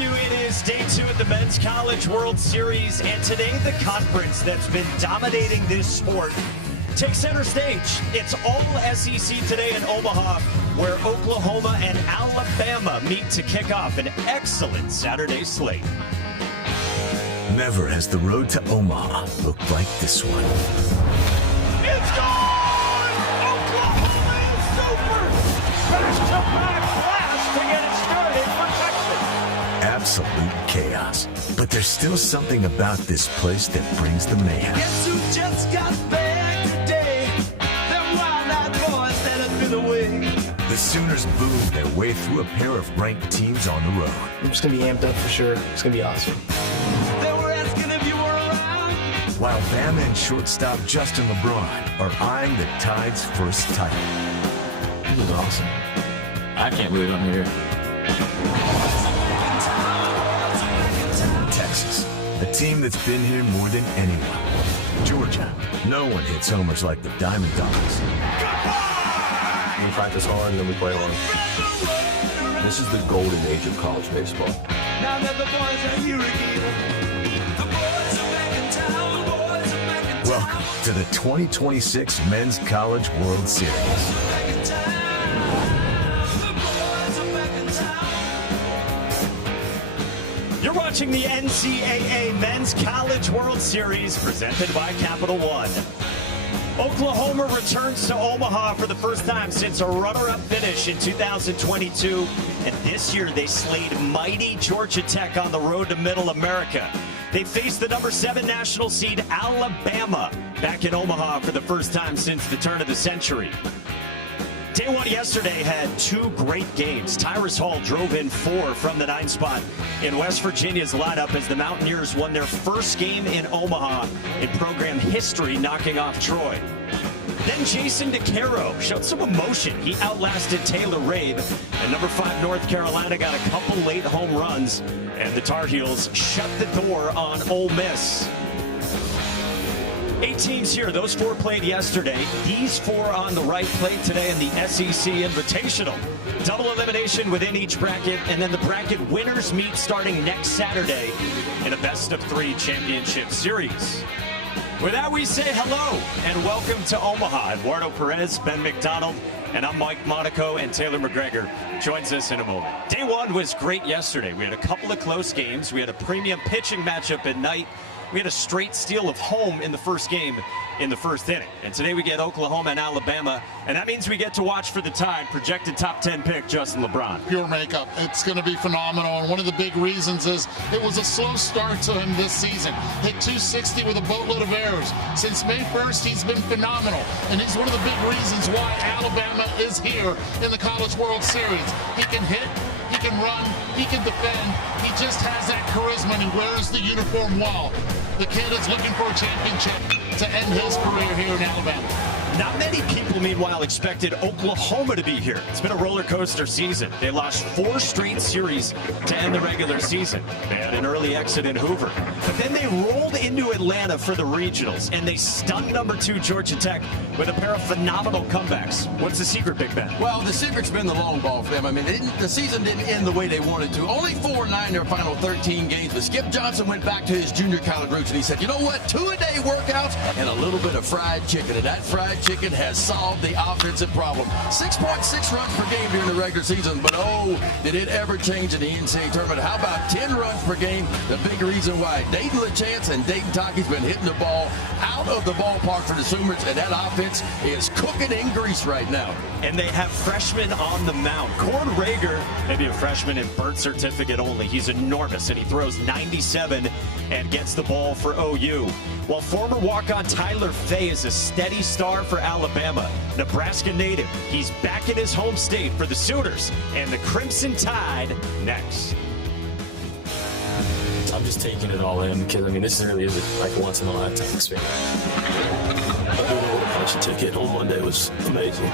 you. It is day 2 at the Men's College World Series, and today the conference that's been dominating this sport takes center stage. It's all SEC today in Omaha, where Oklahoma and Alabama meet to kick off an excellent Saturday slate. Never has the road to Omaha looked like this one. It's gone! Oklahoma is super! Back-to-back blast to get it started for Texas. Absolute chaos. But there's still something about this place that brings the mayhem. Guess who just got back today? Them wild-eyed boys that have been away. The Sooners boomed their way through a pair of ranked teams on the road. I'm just going to be amped up for sure. It's going to be awesome. They were asking if you were around. While Bama and shortstop Justin LeBron are eyeing the Tide's first title. This is awesome. I can't believe I'm here. Texas, a team that's been here more than anyone. Georgia, no one hits homers like the Diamond Dogs. We practice hard and then we play hard. This is the golden age of college baseball. Now that the boys are here again. The boys are back in town. Boys are back in town. Welcome to the 2026 Men's College World Series. Back in town. The boys are back in town. You're watching the NCAA Men's College World Series presented by Capital One. Oklahoma returns to Omaha for the first time since a runner-up finish in 2022. And this year they slayed mighty Georgia Tech on the road to Middle America. They faced the number 7 national seed Alabama back in Omaha for the first time since the turn of the century. Day 1 yesterday had 2 great games. Tyrus Hall drove in 4 from the 9 spot in West Virginia's lineup as the Mountaineers won their first game in Omaha in program history, knocking off Troy. Then Jason DeCaro showed some emotion. He outlasted Taylor Rabe, and number 5 North Carolina got a couple late home runs, and the Tar Heels shut the door on Ole Miss. 8 teams here. Those 4 played yesterday. These 4 on the right played today in the SEC Invitational. Double elimination within each bracket, and then the bracket winners meet starting next Saturday in a best-of-3 championship series. With that, we say hello and welcome to Omaha. Eduardo Perez, Ben McDonald, and I'm Mike Monaco, and Taylor McGregor joins us in a moment. Day 1 was great yesterday. We had a couple of close games. We had a premium pitching matchup at night. We had a straight steal of home in the first game in the first inning. And today we get Oklahoma and Alabama, and that means we get to watch for the Tide, projected top 10 pick, Justin LeBron. Pure makeup. It's going to be phenomenal, and one of the big reasons is it was a slow start to him this season. Hit 260 with a boatload of errors. Since May 1st, he's been phenomenal, and he's one of the big reasons why Alabama is here in the College World Series. He can hit, he can run, he can defend. He just has that charisma, and he wears the uniform well. The kid is looking for a championship to end his career here in Alabama. Not many people, meanwhile, expected Oklahoma to be here. It's been a roller coaster season. They lost 4 straight series to end the regular season. They had an early exit in Hoover. But then they rolled into Atlanta for the regionals, and they stunned number 2 Georgia Tech with a pair of phenomenal comebacks. What's the secret, Big Ben? Well, the secret's been the long ball for them. I mean, the season didn't end the way they wanted to. Only 4-9 their final 13 games, but Skip Johnson went back to his junior college roots, and he said, you know what, 2-a-day workouts and a little bit of fried chicken, and that fried chicken has solved the offensive problem. 6.6 runs per game during the regular season, but oh, did it ever change in the NCAA tournament? How about 10 runs per game? The big reason why Dayton LaChance and Dayton Taki's been hitting the ball out of the ballpark for the Sooners, and that offense is cooking in grease right now. And they have freshmen on the mound. Cord Rager, maybe a freshman in birth certificate only. He's enormous, and he throws 97 and gets the ball for OU. While former walk-on Tyler Fay is a steady star for Alabama. Nebraska native. He's back in his home state for the Sooners and the Crimson Tide next. I'm just taking it all in because, I mean, this really is like a once-in-a-lifetime experience. I don't know what a punch ticket on Monday was amazing.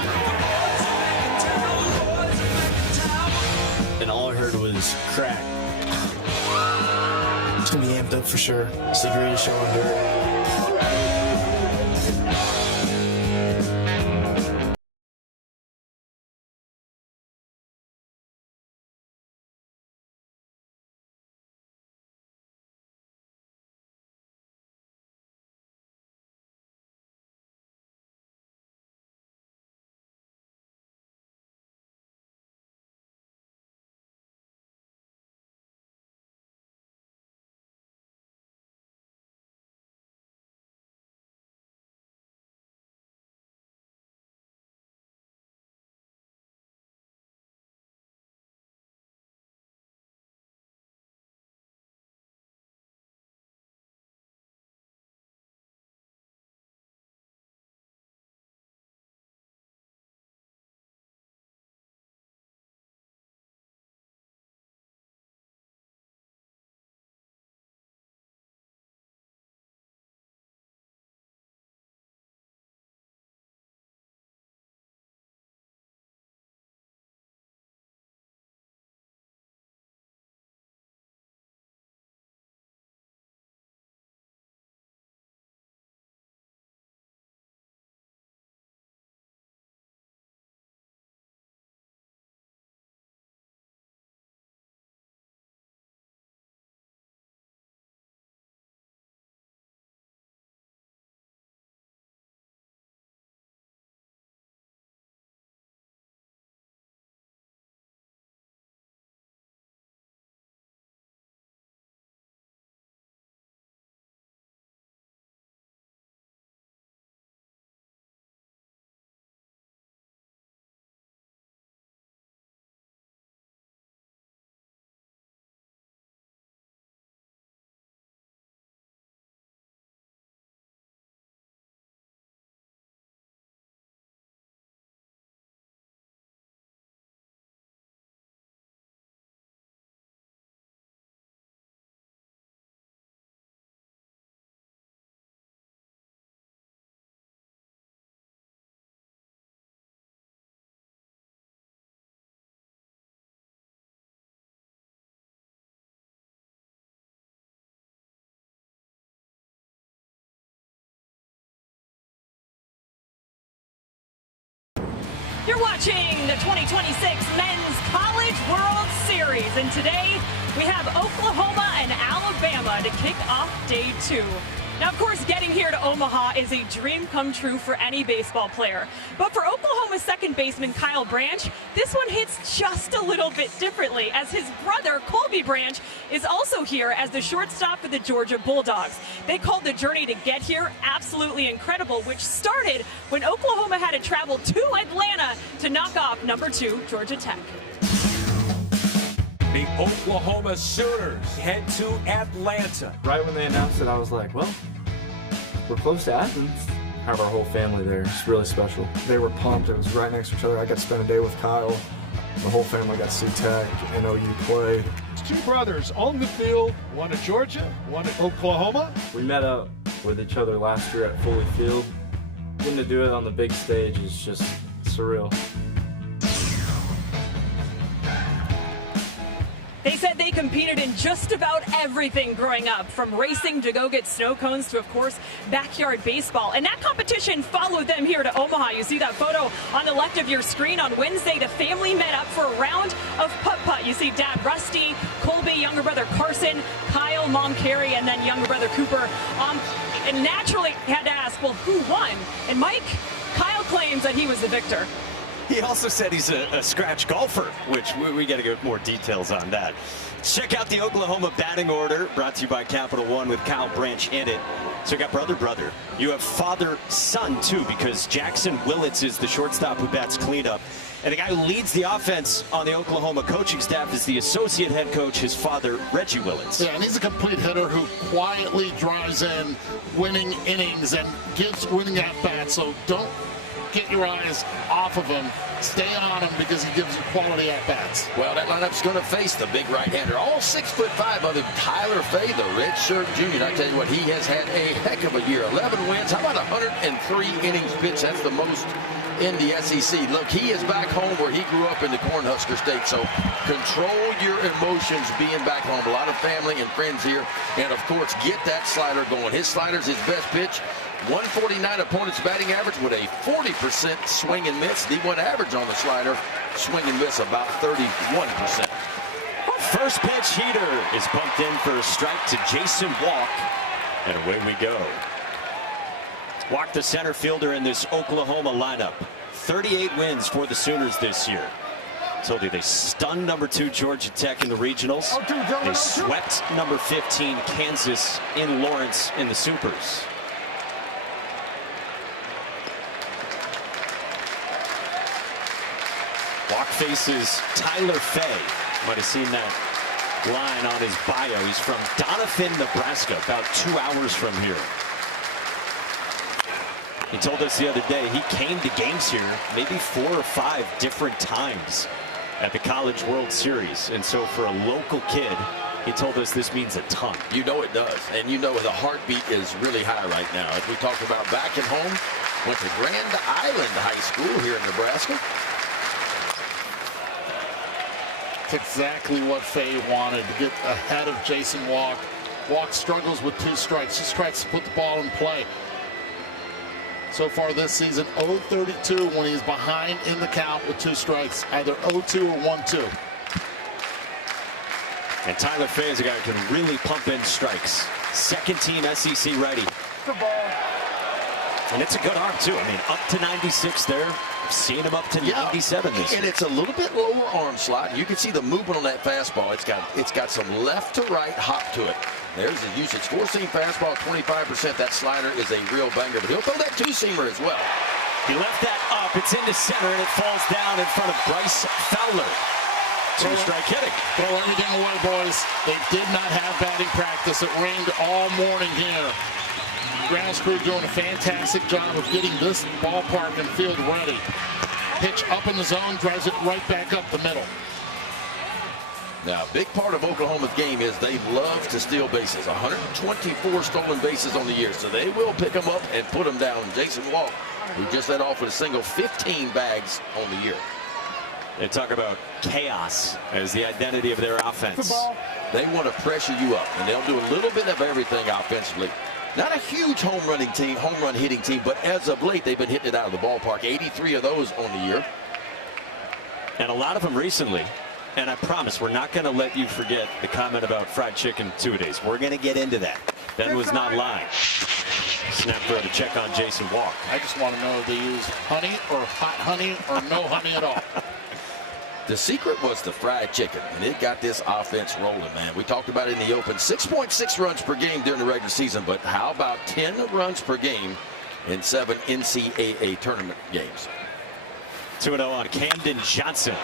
And all I heard was crack. It's going to be amped up for sure. Secret is showing dirt. You're watching the 2026 Men's College World Series, and today we have Oklahoma and Alabama to kick off day 2. Now, of course, getting here to Omaha is a dream come true for any baseball player. But for Oklahoma's second baseman, Kyle Branch, this one hits just a little bit differently, as his brother, Colby Branch, is also here as the shortstop for the Georgia Bulldogs. They called the journey to get here absolutely incredible, which started when Oklahoma had to travel to Atlanta to knock off number 2, Georgia Tech. The Oklahoma Sooners head to Atlanta. Right when they announced it, I was like, well, we're close to Athens. Have our whole family there. It's really special. They were pumped. It was right next to each other. I got to spend a day with Kyle. The whole family got to see Tech and OU play. Two brothers on the field, one at Georgia, one at Oklahoma. We met up with each other last year at Foley Field. Getting to do it on the big stage is just surreal. They said they competed in just about everything growing up, from racing to go get snow cones to, of course, backyard baseball. And that competition followed them here to Omaha. You see that photo on the left of your screen. On Wednesday, the family met up for a round of putt-putt. You see Dad Rusty, Colby, younger brother Carson, Kyle, Mom Carrie, and then younger brother Cooper. And naturally had to ask, well, who won? And Mike, Kyle claims that he was the victor. He also said he's a scratch golfer, which we got to get more details on that. Check out the Oklahoma batting order, brought to you by Capital One with Kyle Branch in it. So you got brother. You have father-son, too, because Jackson Willits is the shortstop who bats cleanup. And the guy who leads the offense on the Oklahoma coaching staff is the associate head coach, his father, Reggie Willits. Yeah, and he's a complete hitter who quietly drives in winning innings and gives winning at-bats. So don't get your eyes off of him. Stay on him because he gives you quality at-bats. Well, that lineup's going to face the big right-hander. All 6'5" of him, Tyler Fay, the redshirt junior. I tell you what, he has had a heck of a year. 11 wins. How about 103 innings pitched? That's the most in the SEC. Look, he is back home where he grew up in the Cornhusker State. So control your emotions being back home. A lot of family and friends here. And, of course, get that slider going. His slider's his best pitch. 149 opponent's batting average with a 40% swing and miss. D1 average on the slider, swing and miss about 31%. First pitch heater is bumped in for a strike to Jason Walk, and away we go. Walk, the center fielder in this Oklahoma lineup. 38 wins for the Sooners this year. Told you they stunned number 2 Georgia Tech in the regionals. They swept number 15 Kansas in Lawrence in the Supers. Walk faces Tyler Fay. Might have seen that line on his bio. He's from Doniphan, Nebraska, about 2 hours from here. He told us the other day he came to games here maybe 4 or 5 different times at the College World Series. And so for a local kid, he told us this means a ton. You know it does. And you know the heartbeat is really high right now. As we talked about back at home, went to Grand Island High School here in Nebraska. That's exactly what Fay wanted, to get ahead of Jason Walk. Walk struggles with 2 strikes, just tries to put the ball in play. So far this season, 0-32 when he's behind in the count with 2 strikes, either 0-2 or 1-2. And Tyler Fay is a guy who can really pump in strikes. Second team SEC ready. And it's a good arm, too. I mean, up to 96 there. I've seen him up to 97 this year. And it's a little bit lower arm slot. You can see the movement on that fastball. It's got some left to right hop to it. There's the usage. 4-seam fastball, 25%. That slider is a real banger. But he'll throw that 2-seamer as well. He left that up. It's into center, and it falls down in front of Bryce Fowler. 2-strike hitting. Throw everything away, boys. They did not have batting practice. It rained all morning here. Grounds crew doing a fantastic job of getting this ballpark and field ready. Pitch up in the zone, drives it right back up the middle. Now, a big part of Oklahoma's game is they love to steal bases. 124 stolen bases on the year, so they will pick them up and put them down. Jason Walk, who just led off with a single, 15 bags on the year. They talk about chaos as the identity of their offense. They want to pressure you up, and they'll do a little bit of everything offensively. Not a huge home run hitting team, but as of late, they've been hitting it out of the ballpark. 83 of those on the year. And a lot of them recently. And I promise we're not going to let you forget the comment about fried chicken two-a-days. We're going to get into that. Ben was not lying. Snap throw to check on Jason Walk. I just want to know if they use honey or hot honey or no honey at all. The secret was the fried chicken, and it got this offense rolling, man. We talked about it in the open. 6.6 runs per game during the regular season, but how about 10 runs per game in 7 NCAA tournament games? 2-0 on Camden Johnson.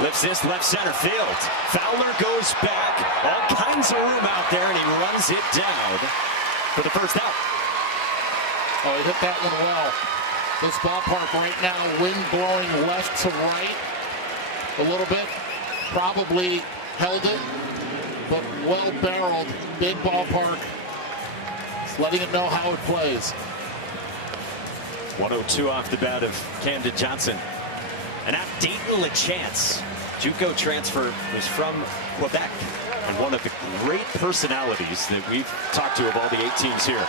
Lifts this left center field. Fowler goes back. All kinds of room out there, and he runs it down for the first out. Oh, he hit that one well. This ballpark right now, wind blowing left to right a little bit. Probably held it, but well barreled. Big ballpark. Just letting it know how it plays. 102 off the bat of Camden Johnson. And now Dayton LeChance. JUCO transfer was from Quebec. And one of the great personalities that we've talked to of all the 8 teams here.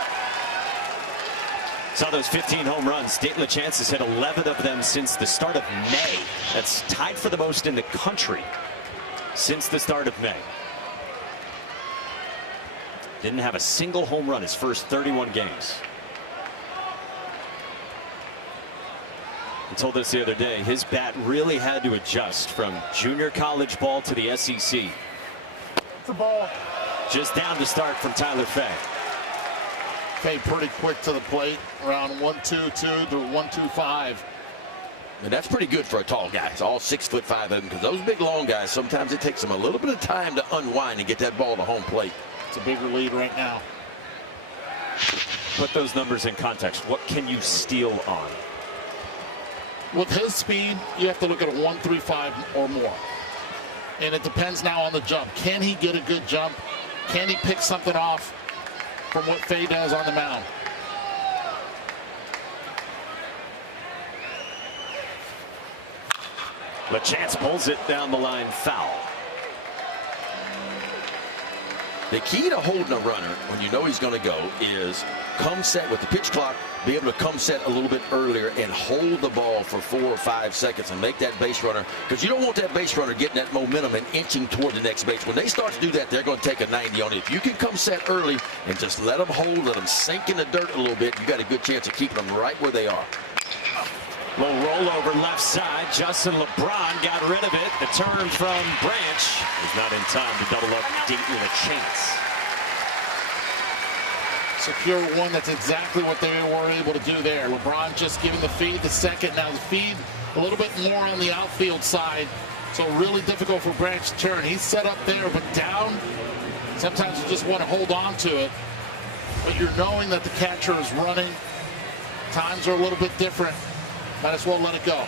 Saw those 15 home runs. Dayton LeChance has hit 11 of them since the start of May. That's tied for the most in the country since the start of May. Didn't have a single home run his first 31 games. He told us the other day his bat really had to adjust from junior college ball to the SEC. It's a ball. Just down to start from Tyler Fay. Fay pretty quick to the plate, around 1-2-2 to 1-2-5. And that's pretty good for a tall guy. It's all 6'5" of them, because those big long guys, sometimes it takes them a little bit of time to unwind and get that ball to home plate. It's a bigger lead right now. Put those numbers in context. What can you steal on? With his speed, you have to look at a 1.35 or more. And it depends now on the jump. Can he get a good jump? Can he pick something off from what Fay does on the mound? LeChance pulls it down the line, foul. The key to holding a runner when you know he's going to go is come set with the pitch clock, be able to come set a little bit earlier and hold the ball for 4 or 5 seconds and make that base runner, because you don't want that base runner getting that momentum and inching toward the next base. When they start to do that, they're going to take a 90 on it. If you can come set early and just let them hold, let them sink in the dirt a little bit, you got a good chance of keeping them right where they are. Low rollover left side. Justin LeBron got rid of it. The turn from Branch is not in time to double up Dayton LeChance. Secure one. That's exactly what they were able to do there. LeBron just giving the feed to second. Now the feed a little bit more on the outfield side. So really difficult for Branch to turn. He's set up there, but down. Sometimes you just want to hold on to it. But you're knowing that the catcher is running. Times are a little bit different. Might as well let it go.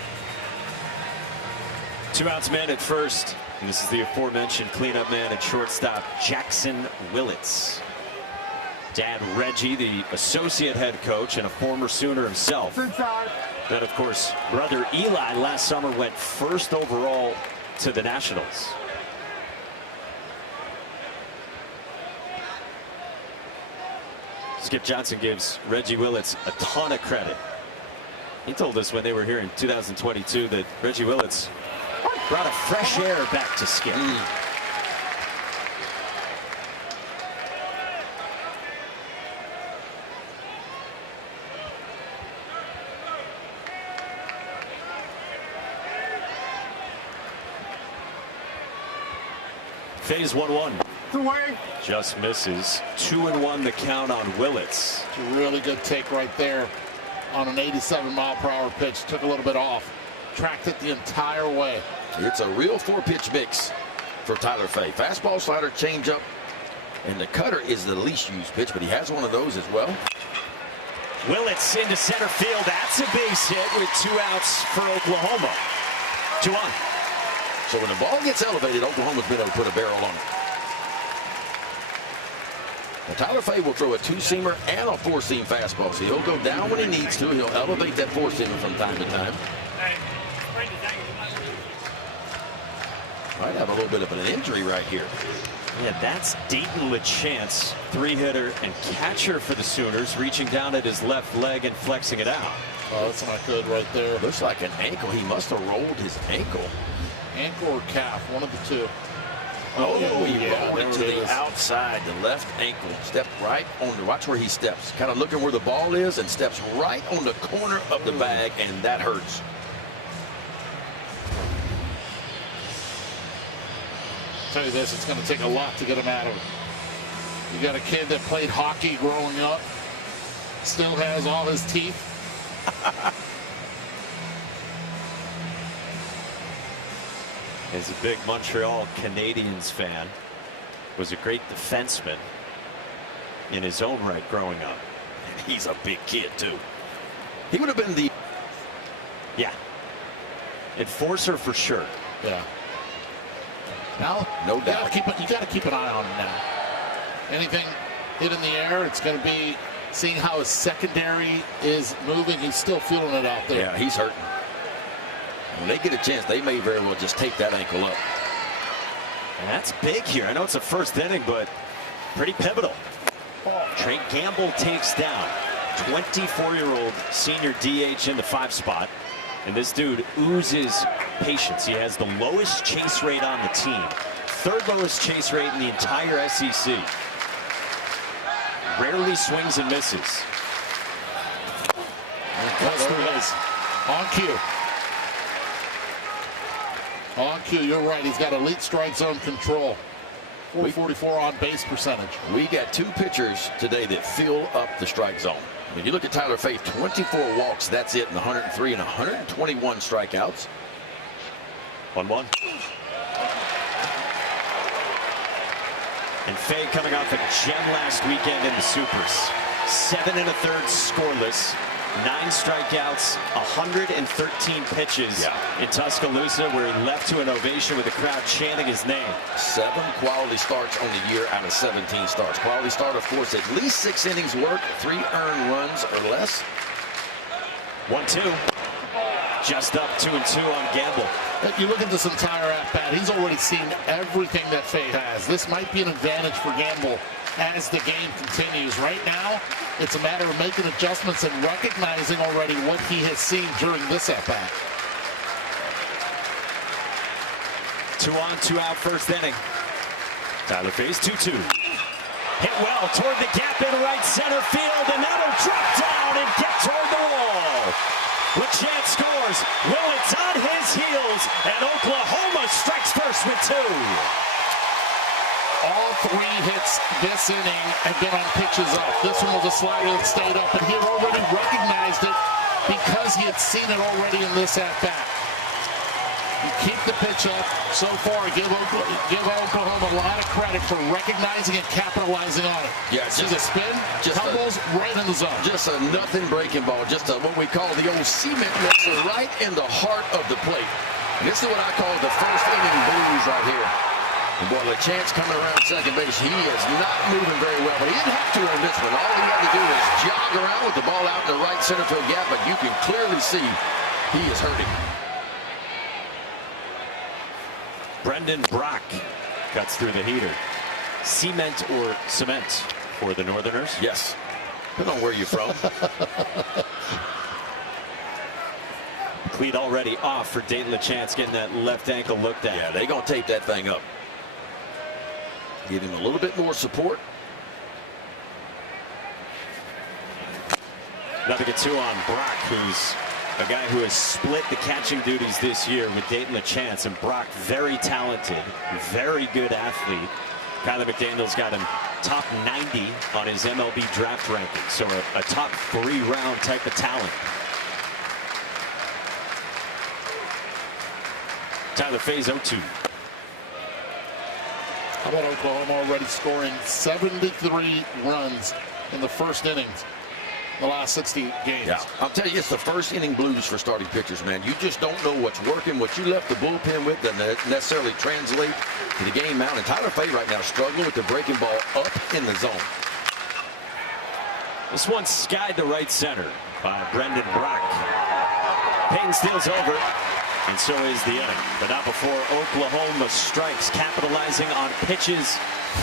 2 outs man at first. And this is the aforementioned cleanup man at shortstop, Jackson Willits. Dad Reggie, the associate head coach and a former Sooner himself. Then, of course, brother Eli last summer went first overall to the Nationals. Skip Johnson gives Reggie Willits a ton of credit. He told us when they were here in 2022 that Reggie Willits brought a fresh air back to Skip. Phase 1-1. Just misses. 2-1 the count on Willits. It's a really good take right there on an 87-mile-per-hour pitch. Took a little bit off. Tracked it the entire way. It's a real 4-pitch mix for Tyler Fay. Fastball, slider, changeup, and the cutter is the least used pitch, but he has one of those as well. Willits into center field. That's a base hit with 2 outs for Oklahoma. 2 on. So when the ball gets elevated, Oklahoma's been able to put a barrel on it. Now, Tyler Fay will throw a 2-seamer and a 4-seam fastball. So he'll go down when he needs to. He'll elevate that 4-seamer from time to time. Might have a little bit of an injury right here. Yeah, that's Dayton LeChance, 3-hitter and catcher for the Sooners, reaching down at his left leg and flexing it out. Oh, that's not good right there. Looks like an ankle. He must have rolled his ankle. Ankle or calf, one of the two. Oh, he yeah, rolled it to there it the is. outside, the left ankle. Stepped right on the, watch where he steps. Kind of looking where the ball is and steps right on the corner of the bag, and that hurts. Tell you this, it's going to take a lot to get him out of it. You got a kid that played hockey growing up, still has all his teeth. As a big Montreal Canadiens fan, was a great defenseman in his own right growing up. He's a big kid, too. He would have been the... Yeah. Enforcer for sure. Yeah. Now, no doubt. You got to keep an eye on him now. Anything hit in the air, it's going to be seeing how his secondary is moving. He's still feeling it out there. Yeah, he's hurting. When they get a chance, they may very well just take that ankle up. And that's big here. I know it's a first inning, but pretty pivotal. Trey Gamble takes down 24-year-old senior DH in the 5 spot. And this dude oozes patience. He has the lowest chase rate on the team. 3rd lowest chase rate in the entire SEC. Rarely swings and misses. And cuts through his. On cue. On cue, you're right. He's got elite strike zone control. 444 on base percentage. We got 2 pitchers today that fill up the strike zone. When you look at Tyler Fay, 24 walks, that's it, and 103 and 121 strikeouts. 1-1. And Fay coming off a gem last weekend in the Supers. 7 1/3 scoreless. 9 strikeouts, 113 pitches in Tuscaloosa, where he left to an ovation with the crowd chanting his name. 7 quality starts on the year out of 17 starts. Quality start, of course, at least 6 innings work, 3 earned runs or less. 1-2. Just up 2-2 on Gamble. You look at this entire at-bat, he's already seen everything that Fay has. This might be an advantage for Gamble as the game continues. Right now, it's a matter of making adjustments and recognizing already what he has seen during this at-bat. 2 on, 2 out, first inning. Tyler Fay's 2-2. Hit well toward the gap in right center field, and that'll drop down and get toward the wall. LeChance scores. Willett's on his heels, and Oklahoma strikes first with 2. All 3 hits this inning have been on pitches up. This one was a slider that stayed up, and he had already recognized it because he had seen it already in this at-bat. You keep the pitch up. So far, give Oklahoma a lot of credit for recognizing and capitalizing on it. Yeah, see the spin, tumbles right in the zone. Just a nothing breaking ball, just a, what we call the old cement mixer right in the heart of the plate. And this is what I call the first inning blues right here. And boy, LeChance coming around second base, he is not moving very well, but he didn't have to in this one. All he had to do was jog around with the ball out in the right center field gap, but you can clearly see he is hurting. Brendan Brock cuts through the heater. Cement or cement for the Northerners? Yes. Depending on where you're from. Cleat already off for Dayton LeChance, getting that left ankle looked at. Yeah, they're going to tape that thing up. Give him a little bit more support. Nothing at 2 on Brock, who's a guy who has split the catching duties this year with Dayton LeChance. And Brock, very talented, very good athlete. Kyler McDaniel's got him top 90 on his MLB draft ranking, so a top 3-round type of talent. Tyler Fay's 0-2. How about Oklahoma already scoring 73 runs in the first innings? The last 60 games. Yeah, I'll tell you, it's the first inning blues for starting pitchers, man. You just don't know what's working. What you left the bullpen with doesn't necessarily translate to the game out. And Tyler Fay right now struggling with the breaking ball up in the zone. This one skied to right center by Brendan Brock. Payton steals over, and so is the inning. But not before Oklahoma strikes, capitalizing on pitches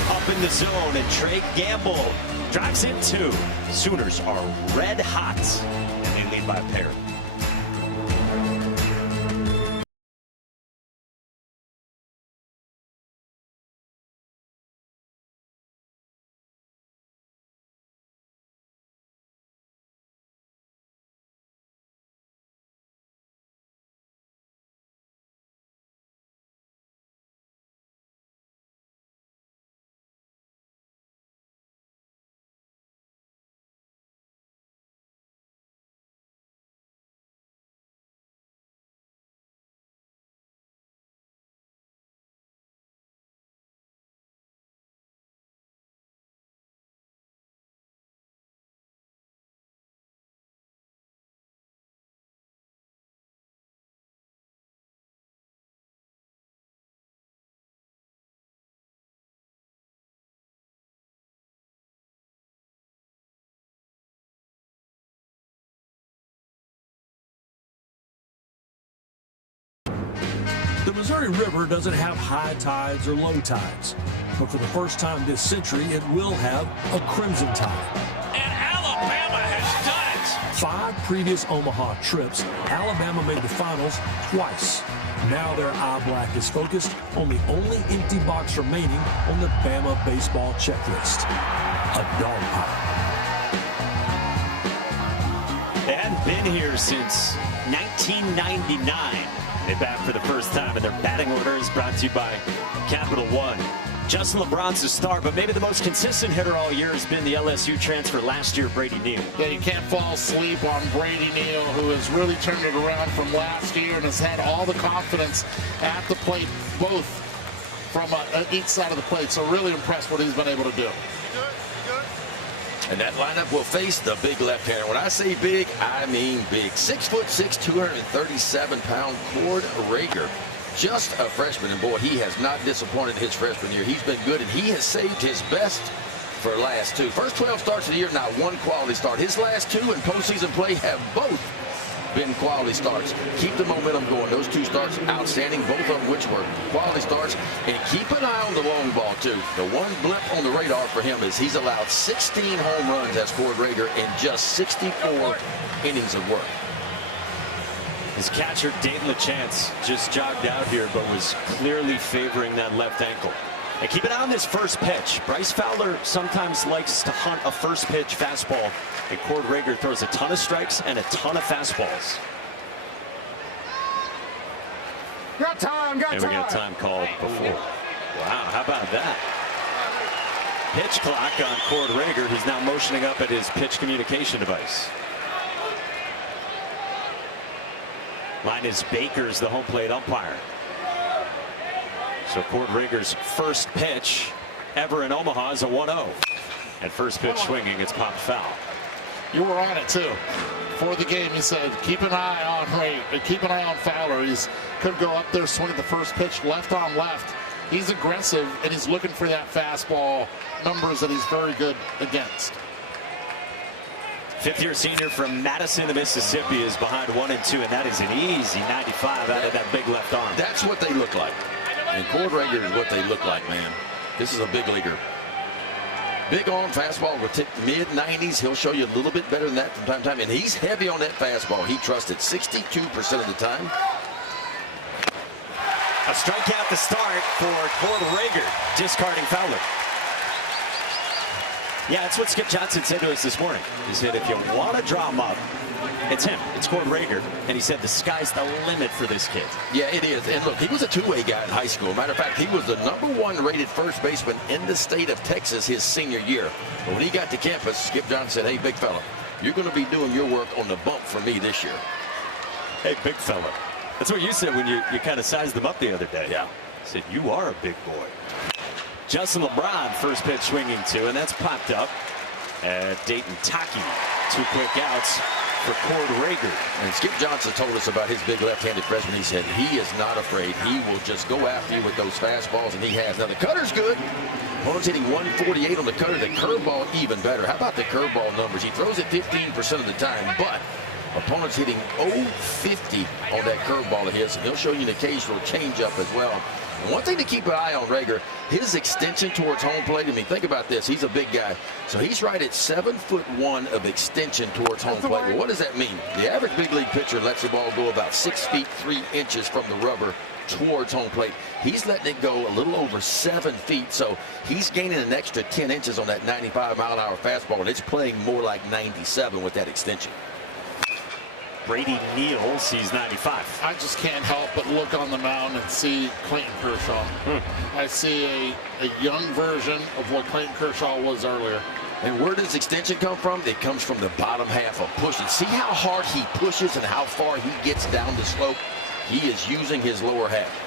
up in the zone, and Trey Gamble drives in 2. Sooners are red hot, and they lead by a pair. The Missouri River doesn't have high tides or low tides, but for the first time this century, it will have a crimson tide. And Alabama has done it. 5 previous Omaha trips, Alabama made the finals twice. Now their eye black is focused on the only empty box remaining on the Bama baseball checklist, a dog pile. They hadn't been here since 1999. They bat for the first time, and their batting order is brought to you by Capital One. Justin LeBron's a star, but maybe the most consistent hitter all year has been the LSU transfer last year, Brady Neal. Yeah, you can't fall asleep on Brady Neal, who has really turned it around from last year and has had all the confidence at the plate, both from each side of the plate. So really impressed what he's been able to do. And that lineup will face the big left-hander. When I say big, I mean big. 6'6", 237-pound Cord Rager. Just a freshman, and boy, he has not disappointed his freshman year. He's been good, and he has saved his best for last 2. First 12 starts of the year, not one quality start. His last 2 in postseason play have both been quality starts. Keep the momentum going. Those 2 starts, outstanding, both of them which were quality starts. And keep an eye on the long ball, too. The one blip on the radar for him is he's allowed 16 home runs as Cord Rager in just 64 innings of work. His catcher, Dayton LeChance, just jogged out here, but was clearly favoring that left ankle. And keep an eye on this first pitch. Bryce Fowler sometimes likes to hunt a first pitch fastball, and Cord Rager throws a ton of strikes and a ton of fastballs. Got time, got and time. we got a time called before. Wow, how about that? Pitch clock on Cord Rager, who's now motioning up at his pitch communication device. Linus Baker's the home plate umpire. So Cord Rager's first pitch ever in Omaha is a 1-0. At first pitch swinging, it's popped foul. You were on it too. For the game, he said, keep an eye on keep an eye on Fowler. He's could go up there swinging the first pitch left on left. He's aggressive, and he's looking for that fastball numbers that he's very good against. Fifth-year senior from Madison, Mississippi is behind 1-2, and that is an easy 95 out of that big left arm. That's what they look like. And Cord Rager is what they look like, man. This is a big leaguer. Big arm fastball will tip mid-90s. He'll show you a little bit better than that from time to time. And he's heavy on that fastball. He trusted 62% of the time. A strikeout to start for Cord Rager, discarding Fowler. Yeah, that's what Skip Johnson said to us this morning. He said, if you want to draw him up, it's him. It's Cord Rager. And he said the sky's the limit for this kid. Yeah, it is. And look, he was a two-way guy in high school. Matter of fact, he was the #1 rated first baseman in the state of Texas his senior year. But when he got to campus, Skip Johnson said, hey, big fella, you're going to be doing your work on the bump for me this year. Hey, big fella. That's what you said when you kind of sized him up the other day. Yeah. You said, you are a big boy. Justin LeBron, first pitch swinging to, and that's popped up at Dayton Taki. 2 quick outs for Cord Rager. And Skip Johnson told us about his big left-handed freshman. He said he is not afraid. He will just go after you with those fastballs, and he has. Now, the cutter's good. Opponent's hitting 148 on the cutter. The curveball even better. How about the curveball numbers? He throws it 15% of the time, but opponent's hitting 050 on that curveball of his. And he'll show you an occasional changeup as well. And one thing to keep an eye on Rager, his extension towards home plate. I mean, think about this. He's a big guy. So he's right at 7'1" of extension towards home plate. Well, what does that mean? The average big league pitcher lets the ball go about 6 feet 3 inches from the rubber towards home plate. He's letting it go a little over 7 feet. So he's gaining an extra 10 inches on that 95-mile-an-hour fastball. And it's playing more like 97 with that extension. Brady Neal sees 95. I just can't help but look on the mound and see Clayton Kershaw. I see a young version of what Clayton Kershaw was earlier. And where does extension come from? It comes from the bottom half of pushing. See how hard he pushes and how far he gets down the slope? He is using his lower half.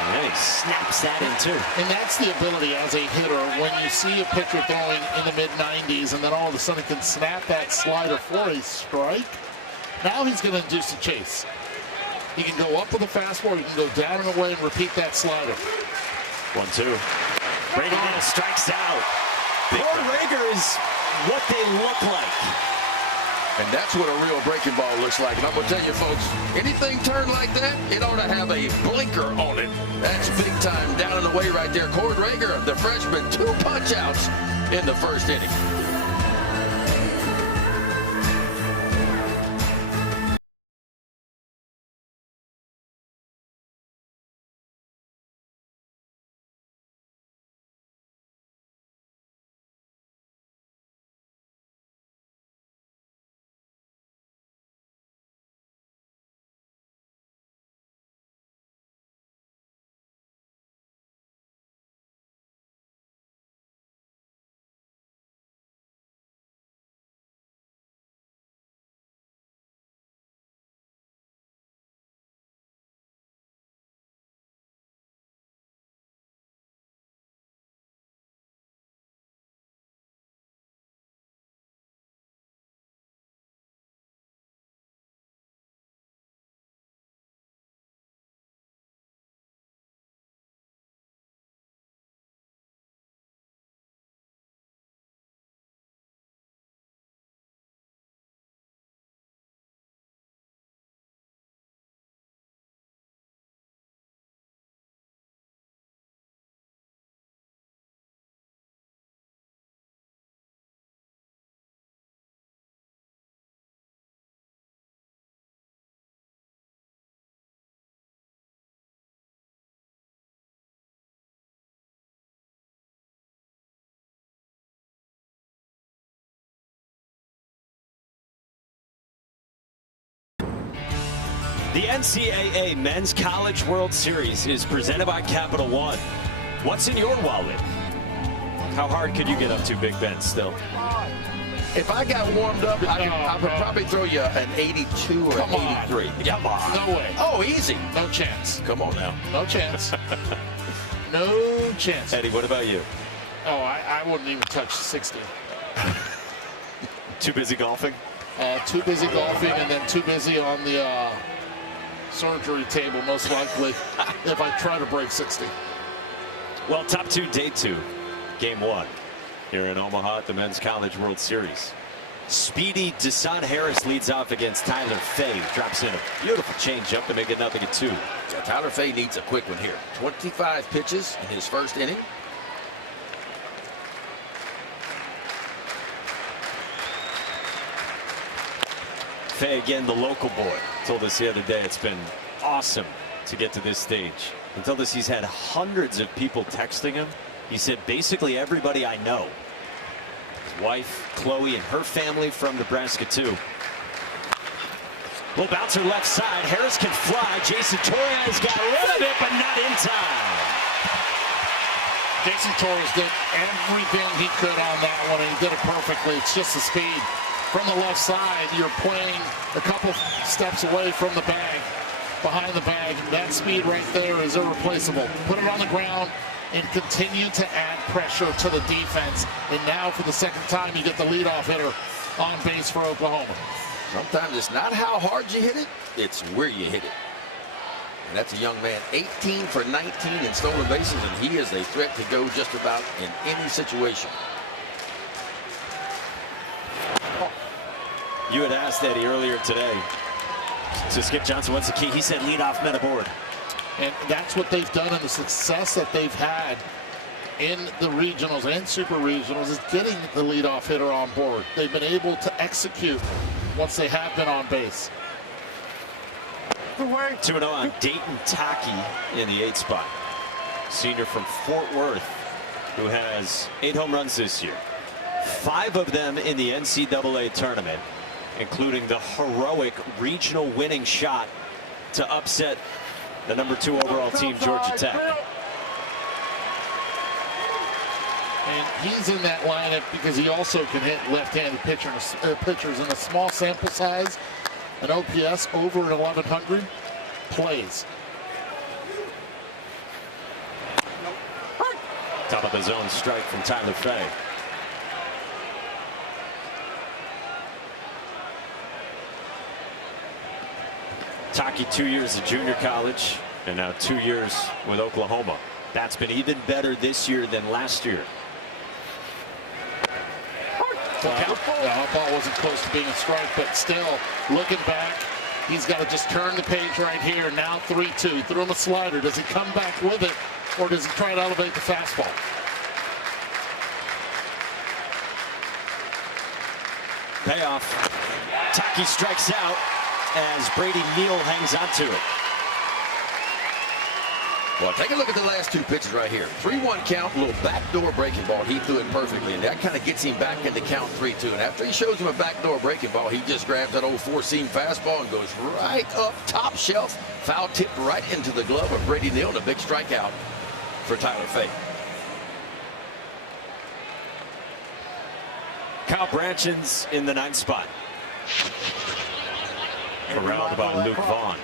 And then he snaps that in too. And that's the ability as a hitter when you see a pitcher throwing in the mid-90s and then all of a sudden can snap that slider for a strike. Now he's going to induce a chase. He can go up with a fastball, he can go down and away and repeat that slider. 1-2. Brady Neal strikes out. Cord Rager is what they look like. And that's what a real breaking ball looks like. And I'm going to tell you, folks, anything turned like that, it ought to have a blinker on it. That's big time down and away right there. Cord Rager, the freshman, 2 punch-outs in the first inning. The NCAA Men's College World Series is presented by Capital One. What's in your wallet? How hard could you get up to, Big Ben, still? If I got warmed up, I would probably throw you an 82 or Come an 83. on. Come on. No way. Oh, easy. No chance. Come on now. No chance. No chance. Eddie, what about you? Oh, I wouldn't even touch 60. Too busy golfing? Too busy golfing and then too busy on the surgery table, most likely, if I try to break 60. Well, top 2, day 2, game 1 here in Omaha at the Men's College World Series. Speedy Deshaun Harris leads off against Tyler Fay. Drops in a beautiful changeup to make it 0-2. Yeah, Tyler Fay needs a quick one here. 25 pitches in his first inning. Fay, again, the local boy, told us the other day it's been awesome to get to this stage. He told us he's had hundreds of people texting him. He said basically everybody I know. His wife, Chloe, and her family from Nebraska, too. Little bouncer left side. Harris can fly. Jason Torres got rid of it, but not in time. Jason Torres did everything he could on that one, and he did it perfectly. It's just the speed. From the left side, you're playing a couple steps away from the bag, behind the bag. That speed right there is irreplaceable. Put it on the ground and continue to add pressure to the defense. And now for the second time, you get the leadoff hitter on base for Oklahoma. Sometimes it's not how hard you hit it, it's where you hit it. And that's a young man, 18 for 19 in stolen bases, and he is a threat to go just about in any situation. You had asked Eddie earlier today. So Skip Johnson, what's the key? He said leadoff men aboard. And that's what they've done, and the success that they've had in the regionals and super regionals is getting the leadoff hitter on board. They've been able to execute once they have been on base. 2-0 on Dayton Taki in the 8th spot. Senior from Fort Worth, who has 8 home runs this year. 5 of them in the NCAA tournament, including the heroic regional winning shot to upset the #2 overall team, Georgia Tech. And he's in that lineup because he also can hit left-handed pitchers in a small sample size. An OPS over 1,100 plays. Top of the zone strike from Tyler Fay. Taki, 2 years of junior college and now 2 years with Oklahoma. That's been even better this year than last year. That ball wasn't close to being a strike, but still, looking back, he's got to just turn the page right here. Now 3-2. Threw him a slider. Does he come back with it, or does he try to elevate the fastball? Payoff. Taki strikes out as Brady Neal hangs onto it. Well, take a look at the last two pitches right here. 3-1 count, a little backdoor breaking ball. He threw it perfectly, and that kind of gets him back into count 3-2. And after he shows him a backdoor breaking ball, he just grabs that old four-seam fastball and goes right up top shelf. Foul tipped right into the glove of Brady Neal, and a big strikeout for Tyler Fay. Kyle Branchen's in the 9th spot. Around about Luke Vaughn.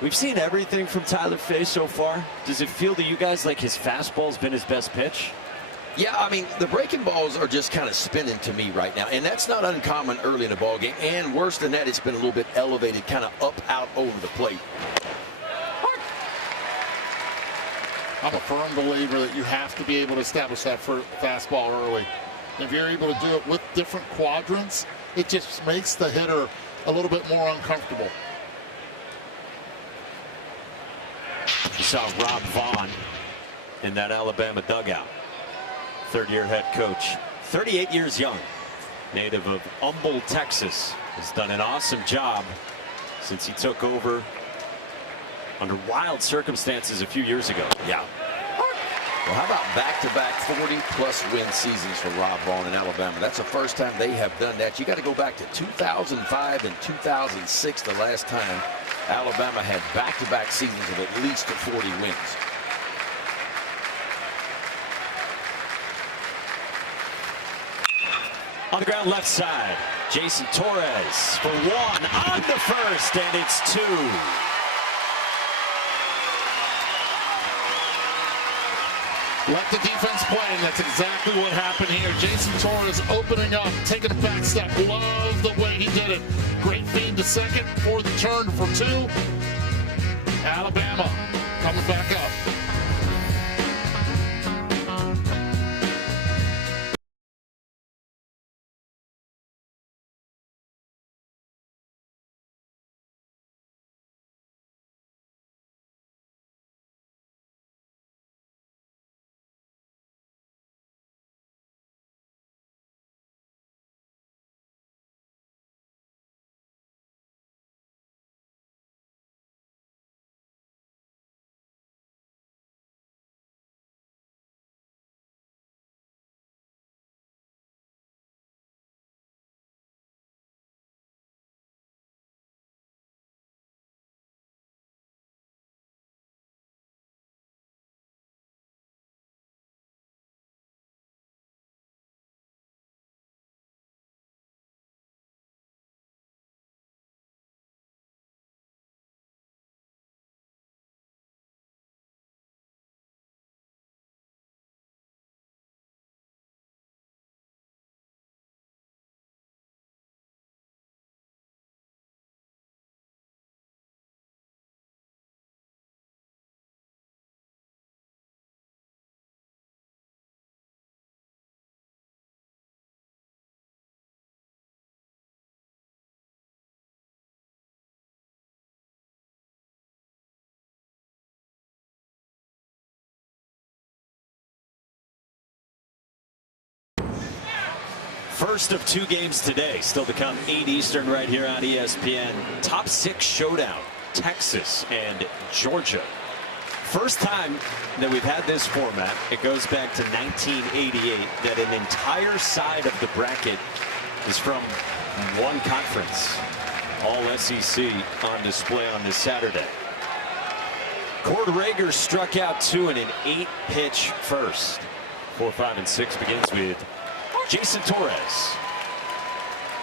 We've seen everything from Tyler Fay so far. Does it feel to you guys like his fastball's been his best pitch? Yeah, I mean, the breaking balls are just kind of spinning to me right now, and that's not uncommon early in the ball game. And worse than that, it's been a little bit elevated, kind of up, out over the plate. I'm a firm believer that you have to be able to establish that for fastball early. If you're able to do it with different quadrants, it just makes the hitter a little bit more uncomfortable. You saw Rob Vaughn in that Alabama dugout. Third-year head coach, 38 years young, native of Humble, Texas, has done an awesome job since he took over under wild circumstances a few years ago. Yeah. Well, how about back-to-back 40-plus win seasons for Rob Vaughn in Alabama? That's the first time they have done that. You got to go back to 2005 and 2006, the last time Alabama had back-to-back seasons of at least 40 wins. On the ground left side, Jason Torres for one on the first, and it's 2. Let the defense play, and that's exactly what happened here. Jason Torres opening up, taking a back step. Love the way he did it. Great feed to second for the turn for 2. Alabama coming back up. First of 2 games today, still to come, 8 Eastern right here on ESPN. Top 6 showdown, Texas and Georgia. First time that we've had this format, it goes back to 1988, that an entire side of the bracket is from one conference. All SEC on display on this Saturday. Cord Rager struck out 2 in an 8-pitch first. 4, 5, and 6 begins with Jason Torres.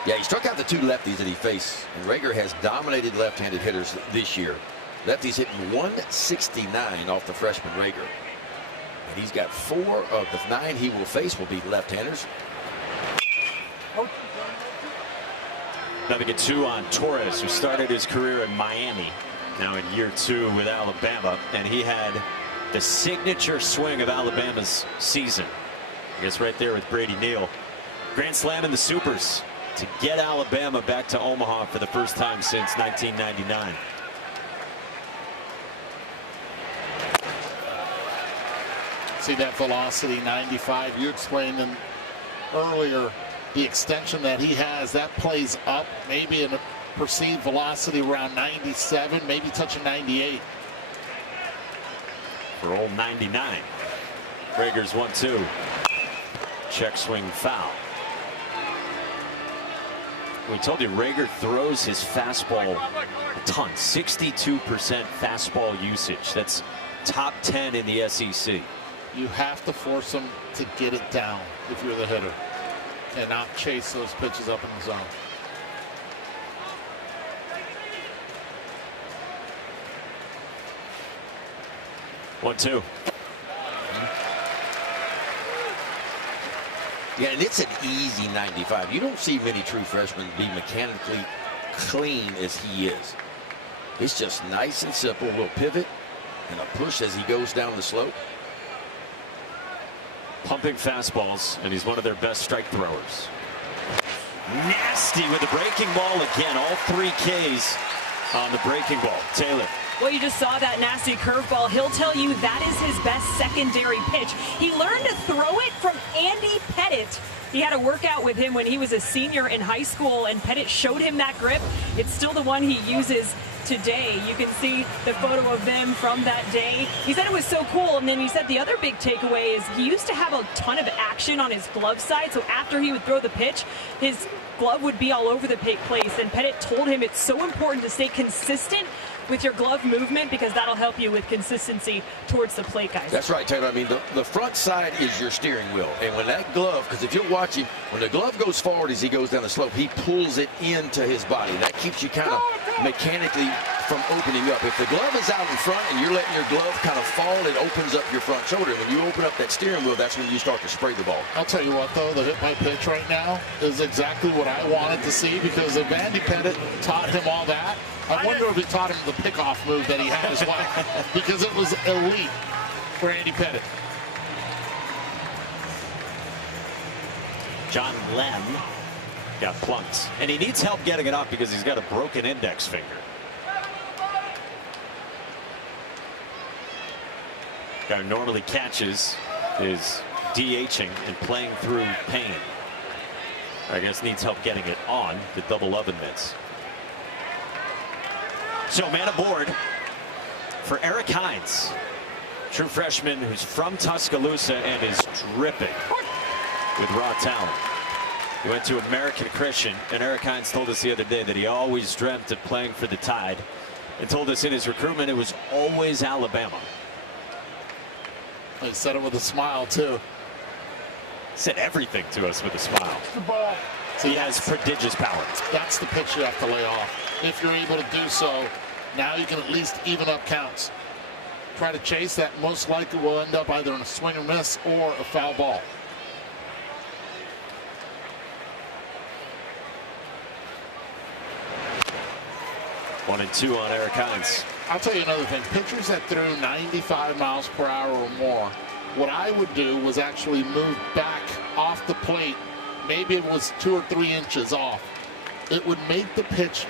Yeah, he struck out the 2 lefties that he faced. And Rager has dominated left-handed hitters this year. Lefties hitting 169 off the freshman Rager. And he's got 4 of the 9 he will face will be left-handers. Now they get 2 on Torres, who started his career in Miami. Now in year 2 with Alabama. And he had the signature swing of Alabama's season. I guess right there with Brady Neal. grand slam in the supers to get Alabama back to Omaha for the first time since 1999. See that velocity, 95. You explained earlier the extension that he has. That plays up, maybe in a perceived velocity around 97, maybe touching 98. For old 99. Rager's 1-2. Check swing foul. We told you Rager throws his fastball a ton. 62% fastball usage. That's top 10 in the SEC. You have to force him to get it down if you're the hitter and not chase those pitches up in the zone. One, two. Yeah, and it's an easy 95. You don't see many true freshmen be mechanically clean as he is. It's just nice and simple. A little pivot and a push as he goes down the slope. Pumping fastballs, and he's one of their best strike throwers. Nasty with the breaking ball again. All 3 Ks on the breaking ball. Taylor. Well, you just saw that nasty curveball. He'll tell you that is his best secondary pitch. He learned to throw it from Andy Pettit. He had a workout with him when he was a senior in high school, and Pettit showed him that grip. It's still the one he uses today. You can see the photo of them from that day. He said it was so cool, and then he said the other big takeaway is he used to have a ton of action on his glove side, so after he would throw the pitch, his glove would be all over the place, and Pettit told him it's so important to stay consistent with your glove movement because that'll help you with consistency towards the plate, guys. That's right, Taylor. I mean, the front side is your steering wheel. And when that glove, because if you're watching, when the glove goes forward as he goes down the slope, he pulls it into his body. That keeps you kind of mechanically from opening up. If the glove is out in front and you're letting your glove kind of fall, it opens up your front shoulder. When you open up that steering wheel, that's when you start to spray the ball. I'll tell you what, though, the hit by pitch right now is exactly what I wanted to see because if Andy Pettit taught him all that, I wonder if he taught him the pickoff move that he had as well, because it was elite for Andy Pettit. John Lem got plunked, and he needs help getting it off because he's got a broken index finger. Guy who normally catches is DHing and playing through pain. I guess needs help getting it on the double oven mitts. So man aboard for Eric Hines, true freshman who's from Tuscaloosa and is dripping with raw talent. He went to American Christian, and Eric Hines told us the other day that he always dreamt of playing for the Tide, and told us in his recruitment it was always Alabama. He said it with a smile too. Said everything to us with a smile. The ball. He has prodigious power. That's the pitch you have to lay off. If you're able to do so, now you can at least even up counts. Try to chase that, most likely will end up either in a swing or miss or a foul ball. One and two on Eric Hines. I'll tell you another thing. Pitchers that threw 95 miles per hour or more, what I would do was actually move back off the plate. Maybe it was 2 or 3 inches off. It would make the pitch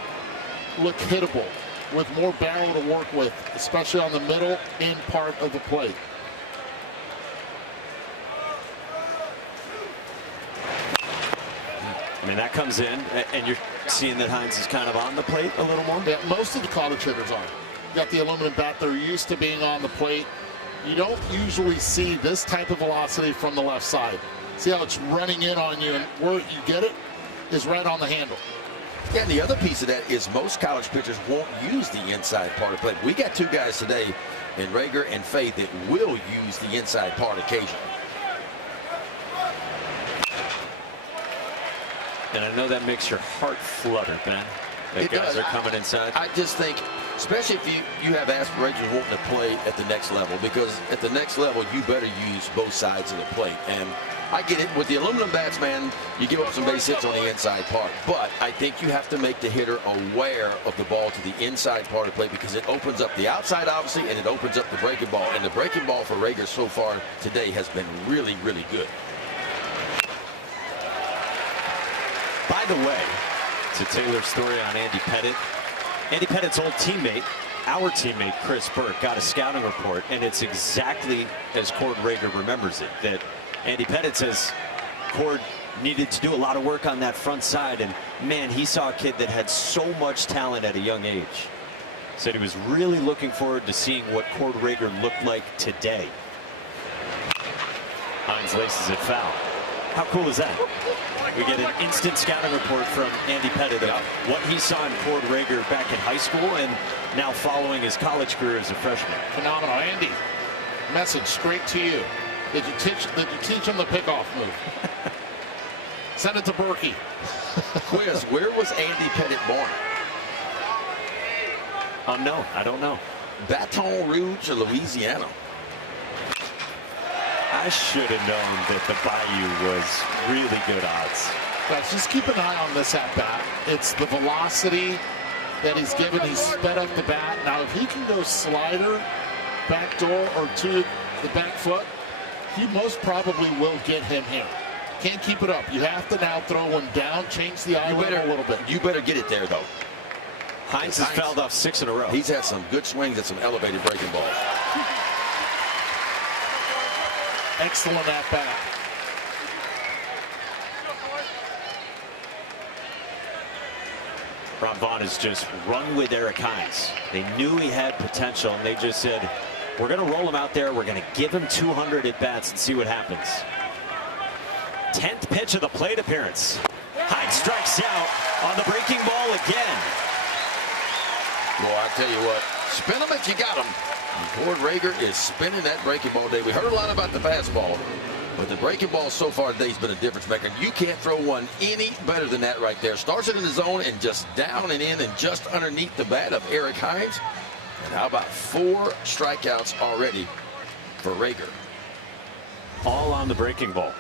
look hittable with more barrel to work with, especially on the middle end part of the plate. I mean, that comes in, and you're seeing that Hines is kind of on the plate a little more? Yeah, most of the college hitters are. You got the aluminum bat. They're used to being on the plate. You don't usually see this type of velocity from the left side. See how it's running in on you, and where you get it is right on the handle. Yeah, and the other piece of that is most college pitchers won't use the inside part of the plate. We got 2 guys today, in Rager and Faith, that will use the inside part occasionally. And I know that makes your heart flutter, Ben. That guys are coming inside. I just think, especially if you have aspirations wanting to play at the next level, because at the next level, you better use both sides of the plate. And I get it. With the aluminum bats, man, you give up some base hits on the inside part. But I think you have to make the hitter aware of the ball to the inside part of the plate, because it opens up the outside, obviously, and it opens up the breaking ball. And the breaking ball for Rager so far today has been really, really good. By the way, to Taylor's story on Andy Pettitte, Andy Pettitte's old teammate, our teammate Chris Burke, got a scouting report, and it's exactly as Cord Rager remembers it, that Andy Pettitte says Cord needed to do a lot of work on that front side, and man, he saw a kid that had so much talent at a young age. Said he was really looking forward to seeing what Cord Rager looked like today. Hines laces it foul. How cool is that? We get an instant scouting report from Andy Pettitte of what he saw in Cord Rager back in high school and now following his college career as a freshman. Phenomenal. Andy, message straight to you. Did you teach him the pickoff move? Send it to Berkey. Quiz, where was Andy Pettitte born? No, I don't know. Baton Rouge, Louisiana. I should have known that the Bayou was really good odds. Guys, just keep an eye on this at bat. It's the velocity that he's given. He's sped up the bat. Now, if he can go slider, back door, or to the back foot, he most probably will get him here. Can't keep it up. You have to now throw one down, change the eye level a little bit. You better get it there, though. Hines has fouled off 6 in a row. He's had some good swings at some elevated breaking balls. Excellent at bat. Rob Vaughn has just run with Eric Hines. They knew he had potential, and they just said, we're going to roll him out there. We're going to give him 200 at bats and see what happens. 10th pitch of the plate appearance. Hines strikes out on the breaking ball again. Well, I tell you what, spin them if you got them. Cord Rager is spinning that breaking ball today. We heard a lot about the fastball, but the breaking ball so far today has been a difference maker. You can't throw one any better than that right there. Starts it in the zone and just down and in and just underneath the bat of Eric Hines. And how about 4 strikeouts already for Rager? All on the breaking ball.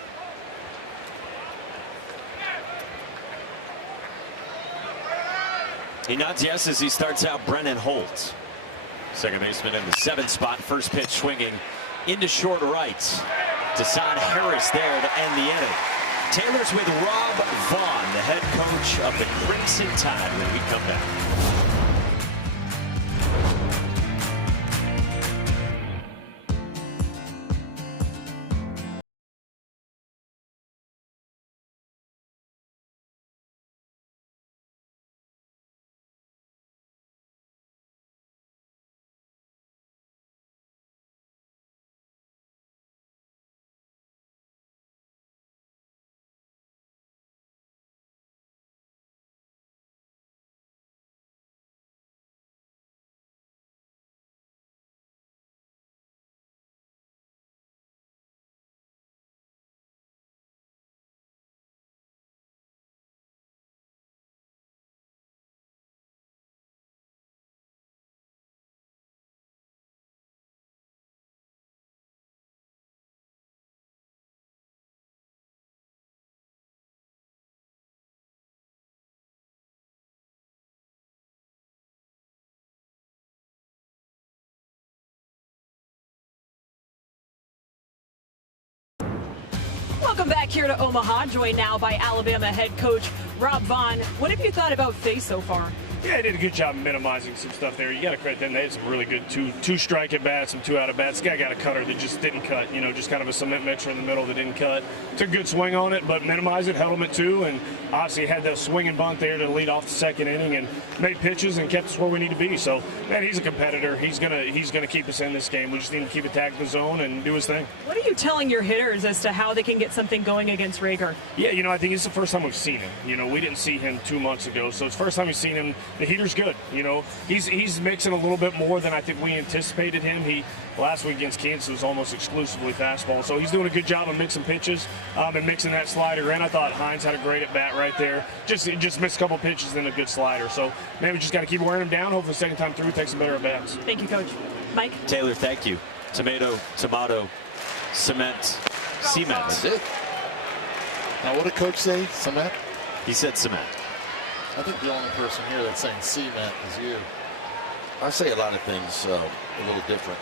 He nods yes as he starts out Brennan Holt. Second baseman in the 7th spot. First pitch swinging into short right. Deshaun Harris there to end the inning. Taylor's with Rob Vaughn, the head coach of the Crimson Tide, when we come back. Welcome back here to Omaha, joined now by Alabama head coach Rob Vaughn. What have you thought about Faye so far? Yeah, they did a good job minimizing some stuff there. You got to credit them. They had some really good two strike at bats, some 2 out at bats. This guy got a cutter that just didn't cut. You know, just kind of a cement mixer in the middle that didn't cut. Took a good swing on it, but minimized it, held him at 2, and obviously had that swing and bunt there to lead off the 2nd inning and made pitches and kept us where we need to be. So, man, he's a competitor. He's gonna keep us in this game. We just need to keep attacking the zone and do his thing. What are you telling your hitters as to how they can get something going against Rager? Yeah, you know, I think it's the first time we've seen him. You know, we didn't see him 2 months ago, so it's the first time we've seen him. The heater's good. You know, he's mixing a little bit more than I think we anticipated him. He last week against Kansas was almost exclusively fastball, so he's doing a good job of mixing pitches and mixing that slider in. I thought Hines had a great at bat right there. Just missed a couple pitches and a good slider. So maybe we just got to keep wearing him down. Hopefully, second time through, take some better at bats. Thank you, Coach. Mike. Taylor, thank you. Tomato, cement, cement. That's it. Now, what did Coach say? Cement? He said cement. I think the only person here that's saying cement is you. I say a lot of things a little different,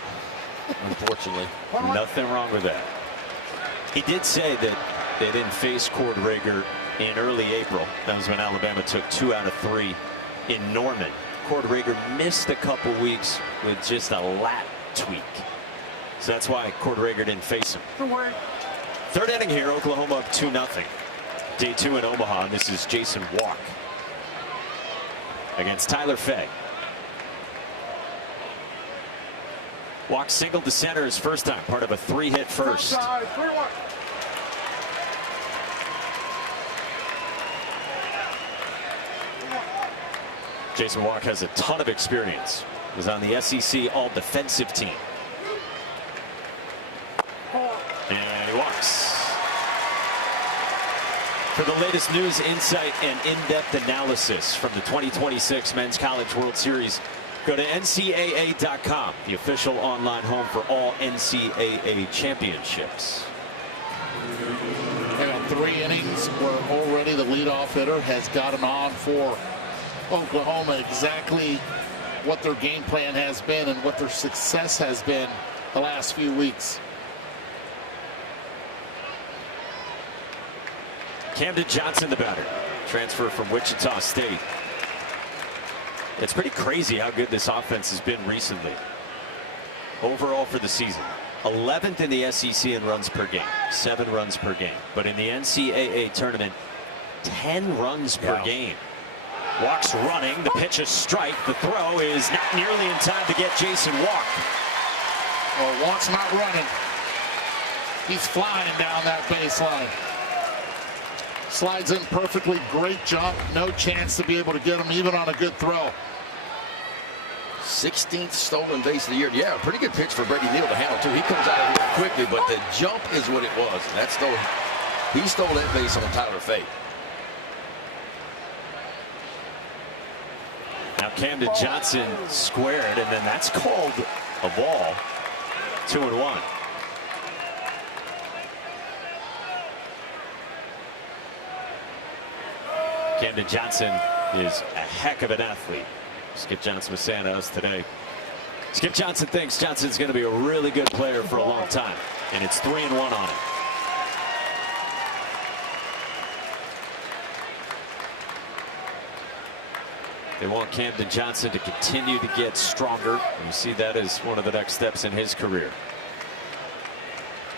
unfortunately. Nothing wrong with that. He did say that they didn't face Cord Rager in early April. That was when Alabama took 2 out of 3 in Norman. Cord Rager missed a couple weeks with just a lat tweak. So that's why Cord Rager didn't face him. Third inning here, Oklahoma up 2-0. Day 2 in Omaha, and this is Jason Walk against Tyler Fay. Walk singled to center his first time, part of a 3-hit first. Jason Walk has a ton of experience. He was on the SEC All-Defensive team. And he walks. For the latest news, insight, and in-depth analysis from the 2026 Men's College World Series, go to NCAA.com, the official online home for all NCAA championships. And 3 innings where already the leadoff hitter has gotten on for Oklahoma exactly what their game plan has been and what their success has been the last few weeks. Camden Johnson, the batter, transfer from Wichita State. It's pretty crazy how good this offense has been recently. Overall for the season, 11th in the SEC in runs per game, 7 runs per game. But in the NCAA tournament, 10 runs per game. Walk's running, the pitch is strike. The throw is not nearly in time to get Jason Walk. Well, Walk's not running. He's flying down that baseline. Slides in perfectly, great jump. No chance to be able to get him even on a good throw. 16th stolen base of the year. Yeah, pretty good pitch for Brady Neal to handle too. He comes out of here quickly, but the jump is what it was. He stole that base on Tyler Fay. Now Camden Johnson squared, and then that's called a ball. 2-1. Camden Johnson is a heck of an athlete. Skip Johnson was saying to us today. Skip Johnson thinks Johnson's going to be a really good player for a long time, and it's 3-1 on him. They want Camden Johnson to continue to get stronger. You see that as one of the next steps in his career.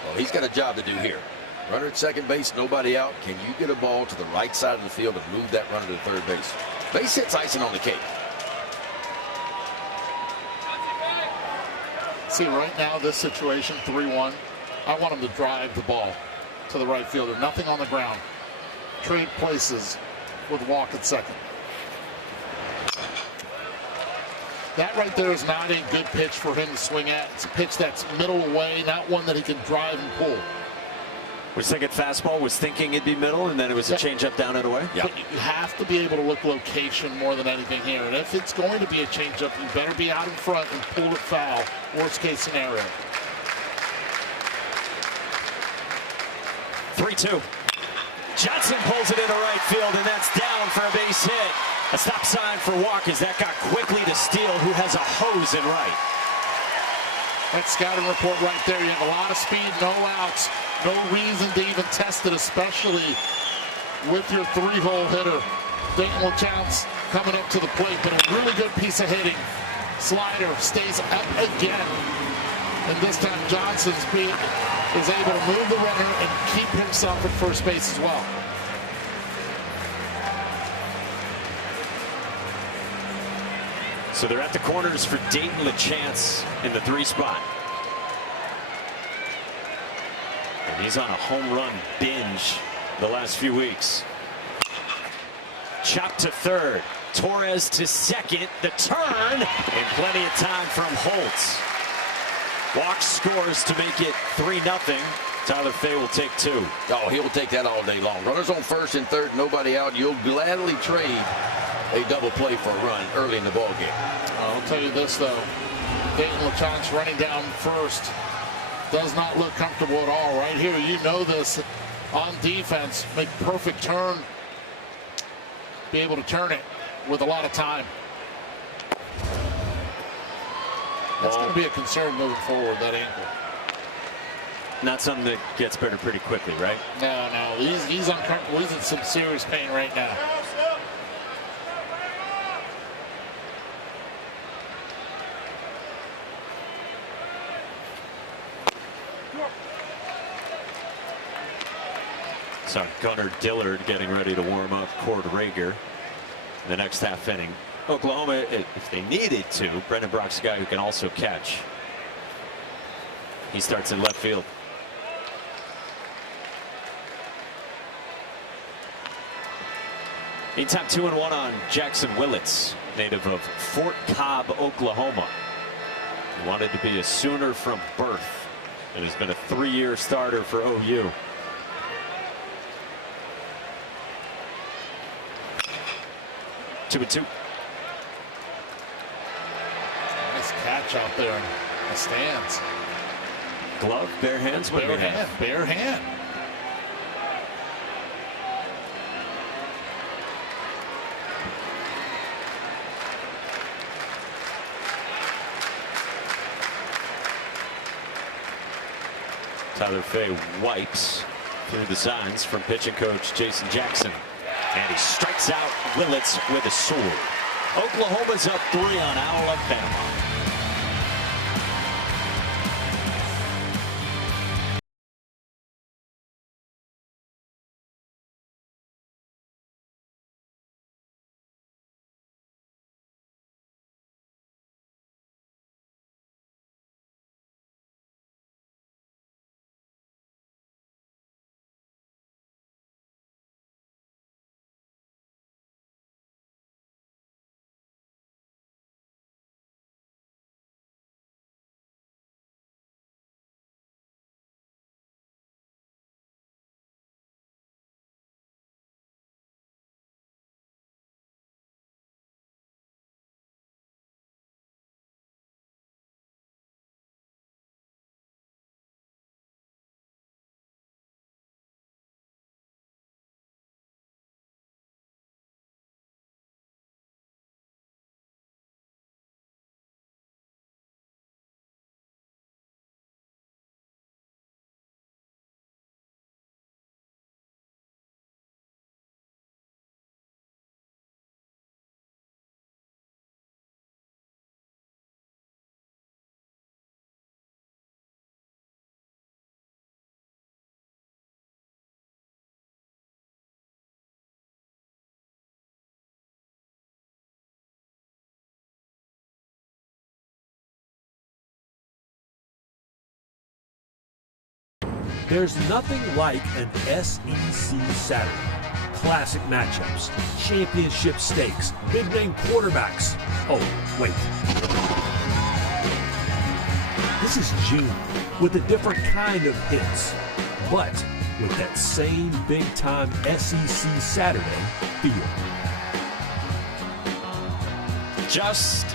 Well, he's got a job to do here. Runner at second base, nobody out. Can you get a ball to the right side of the field and move that runner to third base? Base hit's icing on the cake. See, right now, this situation, 3-1, I want him to drive the ball to the right fielder. Nothing on the ground. Trade places with Walk at second. That right there is not a good pitch for him to swing at. It's a pitch that's middle away, not one that he can drive and pull. Was thinking fastball, was thinking it'd be middle, and then it was a changeup down and away? Yeah. But you have to be able to look location more than anything here. And if it's going to be a changeup, you better be out in front and pull it foul. Worst case scenario. 3-2. Johnson pulls it into right field, and that's down for a base hit. A stop sign for Walk as that got quickly to Steele, who has a hose in right. That scouting report right there. You have a lot of speed, no outs. No reason to even test it, especially with your 3-hole hitter. Dayton LeChance coming up to the plate, but a really good piece of hitting. Slider stays up again. And this time Johnson is able to move the runner and keep himself at first base as well. So they're at the corners for Dayton LeChance in the 3 spot. And he's on a home run binge the last few weeks. Chop to third. Torres to second. The turn. And plenty of time from Holtz. Walk scores to make it 3-0. Tyler Fay will take 2. Oh, he will take that all day long. Runners on first and third, nobody out. You'll gladly trade a double play for a run early in the ball game. I'll tell you this, though. Dayton LeChance running down first does not look comfortable at all. Right here, you know this. On defense, make perfect turn. Be able to turn it with a lot of time. That's going to be a concern moving forward, that ankle. not something that gets better pretty quickly, right? No, he's uncomfortable. He's in some serious pain right now. So Gunnar Dillard getting ready to warm up Cord Rager in the next half inning. Oklahoma, if they needed to, Brendan Brock's a guy who can also catch. He starts in left field. Meantime, 2-1 on Jackson Willits, native of Fort Cobb, Oklahoma. He wanted to be a Sooner from birth and has been a 3-year starter for OU. Two and two. Nice catch out there in the stands. Glove, bare hands, bare hand, bare hand. Tyler Fay wipes through the signs from pitching coach Jason Jackson. And he strikes out Willits with a sword. Oklahoma's up 3 on Alabama. There's nothing like an SEC Saturday. Classic matchups, championship stakes, big-name quarterbacks. Oh, wait. This is June with a different kind of hits, but with that same big-time SEC Saturday feel. Just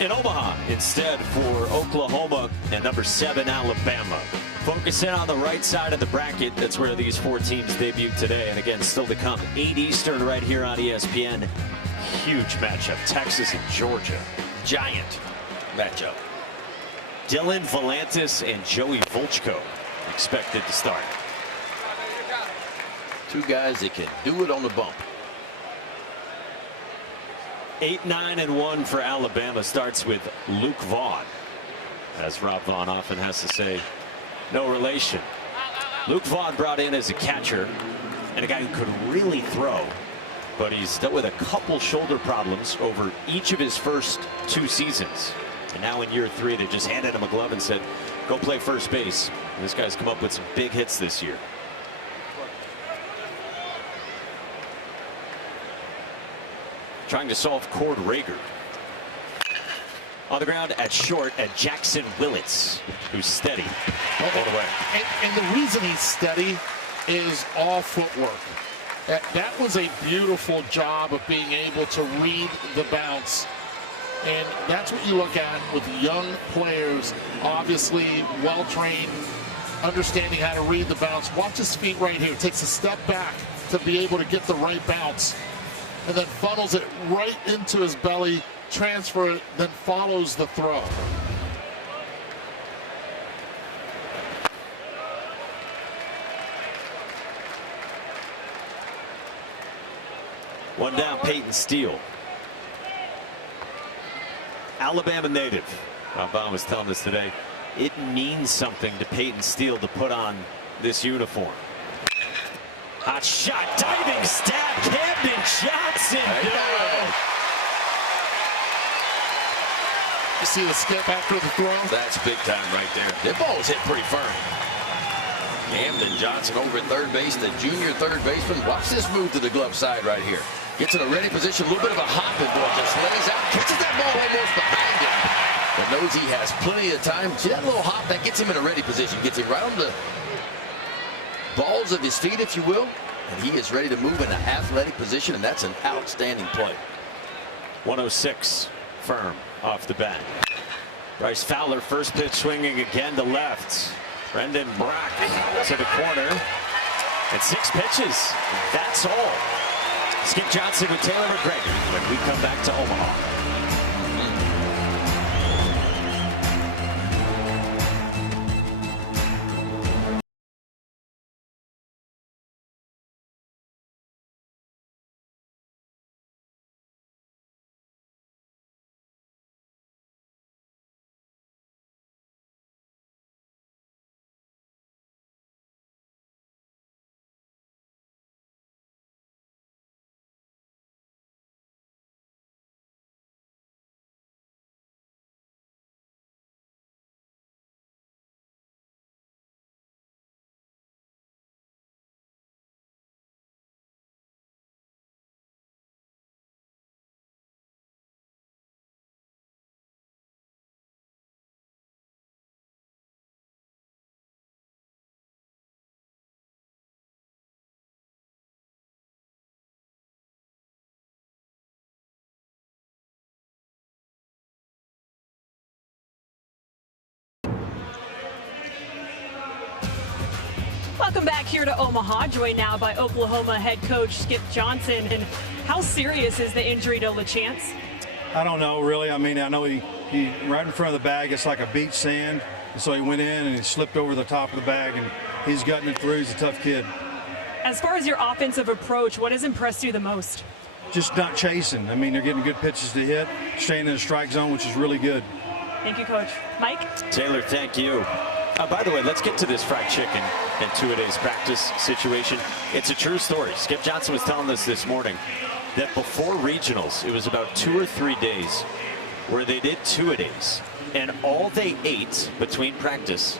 in Omaha instead for Oklahoma and number 7 Alabama. Focus in on the right side of the bracket. That's where these 4 teams debut today. And again, still to come, 8 Eastern right here on ESPN. Huge matchup. Texas and Georgia. Giant matchup. Dylan Volantis and Joey Volchko expected to start. 2 guys that can do it on the bump. 8-9-1 for Alabama starts with Luke Vaughn. As Rob Vaughn often has to say, no relation. Luke Vaughn brought in as a catcher and a guy who could really throw, but he's dealt with a couple shoulder problems over each of his first 2 seasons. And now in year 3, they just handed him a glove and said, go play first base. And this guy's come up with some big hits this year. Trying to solve Cord Rager. On the ground at short at Jackson Willits, who's steady all the way. And the reason he's steady is all footwork. That was a beautiful job of being able to read the bounce. And that's what you look at with young players, obviously well-trained, understanding how to read the bounce. Watch his feet right here. Takes a step back to be able to get the right bounce, and then funnels it right into his belly, transfer it, then follows the throw. One down, Peyton Steele. Alabama native. Bob was telling us today, it means something to Peyton Steele to put on this uniform. Hot shot, diving stab, Camden Johnson. You see the skip after the throw? That's big time right there. That ball's hit pretty firm. Camden Johnson over at third base, the junior third baseman. Watch this move to the glove side right here. Gets in a ready position, a little bit of a hop and ball, just lays out, catches that ball almost behind him. But knows he has plenty of time. See that little hop, that gets him in a ready position. Gets him right on the balls of his feet, if you will. And he is ready to move in an athletic position, and that's an outstanding play. 106 firm off the bat. Bryce Fowler, first pitch swinging again to left. Brendan Brock to the corner. And 6 pitches. That's all. Skip Johnson with Taylor McGregor when we come back to Omaha. Welcome back here to Omaha, joined now by Oklahoma head coach Skip Johnson. And how serious is the injury to LaChance? I don't know, really. I mean, I know he right in front of the bag, it's like a beach sand. And so he went in and he slipped over the top of the bag, and he's gutting it through. He's a tough kid. As far as your offensive approach, what has impressed you the most? Just not chasing. I mean, they're getting good pitches to hit, staying in the strike zone, which is really good. Thank you, Coach. Mike? Taylor, thank you. By the way, let's get to this fried chicken and two-a-days practice situation. It's a true story. Skip Johnson was telling us this morning that before regionals, it was about 2 or 3 days where they did two-a-days, and all they ate between practice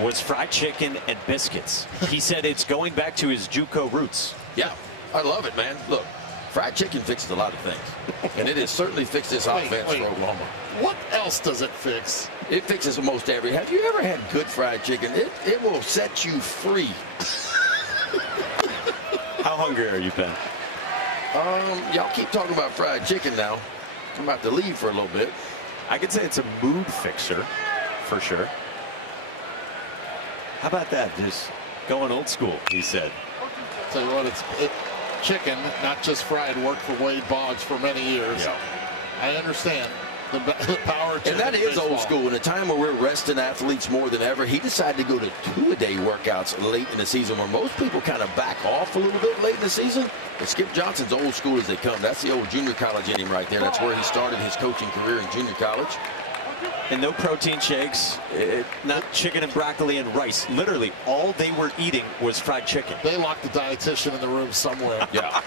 was fried chicken and biscuits. He said it's going back to his JUCO roots. Yeah, I love it, man. Look, fried chicken fixes a lot of things, and it has certainly fixed this offense for Oklahoma. What else does it fix? It fixes almost every. Have you ever had good fried chicken? It will set you free. How hungry are you, Ben? Y'all keep talking about fried chicken now. I'm about to leave for a little bit. I could say it's a mood fixer, for sure. How about that? Just going old school, he said. Tell you what, it's chicken, not just fried, worked for Wade Boggs for many years. Yeah. I understand the power. And that is old school. In a time where we're resting athletes more than ever, he decided to go to two-a-day workouts late in the season, where most people kind of back off a little bit late in the season. But Skip Johnson's old school as they come. That's the old junior college in him right there. That's where he started his coaching career in junior college. And no protein shakes, not chicken and broccoli and rice. Literally, all they were eating was fried chicken. They locked the dietitian in the room somewhere. Yeah.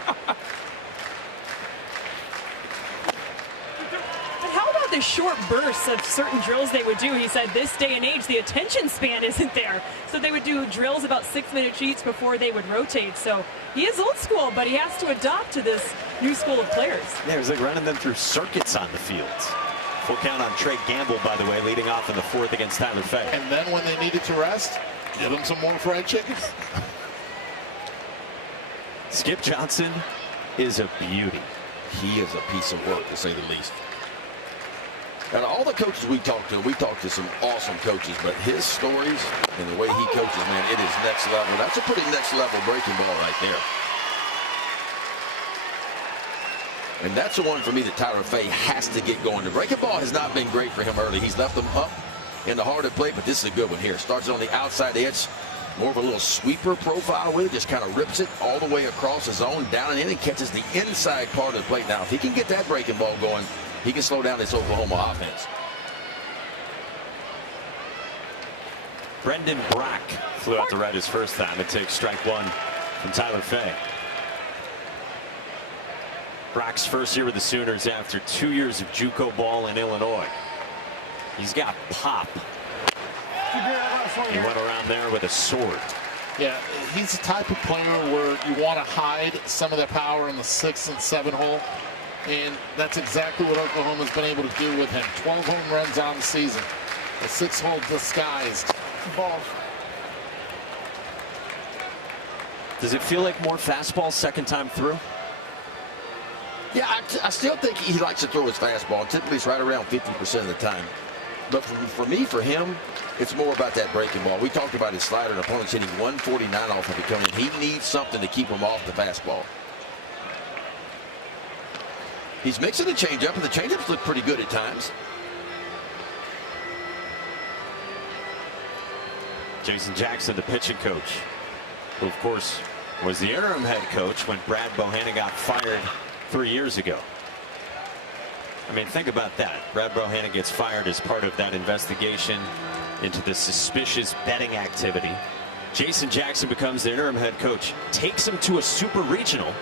How about the short bursts of certain drills they would do? He said this day and age, the attention span isn't there. So they would do drills about 6-minute each before they would rotate. So he is old school, but he has to adopt to this new school of players. Yeah, it was like running them through circuits on the field. Full count on Trey Gamble, by the way, leading off in the 4th against Tyler Fay. And then when they needed to rest, give them some more fried chicken. Skip Johnson is a beauty. He is a piece of work, to say the least. And all the coaches we talked to some awesome coaches, but his stories and the way he coaches, man, it is next level. That's a pretty next level breaking ball right there. And that's the one for me that Tyler Fay has to get going. The breaking ball has not been great for him early. He's left them up in the hard to play, but this is a good one here. Starts on the outside edge. More of a little sweeper profile with it, just kind of rips it all the way across the zone, down and in, and catches the inside part of the plate. Now, if he can get that breaking ball going, he can slow down this Oklahoma offense. Brendan Brock flew out to right his first time. It takes strike one from Tyler Fay. Brock's first year with the Sooners after 2 years of JUCO ball in Illinois. He's got pop. He went around there with a sword. Yeah, he's the type of player where you want to hide some of that power in the 6 and 7 hole. And that's exactly what Oklahoma's been able to do with him. 12 home runs on the season. The 6 hole disguised. Ball. Does it feel like more fastball second time through? Yeah, I still think he likes to throw his fastball. Typically, it's right around 50% of the time. But for him, it's more about that breaking ball. We talked about his slider, and opponents hitting 149 off of it coming in. He needs something to keep him off the fastball. He's mixing the changeup, and the changeups look pretty good at times. Jason Jackson, the pitching coach, who, of course, was the interim head coach when Brad Bohannon got fired 3 years ago. I mean, think about that. Brad Bohannon gets fired as part of that investigation into the suspicious betting activity. Jason Jackson becomes the interim head coach, takes him to a super regional,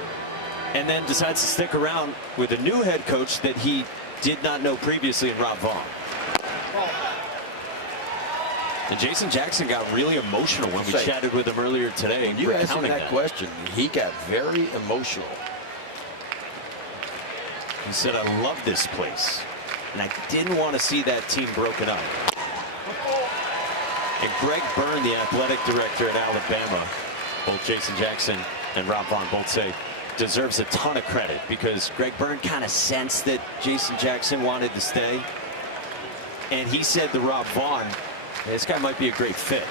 and then decides to stick around with a new head coach that he did not know previously in Rob Vaughn. And Jason Jackson got really emotional when we chatted with him earlier today. When you asked him that question, he got very emotional. He said, I love this place, and I didn't want to see that team broken up. And Greg Byrne, the athletic director at Alabama, both Jason Jackson and Rob Vaughn both say, deserves a ton of credit, because Greg Byrne kind of sensed that Jason Jackson wanted to stay. And he said to Rob Vaughn, this guy might be a great fit.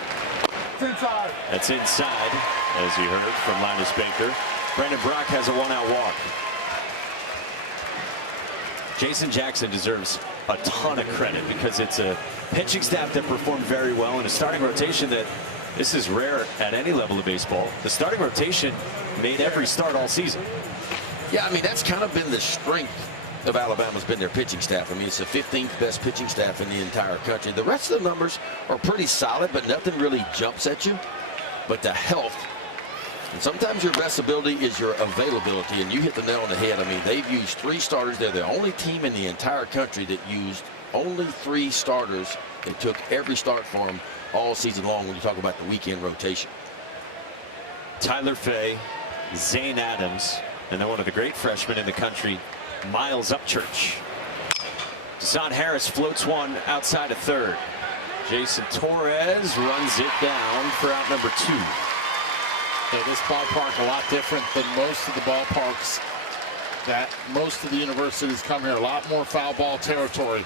Inside. That's inside, as you heard from Linus Baker. Brendan Brock has a one-out walk. Jason Jackson deserves a ton of credit, because it's a pitching staff that performed very well in a starting rotation that this is rare at any level of baseball. The starting rotation made every start all season. Yeah, I mean, that's kind of been the strength of Alabama's been their pitching staff. I mean, it's the 15th best pitching staff in the entire country. The rest of the numbers are pretty solid, but nothing really jumps at you. But the health, and sometimes your best ability is your availability, and you hit the nail on the head. I mean, they've used 3 starters. They're the only team in the entire country that used only 3 starters and took every start for them all season long when you talk about the weekend rotation. Tyler Fay, Zane Adams, and then one of the great freshmen in the country, Miles Upchurch. Desan Harris floats one outside of third. Jason Torres runs it down for out number 2. Yeah, this ballpark a lot different than most of the ballparks that most of the universities come here. A lot more foul ball territory.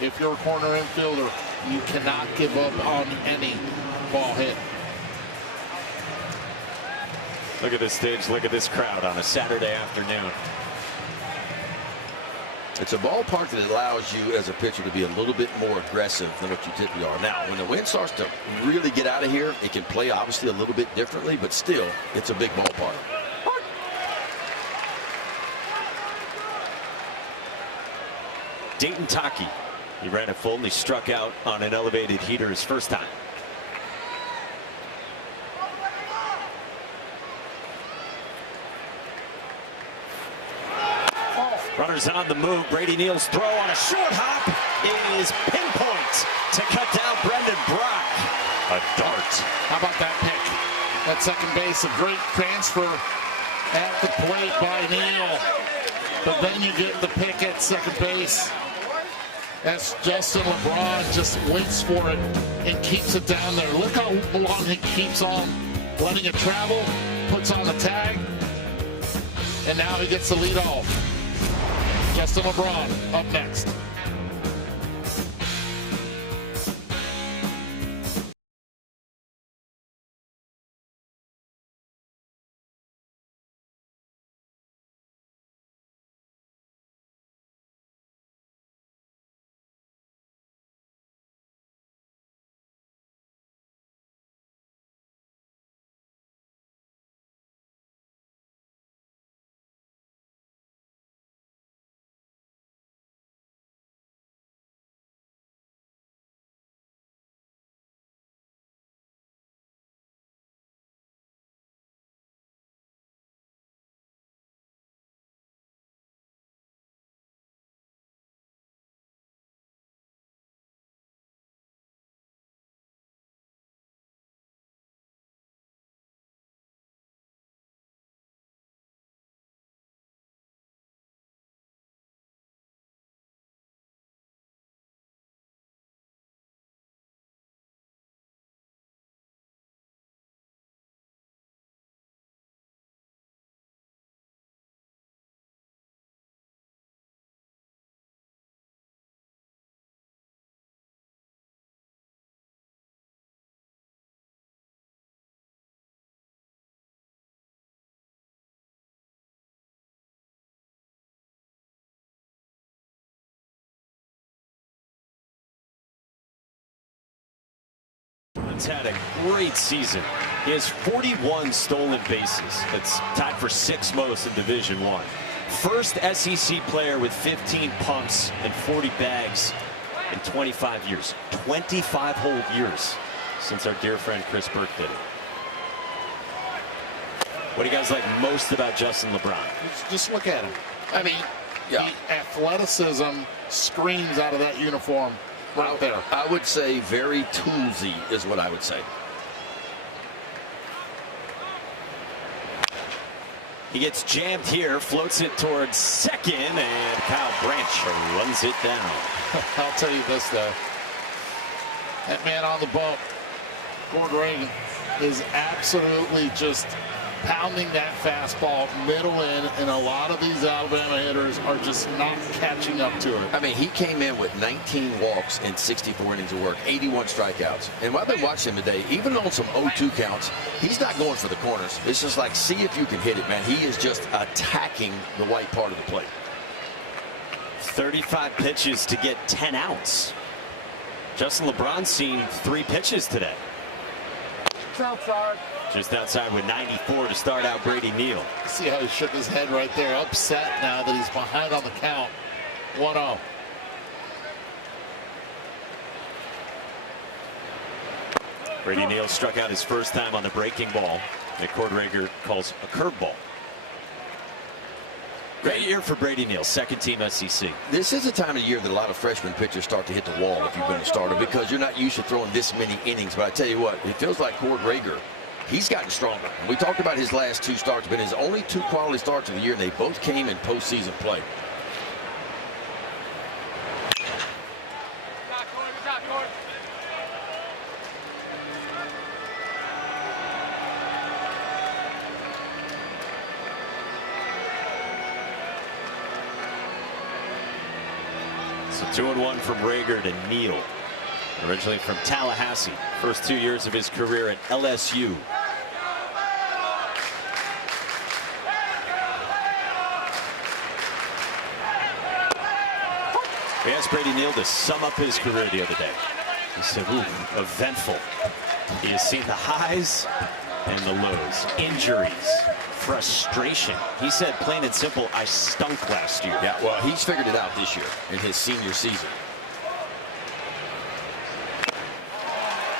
If you're a corner infielder, you cannot give up on any ball hit. Look at this stage. Look at this crowd on a Saturday afternoon. It's a ballpark that allows you as a pitcher to be a little bit more aggressive than what you typically are. Now, when the wind starts to really get out of here, it can play obviously a little bit differently, but still, it's a big ballpark. Dayton Taki. He ran it full and he struck out on an elevated heater his first time. Runners on the move. Brady Neal's throw on a short hop is pinpoint to cut down Brendan Brock. A dart. How about that pick? At second base, a great transfer at the plate by Neal. But then you get the pick at second base as Justin LeBron just waits for it and keeps it down there. Look how long he keeps on letting it travel, puts on the tag, and now he gets the lead off. Justin LeBron up next. LeBron's had a great season. He has 41 stolen bases. That's tied for 6th most in Division I. First SEC player with 15 pumps and 40 bags in 25 years. 25 whole years since our dear friend Chris Burke did it. What do you guys like most about Justin LeBron? Just look at him. I mean, the athleticism screams out of that uniform right there. I would say very toolsy is what I would say. He gets jammed here, floats it towards second, and Kyle Branch runs it down. I'll tell you this, though. That man on the bump, Cord Reagan, is absolutely just pounding that fastball middle in, and a lot of these Alabama hitters are just not catching up to it. I mean, he came in with 19 walks in 64 innings of work, 81 strikeouts. And I've been watching him today, even on some 0-2 counts, he's not going for the corners. It's just like, see if you can hit it, man. He is just attacking the white part of the plate. 35 pitches to get 10 outs. Justin LeBron's seen 3 pitches today. It's outside. Just outside with 94 to start out Brady Neal. See how he shook his head right there, upset now that he's behind on the count. 1-0. Brady Neal struck out his first time on the breaking ball that Cord Reagan calls a curveball. Great year for Brady Neal, second team SEC. This is a time of year that a lot of freshman pitchers start to hit the wall if you've been a starter, because you're not used to throwing this many innings. But I tell you what, it feels like Cord Reagan, he's gotten stronger. We talked about his last 2 starts, but his only 2 quality starts of the year, and they both came in postseason play. So 2-1 from Reagan to Neal. Originally from Tallahassee. First 2 years of his career at LSU. We asked Brady Neal to sum up his career the other day. He said, ooh, eventful. He has seen the highs and the lows, injuries, frustration. He said, plain and simple, I stunk last year. Yeah, well, he's figured it out this year in his senior season.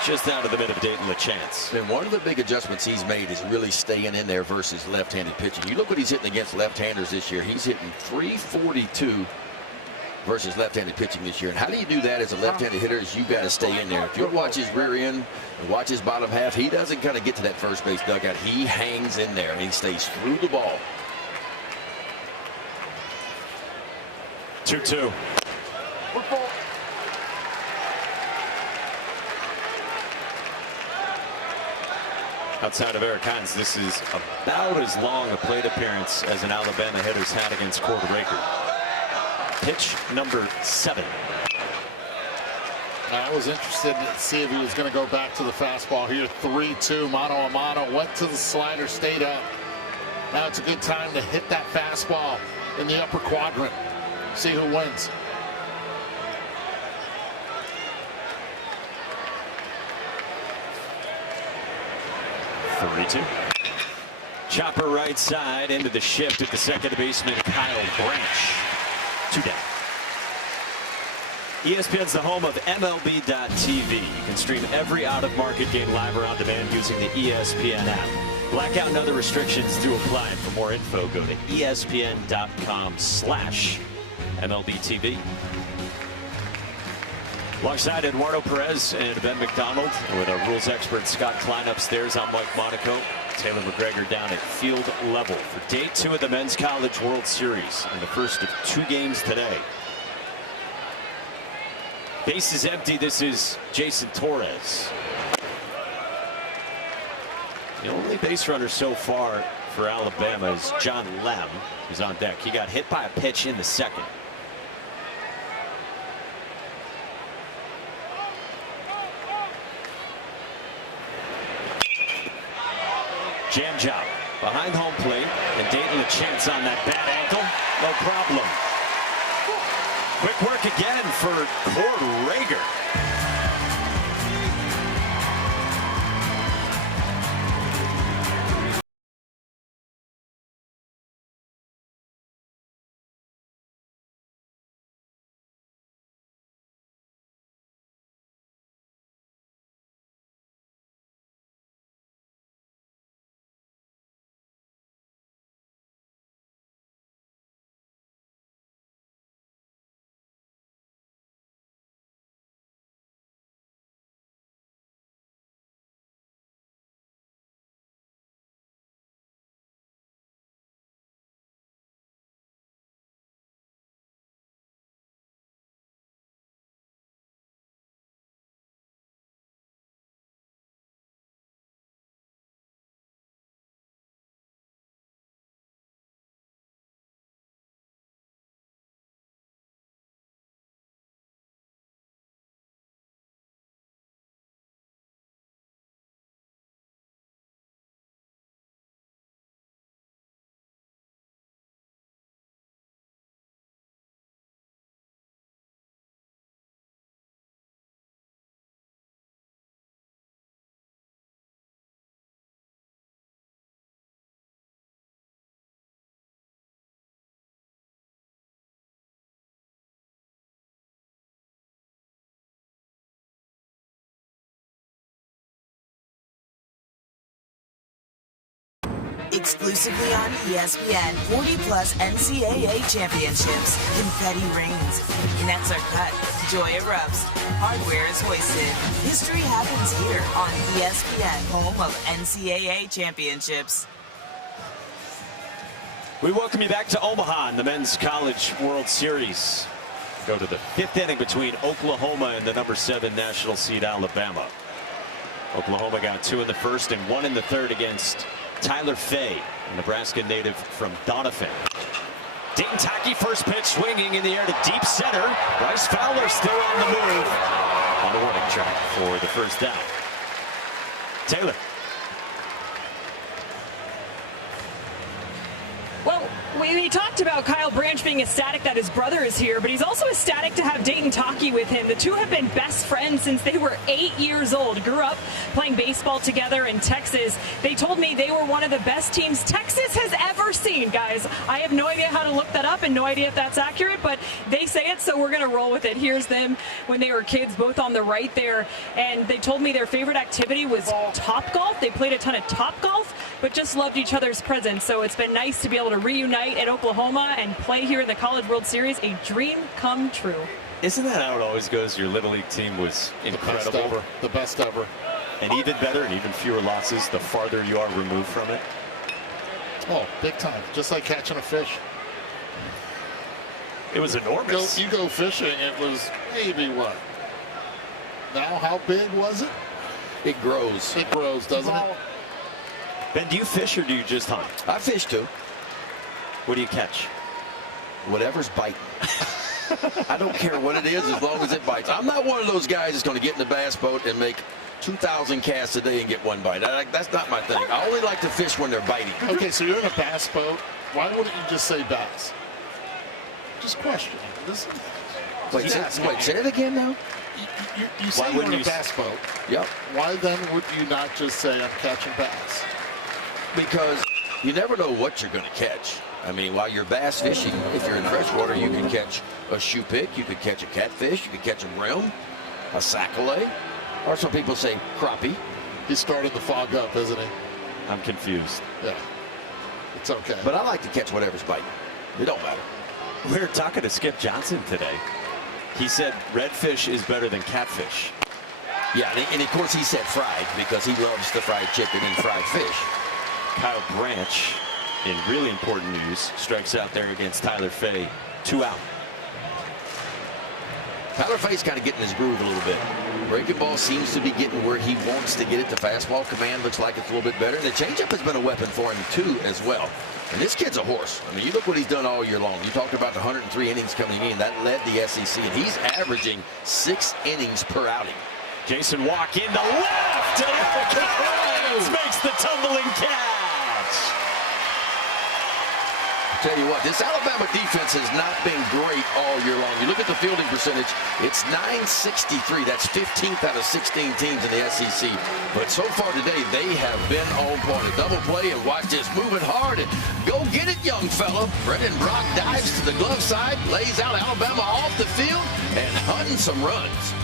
Just out of the mid of Dayton LeChance. And one of the big adjustments he's made is really staying in there versus left-handed pitching. You look what he's hitting against left-handers this year. He's hitting .342 versus left-handed pitching this year. And how do you do that as a left-handed hitter? Is you got to stay in there. If you watch his rear end and watch his bottom half, he doesn't kind of get to that first base dugout. He hangs in there and he stays through the ball. 2-2. Outside of Eric Hines, this is about as long a plate appearance as an Alabama hitter's had against Cord Reagan. Pitch number 7. I was interested to see if he was going to go back to the fastball here. 3-2, mano a mano, went to the slider, stayed up. Now it's a good time to hit that fastball in the upper quadrant. See who wins. Chopper right side into the shift at the second baseman, Kyle Branch. 2 down. ESPN's the home of MLB.tv. You can stream every out-of-market game live or on demand using the ESPN app. Blackout and other restrictions do apply. And for more info, go to ESPN.com/MLB.tv. Alongside Eduardo Perez and Ben McDonald, with our rules expert Scott Klein upstairs, I'm Mike Monaco. Taylor McGregor down at field level for day 2 of the Men's College World Series, and the first of 2 games today. Base is empty. This is Jason Torres. The only base runner so far for Alabama is John Lem, who's on deck. He got hit by a pitch in the second. Jam job behind home plate, and Dayton LeChance on that bad ankle. No problem. Quick work again for Cord Reagan. Exclusively on ESPN, 40-plus NCAA championships. Confetti rings. Nets are cut. Joy erupts. Hardware is hoisted. History happens here on ESPN, home of NCAA championships. We welcome you back to Omaha in the Men's College World Series. Go to the 5th inning between Oklahoma and the number 7 national seed Alabama. Oklahoma got 2 in the first and 1 in the third against Tyler Fay, a Nebraska native from Doniphan. Dayton Taki first pitch swinging in the air to deep center. Bryce Fowler still on the move on the warning track for the first down. Taylor. Well, we talked about Kyle Branch being ecstatic that his brother is here, but he's also ecstatic to have Dayton Taki with him. The two have been best friends since they were 8 years old. Grew up playing baseball together in Texas. They told me they were one of the best teams Texas has ever seen, guys. I have no idea how to look that up and no idea if that's accurate, but they say it, so we're going to roll with it. Here's them when they were kids, both on the right there, and they told me their favorite activity was Topgolf. They played a ton of Topgolf, but just loved each other's presence, so it's been nice to be able to reunite at Oklahoma and play here in the College World Series. A dream come true. Isn't that how it always goes? Your Little League team was incredible. The best ever. And even better and even fewer losses the farther you are removed from it. Oh, big time. Just like catching a fish. It was enormous. You go fishing, it was maybe what? Now, how big was it? It grows. It grows, doesn't it? Ben, do you fish or do you just hunt? I fish too. What do you catch? Whatever's biting. I don't care what it is as long as it bites. I'm not one of those guys that's going to get in the bass boat and make 2,000 casts a day and get one bite. That's not my thing. I only like to fish when they're biting. Okay, so you're in a bass boat. Why wouldn't you just say bass? Just question. Wait, say it again now? You say you're in a bass boat. Yep. Why then would you not just say I'm catching bass? Because you never know what you're going to catch. I mean, while you're bass fishing, if you're in freshwater, you can catch a shoe pick, you could catch a catfish, you could catch a brim, a sac-a-lay, or some people say crappie. He's starting to fog up, isn't he? I'm confused. Yeah. It's okay. But I like to catch whatever's biting. It don't matter. We were talking to Skip Johnson today. He said redfish is better than catfish. Yeah, and of course he said fried because he loves the fried chicken and fried fish. Kyle Branch, in really important news, strikes out there against Tyler Fay. 2 out. Tyler Fay's kind of getting his groove a little bit. Breaking ball seems to be getting where he wants to get it. The fastball command looks like it's a little bit better. And the changeup has been a weapon for him, too, as well. And this kid's a horse. I mean, you look what he's done all year long. You talked about the 103 innings coming in. That led the SEC, and he's averaging 6 innings per outing. Jason Walk in the left, and Eric Collins makes the tumbling catch. Tell you what, this Alabama defense has not been great all year long. You look at the fielding percentage, it's .963. That's 15th out of 16 teams in the SEC. But so far today, they have been on point. A double play, and watch this, moving hard. And go get it, young fella. Brendan Brock dives to the glove side, lays out Alabama off the field, and hunting some runs.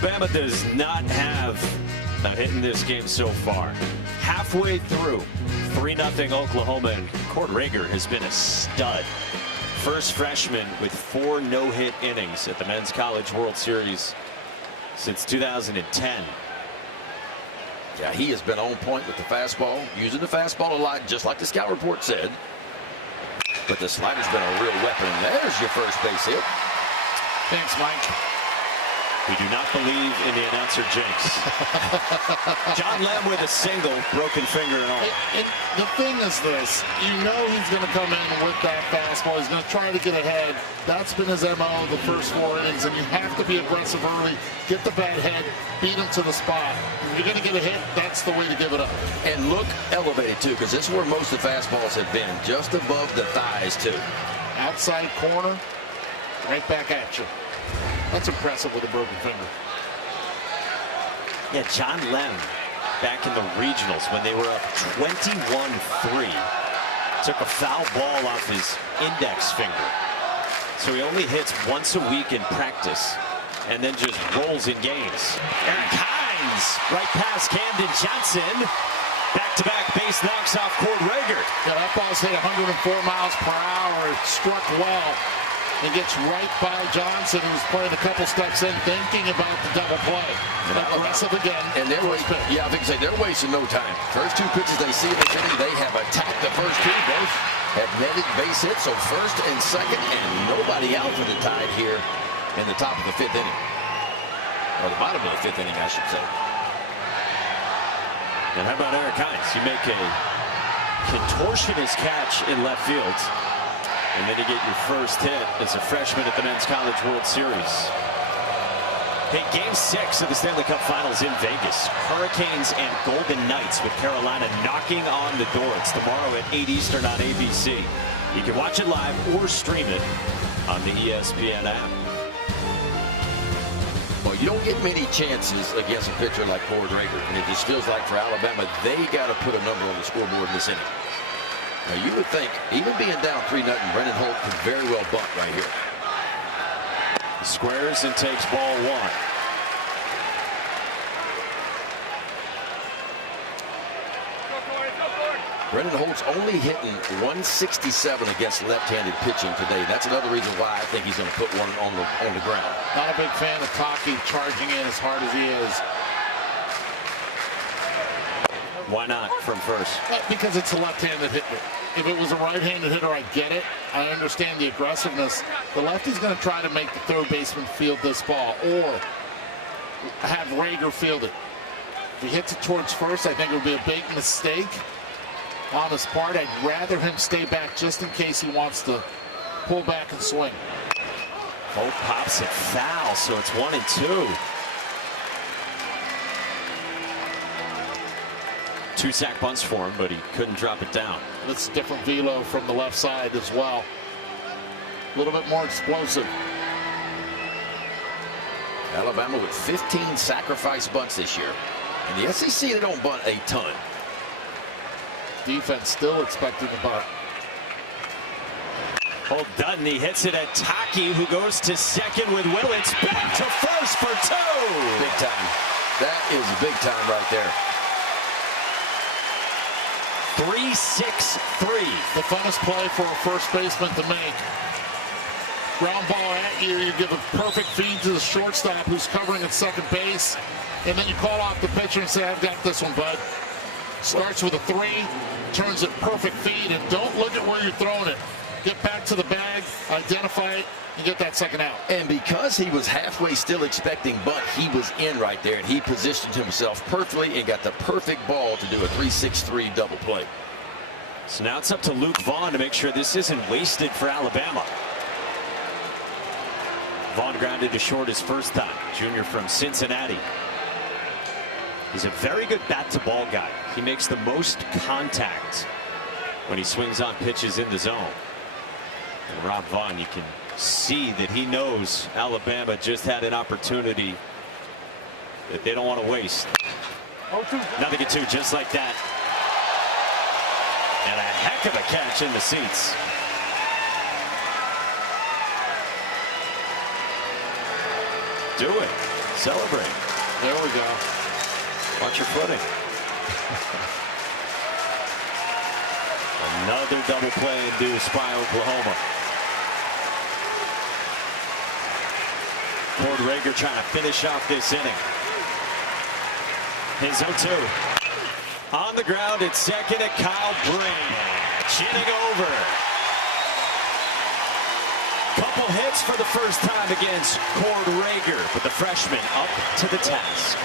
Alabama does not have a hit in this game so far. Halfway through, 3-0 Oklahoma, and Cord Rager has been a stud. First freshman with 4 no-hit innings at the Men's College World Series since 2010. Yeah, he has been on point with the fastball, using the fastball a lot, just like the scout report said. But the slider's been a real weapon, and there's your first base hit. Thanks, Mike. We do not believe in the announcer jinx. John Lem with a single, broken finger and all. And the thing is this, you know he's going to come in with that fastball. He's going to try to get ahead. That's been his MO the first 4 innings, and you have to be aggressive early, get the bad head, beat him to the spot. If you're going to get a hit, that's the way to give it up. And look elevated, too, because this is where most of the fastballs have been, just above the thighs, too. Outside corner, right back at you. That's impressive with a broken finger. Yeah, John Lem, back in the regionals when they were up 21-3, took a foul ball off his index finger. So he only hits once a week in practice and then just rolls in games. Eric Hines, right past Camden Johnson. Back-to-back base knocks off Cord Rager. Yeah, that ball's hit 104 miles per hour. It struck well. It gets right by Johnson, who's playing a couple steps in, thinking about the double play. Aggressive again. And they're I think they're wasting no time. First 2 pitches they see in the inning, they have attacked the first 2. Both have netted base hits, so first and second, and nobody out for the Tide here in the top of the 5th inning. Or the bottom of the 5th inning, I should say. And how about Eric Hines? You make a contortionist catch in left field, and then you get your first hit as a freshman at the Men's College World Series. Hey, Game 6 of the Stanley Cup Finals in Vegas. Hurricanes and Golden Knights with Carolina knocking on the door. It's tomorrow at 8 Eastern on ABC. You can watch it live or stream it on the ESPN app. Well, you don't get many chances against a pitcher like Cord Rager, and it just feels like for Alabama, they got to put a number on the scoreboard in this inning. Now, you would think, even being down 3-0, Brennan Holt could very well bunt right here. Squares and takes ball 1. Brennan Holt's only hitting 167 against left-handed pitching today. That's another reason why I think he's going to put one on the ground. Not a big fan of Taki charging in as hard as he is. Why not from first? Because it's a left-handed hitter. If it was a right-handed hitter, I get it. I understand the aggressiveness. The lefty's going to try to make the third baseman field this ball or have Rager field it. If he hits it towards first, I think it would be a big mistake on his part. I'd rather him stay back just in case he wants to pull back and swing. Holt pops it foul, so it's 1-2. 2 sack bunts for him, but he couldn't drop it down. It's a different velo from the left side as well. A little bit more explosive. Alabama with 15 sacrifice bunts this year. In the SEC, they don't bunt a ton. Defense still expecting the bunt. Holt doesn't. He hits it at Taki, who goes to second with Willits. Back to first for 2. Big time. That is big time right there. 3-6-3. The funnest play for a first baseman to make. Ground ball at you. You give a perfect feed to the shortstop who's covering at second base. And then you call off the pitcher and say, I've got this one, bud. Starts with a 3, turns it perfect feed, and don't look at where you're throwing it. Get back to the bag, identify it, and get that second out. And because he was halfway still expecting bunt, he was in right there, and he positioned himself perfectly and got the perfect ball to do a 3-6-3 double play. So now it's up to Luke Vaughn to make sure this isn't wasted for Alabama. Vaughn grounded to short his first time. Junior from Cincinnati. He's a very good bat-to-ball guy. He makes the most contact when he swings on pitches in the zone. And Rob Vaughn, you can see that he knows Alabama just had an opportunity that they don't want to waste. Nothing at 2, just like that. And a heck of a catch in the seats. Do it. Celebrate. There we go. Watch your footing. Another double play induced by Oklahoma. Cord Rager trying to finish off this inning. His 0-2. On the ground at second at Kyle Brand. Chinning over. Couple hits for the first time against Cord Rager, but the freshman up to the task.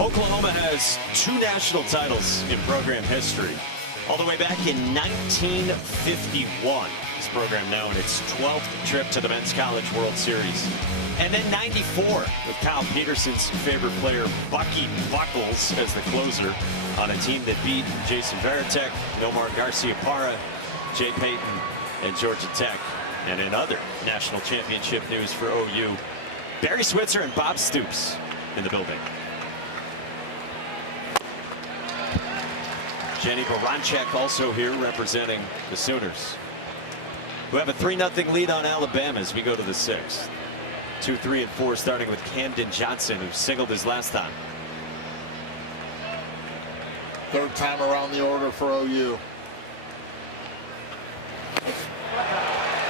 Oklahoma has 2 national titles in program history. All the way back in 1951. This program now in its 12th trip to the Men's College World Series. And then 94 with Kyle Peterson's favorite player, Bucky Buckles, as the closer on a team that beat Jason Varitek, Nomar Garcia-Parra, Jay Payton, and Georgia Tech. And in other national championship news for OU, Barry Switzer and Bob Stoops in the building. Jenny Baranchek also here representing the Sooners, who have a 3-0 lead on Alabama as we go to the 6th. 2, 3, and 4 starting with Camden Johnson, who singled his last time. Third time around the order for OU.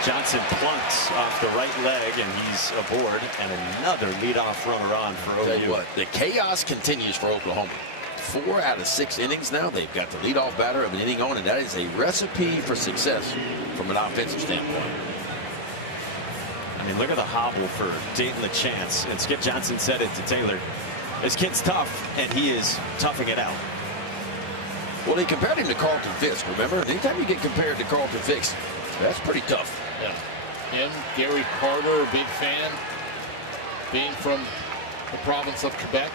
Johnson plunks off the right leg, and he's aboard, and another leadoff runner on for OU. Tell you what, the chaos continues for Oklahoma. 4 out of 6 innings now. They've got the leadoff batter of an inning on, and that is a recipe for success from an offensive standpoint. I mean, look at the hobble for Dayton LeChance. And Skip Johnson said it to Taylor. This kid's tough, and he is toughing it out. Well, they compared him to Carlton Fisk, remember? Anytime you get compared to Carlton Fisk, that's pretty tough. Yeah. Him, Gary Carter, a big fan, being from the province of Quebec.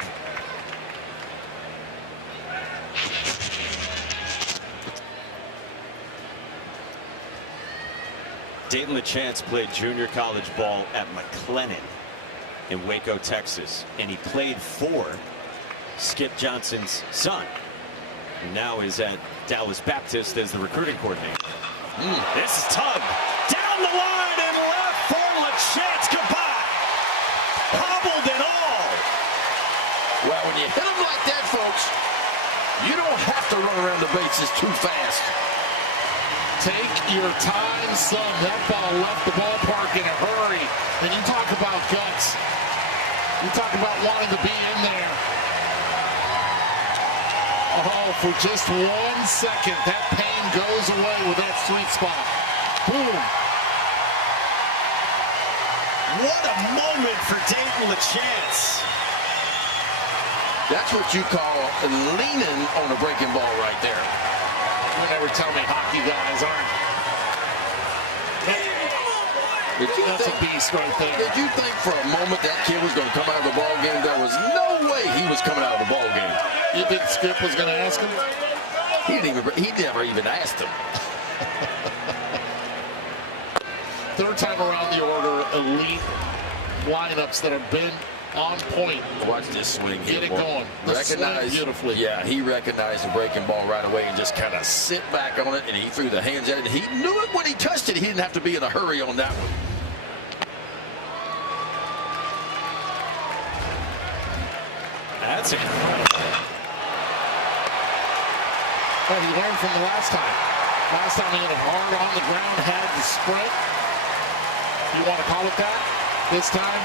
Dayton LeChance played junior college ball at McLennan in Waco, Texas, and he played for Skip Johnson's son, who now is at Dallas Baptist as the recruiting coordinator. This is tugged down the line and left for LeChance. Goodbye. Hobbled and all. Well, when you hit them like that, folks, you don't have to run around the bases too fast. Take your time, son. That ball left the ballpark in a hurry. And you talk about guts. You talk about wanting to be in there. Oh, for just 1 second, that pain goes away with that sweet spot. Boom. What a moment for Dayton LeChance. That's what you call leaning on a breaking ball right there. You never tell me hockey guys aren't. That's a beast right there. Did you think for a moment that kid was going to come out of the ball game? There was no way he was coming out of the ball game. You think Skip was going to ask him? He never even asked him. third time around the order, elite lineups that have been on point. Watch this swing here. Get it going. Recognize beautifully. Yeah, he recognized the breaking ball right away and just kind of sit back on it, and he threw the hands at it. He knew it when he touched it. He didn't have to be in a hurry on that one. That's incredible. Well, he learned from the last time. Last time he hit it hard on the ground, had the sprint. You want to call it that? This time,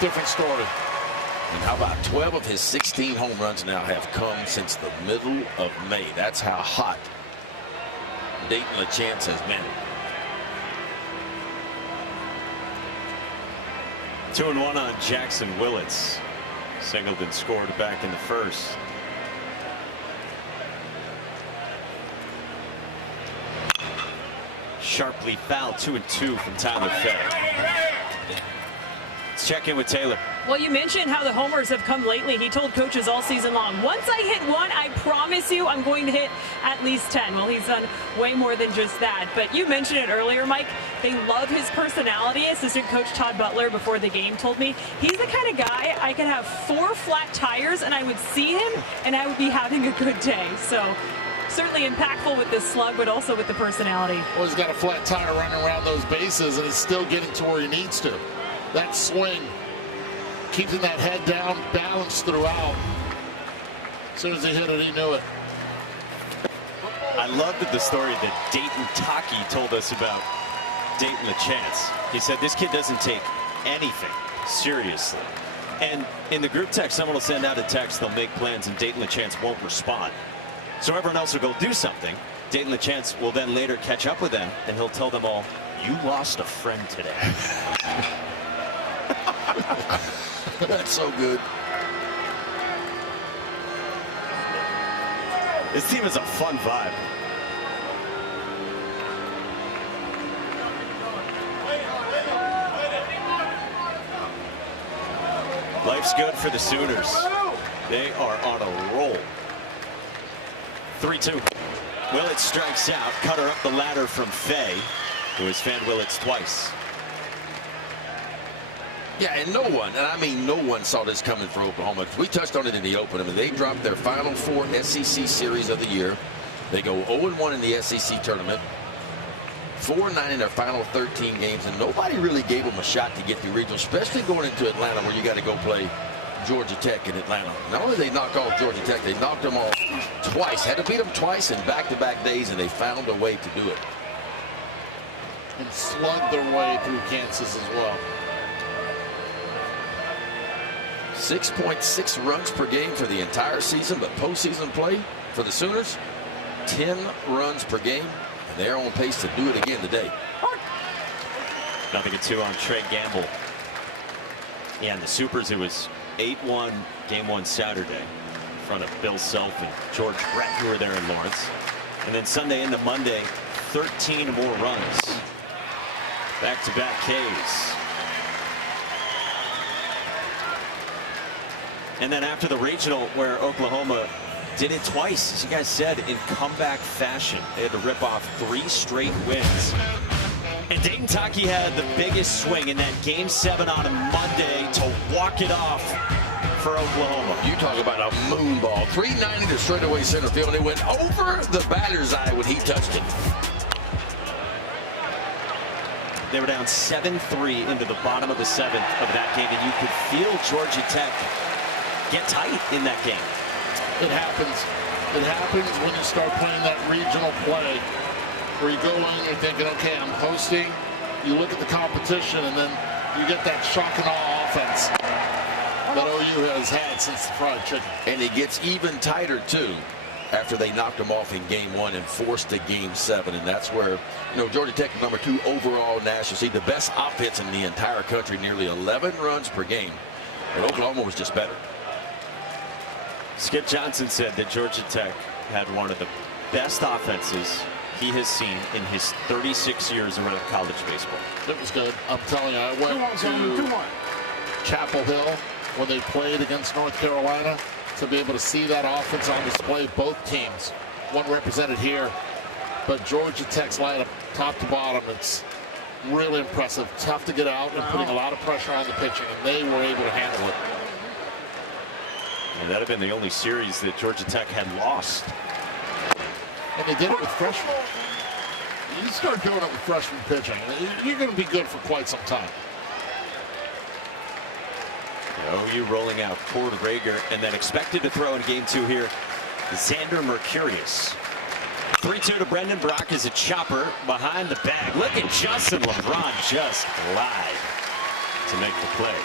different story. And how about 12 of his 16 home runs now have come since the middle of May. That's how hot Dayton LaChance has been. 2-1 on Jackson Willits. Singleton scored back in the first. Sharply fouled. 2-2 from Tyler Fay. Let's check in with Taylor. Well, you mentioned how the homers have come lately. He told coaches all season long, once I hit one, I promise you I'm going to hit at least 10. Well, he's done way more than just that. But you mentioned it earlier, Mike. They love his personality. Assistant coach Todd Butler before the game told me he's the kind of guy I could have 4 flat tires and I would see him and I would be having a good day. So certainly impactful with the slug, but also with the personality. Well, he's got a flat tire running around those bases, and he's still getting to where he needs to. That swing, keeping that head down, balanced throughout. As soon as he hit it, he knew it. I loved the story that Dayton Taki told us about Dayton LaChance. He said this kid doesn't take anything seriously. And in the group text, someone will send out a text, they'll make plans, and Dayton LaChance won't respond. So everyone else will go do something. Dayton LaChance will then later catch up with them, and he'll tell them all, you lost a friend today. That's so good. This team is a fun vibe. Life's good for the Sooners. They are on a roll. 3-2. Willits strikes out. Cutter up the ladder from Fay, who has fanned Willits twice. Yeah, and no one, and I mean no one, saw this coming for Oklahoma. We touched on it in the open. I mean, they dropped their final 4 SEC series of the year. They go 0-1 in the SEC tournament, 4-9 in their final 13 games, and nobody really gave them a shot to get the regional, especially going into Atlanta where you got to go play Georgia Tech in Atlanta. Not only did they knock off Georgia Tech, they knocked them off twice. Had to beat them twice in back-to-back days, and they found a way to do it. And slugged their way through Kansas as well. 6.6 runs per game for the entire season, but postseason play for the Sooners, 10 runs per game, and they're on pace to do it again today. 0-2 on Trey Gamble. Yeah, and the Supers, it was 8-1 game 1 Saturday in front of Bill Self and George Brett, who were there in Lawrence. And then Sunday into Monday, 13 more runs. Back-to-back Ks. And then after the regional, where Oklahoma did it twice, as you guys said, in comeback fashion. They had to rip off 3 straight wins. And Dayton Taki had the biggest swing in that Game 7 on a Monday to walk it off for Oklahoma. You talk about a moon ball. 390 to straightaway center field, and it went over the batter's eye when he touched it. They were down 7-3 into the bottom of the 7th of that game, and you could feel Georgia Tech get tight in that game. It happens. It happens when you start playing that regional play where you go in, you're thinking, okay, I'm hosting. You look at the competition, and then you get that shock and awe offense that OU has had since the fried chicken. And it gets even tighter, too, after they knocked them off in Game 1 and forced a Game 7. And that's where, you know, Georgia Tech, #2 overall national seed, the best offense in the entire country, nearly 11 runs per game. But Oklahoma was just better. Skip Johnson said that Georgia Tech had one of the best offenses he has seen in his 36 years around college baseball. It was good. I'm telling you, I went to Chapel Hill when they played against North Carolina to be able to see that offense on display. Both teams, one represented here, but Georgia Tech's lineup, top to bottom, it's really impressive. Tough to get out and putting a lot of pressure on the pitching, and they were able to handle it. And that had been the only series that Georgia Tech had lost. And they did it with freshmen. You start doing it with freshman pitching, you're going to be good for quite some time. OU rolling out Cord Rager, and then expected to throw in game 2 here, Xander Mercurius. 3-2 to Brendan Brock as a chopper behind the bag. Look at Justin LeBron just glide to make the play.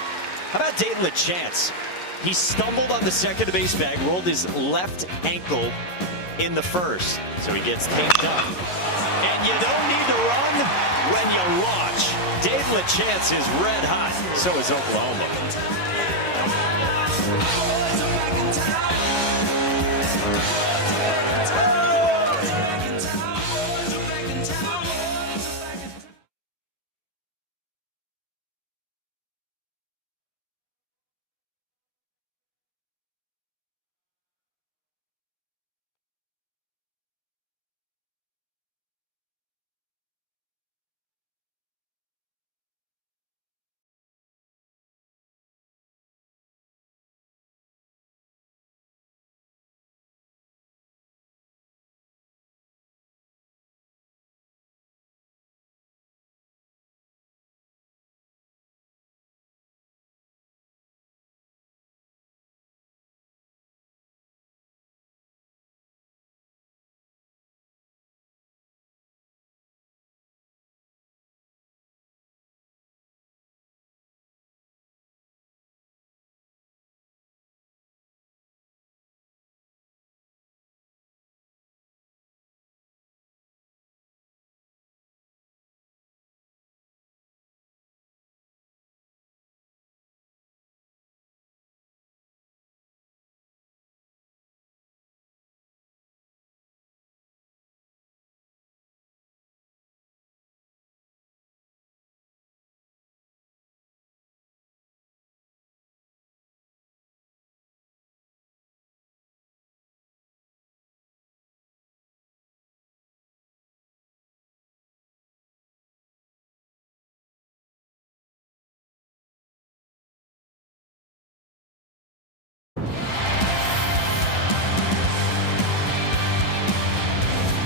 How about Dayton LeChance? He stumbled on the second base bag, rolled his left ankle in the first, so he gets taped up. And you don't need to run when you launch. Dayton LeChance is red hot. So is Oklahoma.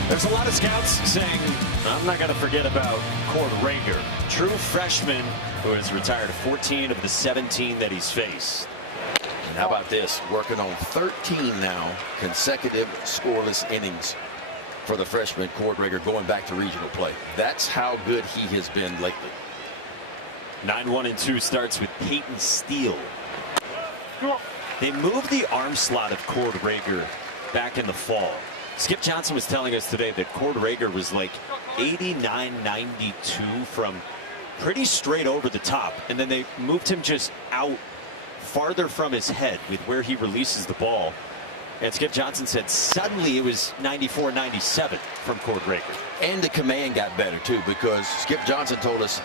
There's a lot of scouts saying, I'm not going to forget about Cord Rager, true freshman who has retired 14 of the 17 that he's faced. And how about this? Working on 13 now consecutive scoreless innings for the freshman Cord Rager going back to regional play. That's how good he has been lately. 9-1-2 starts with Peyton Steele. They moved the arm slot of Cord Rager back in the fall. Skip Johnson was telling us today that Cord Rager was like 89-92 from pretty straight over the top, and then they moved him just out farther from his head with where he releases the ball. And Skip Johnson said suddenly it was 94-97 from Cord Rager. And the command got better too, because Skip Johnson told us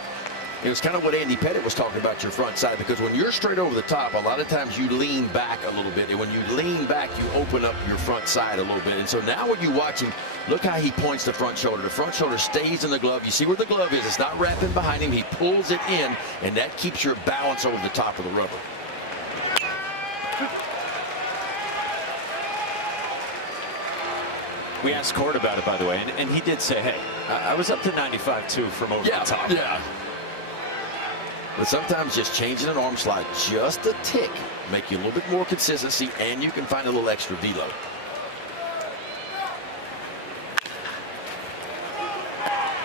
it was kind of what Andy Pettit was talking about, your front side, because when you're straight over the top, a lot of times you lean back a little bit, and when you lean back, you open up your front side a little bit. And so now when you watch him, look how he points the front shoulder. The front shoulder stays in the glove. You see where the glove is. It's not wrapping behind him. He pulls it in, and that keeps your balance over the top of the rubber. We asked Cord about it, by the way, and he did say, hey, I was up to 95 too from over the top. Yeah. But sometimes just changing an arm slide just a tick make you a little bit more consistency, and you can find a little extra velo.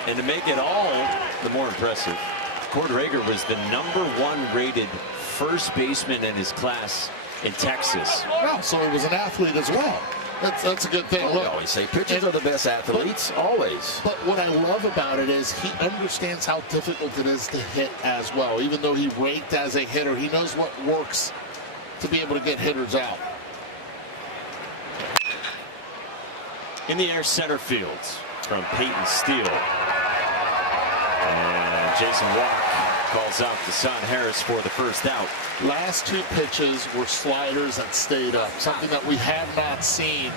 And to make it all the more impressive, Cord Rager was the #1 rated first baseman in his class in Texas. Well, so he was an athlete as well. That's a good thing. Well, we always say pitchers are the best athletes, always. But what I love about it is he understands how difficult it is to hit as well. Even though he ranked as a hitter, he knows what works to be able to get hitters out. In the air, center field from Peyton Steele. And Jason Walk calls out Deshaun Harris for the first out. Last two pitches were sliders that stayed up, something that we have not seen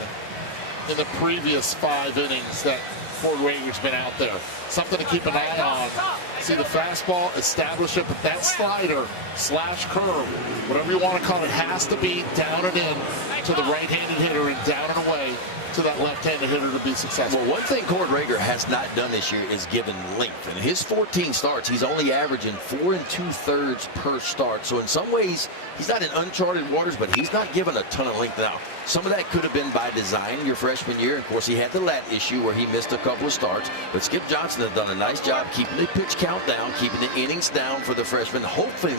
in the previous 5 innings. That Cord Rager's been out there. Something to keep an eye on. See the fastball, establish it, but that slider slash curve, whatever you want to call it, has to be down and in to the right-handed hitter and down and away to that left-handed hitter to be successful. Well, one thing Cord Rager has not done this year is given length. In his 14 starts, he's only averaging 4 2/3 per start. So in some ways, he's not in uncharted waters, but he's not given a ton of length now. Some of that could have been by design your freshman year. Of course, he had the lat issue where he missed a couple of starts. But Skip Johnson has done a nice job keeping the pitch count down, keeping the innings down for the freshman, hoping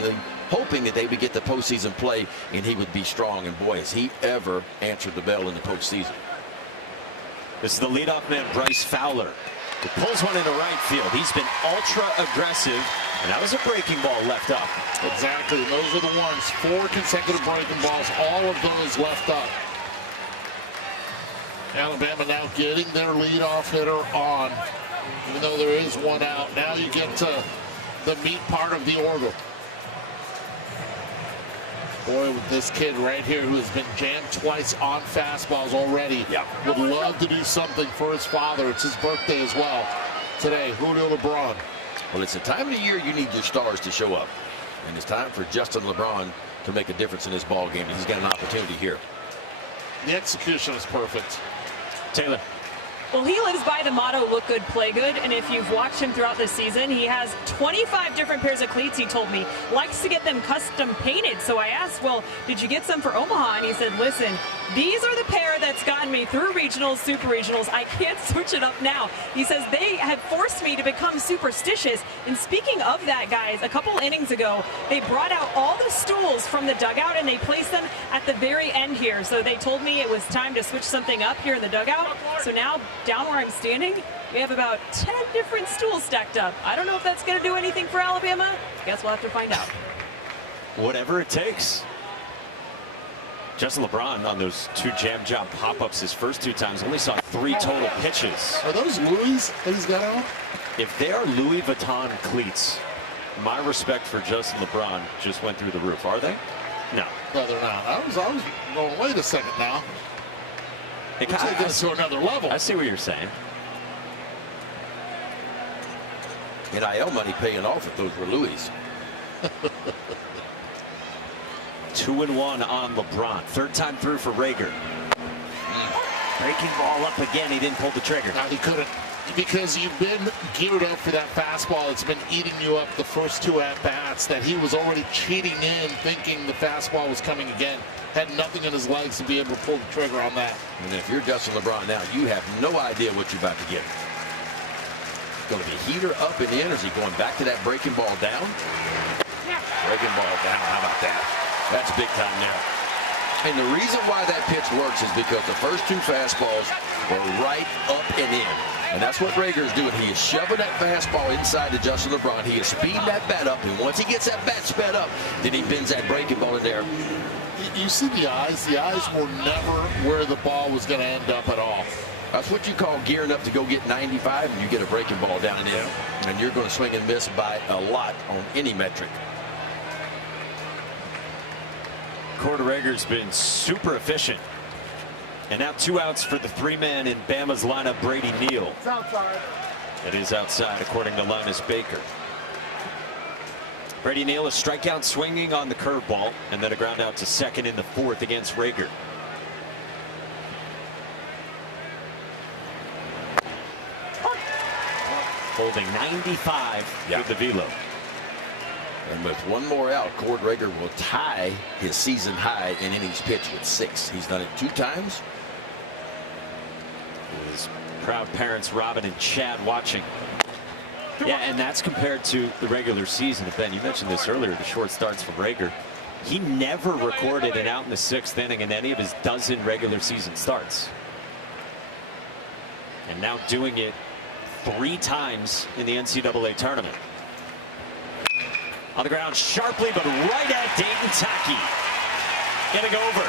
that they would get the postseason play and he would be strong. And boy, has he ever answered the bell in the postseason. This is the leadoff man, Bryce Fowler. He pulls one into right field. He's been ultra aggressive, and that was a breaking ball left up. Exactly. Those are the ones. 4 consecutive breaking balls, all of those left up. Alabama now getting their leadoff hitter on, even though there is one out. Now you get to the meat part of the order. Boy, with this kid right here who has been jammed twice on fastballs already, would love to do something for his father. It's his birthday as well today, Julio LeBron. Well, it's the time of the year you need your stars to show up. And it's time for Justin LeBron to make a difference in this ball game. He's got an opportunity here. The execution is perfect. Taylor. Well, he lives by the motto, look good, play good. And if you've watched him throughout the season, he has 25 different pairs of cleats, he told me. Likes to get them custom painted. So I asked, well, did you get some for Omaha? And he said, listen, these are the pair that's gotten me through regionals, super regionals. I can't switch it up now. He says they have forced me to become superstitious. And speaking of that, guys, a couple innings ago, they brought out all the stools from the dugout and they placed them at the very end here. So they told me it was time to switch something up here in the dugout. So now, down where I'm standing, we have about 10 different stools stacked up. I don't know if that's going to do anything for Alabama. Guess we'll have to find out. Whatever it takes. Justin LeBron on those 2 jam job pop-ups his first 2 times only saw 3 total pitches. Are those Louis that he's got on? If they are Louis Vuitton cleats, my respect for Justin LeBron just went through the roof. Are they? No. No, they're not. I was going, wait a second now. It We're taking us to another level. I see what you're saying. NIL money paying off if those were Louis. 2-1 on LeBron. 3rd time through for Rager. Breaking ball up again. He didn't pull the trigger. No, he couldn't. Because you've been geared up for that fastball. It's been eating you up the first 2 at-bats that he was already cheating in, thinking the fastball was coming again. Had nothing in his legs to be able to pull the trigger on that. And if you're Justin LeBron now, you have no idea what you're about to get. Going to be heater up in the energy, going back to that breaking ball down. Breaking ball down, how about that? That's big time now. And the reason why that pitch works is because the first 2 fastballs were right up and in. And that's what Rager is doing. He is shoving that fastball inside to Justin LeBron. He is speeding that bat up. And once he gets that bat sped up, then he bends that breaking ball in there. You see the eyes? The eyes were never where the ball was going to end up at all. That's what you call gearing up to go get 95, and you get a breaking ball down and in. And you're going to swing and miss by a lot on any metric. Cord Rager's been super efficient. And now 2 outs for the 3-man in Bama's lineup, Brady Neal. It's outside. It is outside, according to Linus Baker. Brady Neal, a strikeout swinging on the curveball, and then a ground out to second in the 4th against Rager. Holding 95 with the velo. And with 1 more out, Cord Rager will tie his season high in innings pitched with 6. He's done it 2 times. His proud parents, Robin and Chad, watching. Yeah, and that's compared to the regular season. Ben, you mentioned this earlier, the short starts for Rager. He never recorded an out in the 6th inning in any of his dozen regular season starts. And now doing it 3 times in the NCAA tournament. On the ground sharply, but right at Dayton Tackey. Getting over.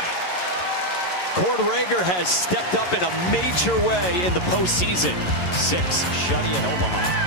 Cord Rager has stepped up in a major way in the postseason. 6 shutting in Omaha.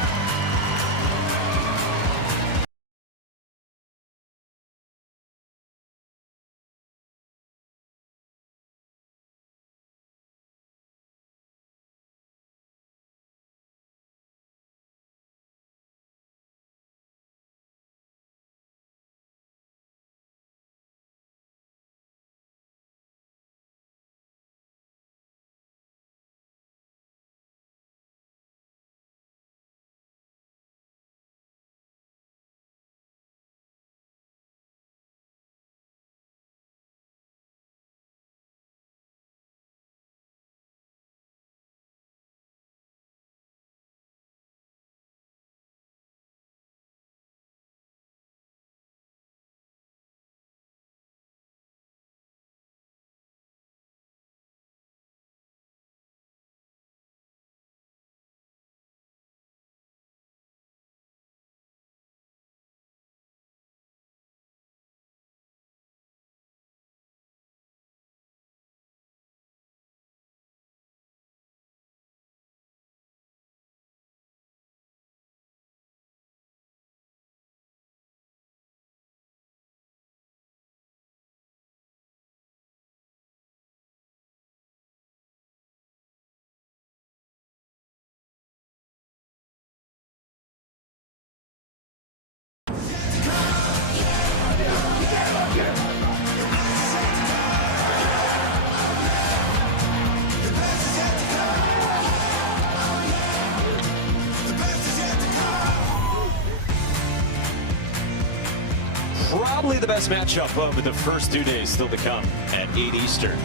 Probably the best matchup of the first 2 days still to come at 8 Eastern.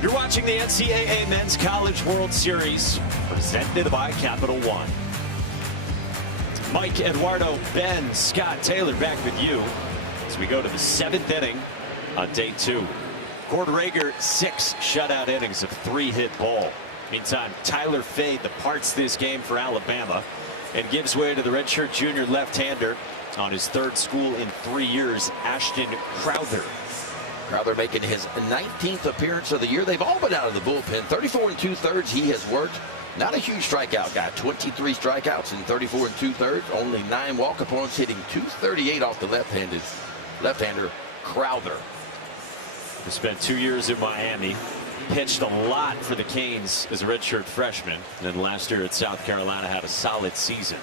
You're watching the NCAA Men's College World Series presented by Capital One. Mike, Eduardo, Ben, Scott, Taylor back with you as we go to the 7th inning on day 2. Cord Rager, 6 shutout innings of 3-hit ball. Meantime, Tyler Fay departs this game for Alabama and gives way to the redshirt junior left-hander on his 3rd school in 3 years, Ashton Crowther. Crowther making his 19th appearance of the year. They've all been out of the bullpen. 34 2/3 he has worked. Not a huge strikeout guy. 23 strikeouts in 34 2/3. Only 9 walk-up-ons, hitting .238 off the left-hander Crowther. He spent 2 years in Miami. Pitched a lot for the Canes as a redshirt freshman. And then last year at South Carolina had a solid season.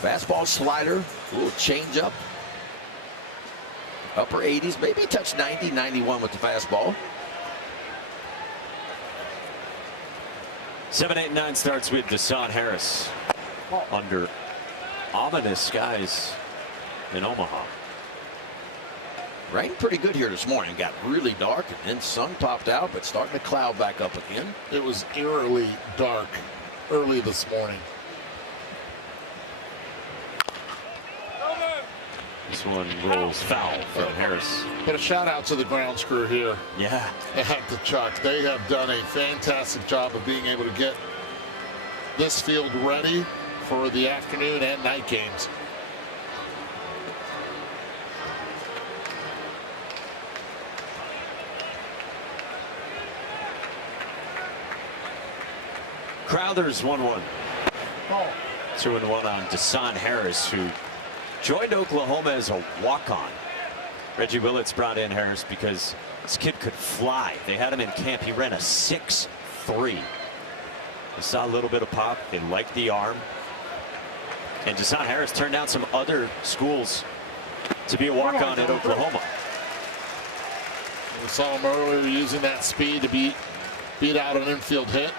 Fastball, slider, a little changeup. Upper 80s, maybe touch 90, 91 with the fastball. 7, 8, 9 starts with Deshaun Harris under ominous skies in Omaha. Rained pretty good here this morning. Got really dark and then sun popped out, but starting to cloud back up again. It was eerily dark early this morning. This one rolls foul from Harris. But a shout out to the grounds crew here. Yeah. At the Chuck. They have done a fantastic job of being able to get this field ready for the afternoon and night games. Crowther's 1-1. 2-1 on Deshaun Harris, who joined Oklahoma as a walk-on. Reggie Willits brought in Harris because this kid could fly. They had him in camp. He ran a 6.3. They saw a little bit of pop. They liked the arm. And Deshaun Harris turned down some other schools to be a walk-on at Oklahoma. We saw him earlier using that speed to beat out an infield hit.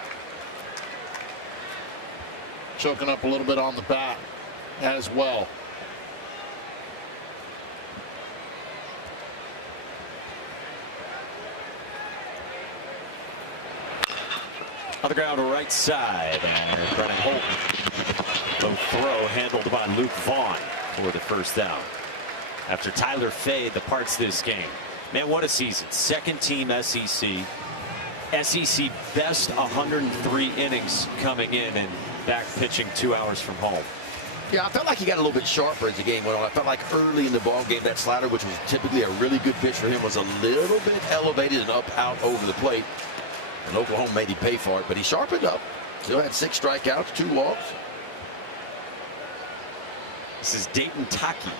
Choking up a little bit on the bat as well. On the ground right side, and Brennan Holt. Low throw handled by Luke Vaughn for the first down. After Tyler Fay departs this game. Man, what a season. 2nd team SEC. SEC best 103 innings coming in and back pitching 2 hours from home. Yeah, I felt like he got a little bit sharper as the game went on. I felt like early in the ball game, that slider, which was typically a really good pitch for him, was a little bit elevated and up out over the plate. And Oklahoma made him pay for it, but he sharpened up. Still had 6 strikeouts, 2 walks. This is Dayton Taki.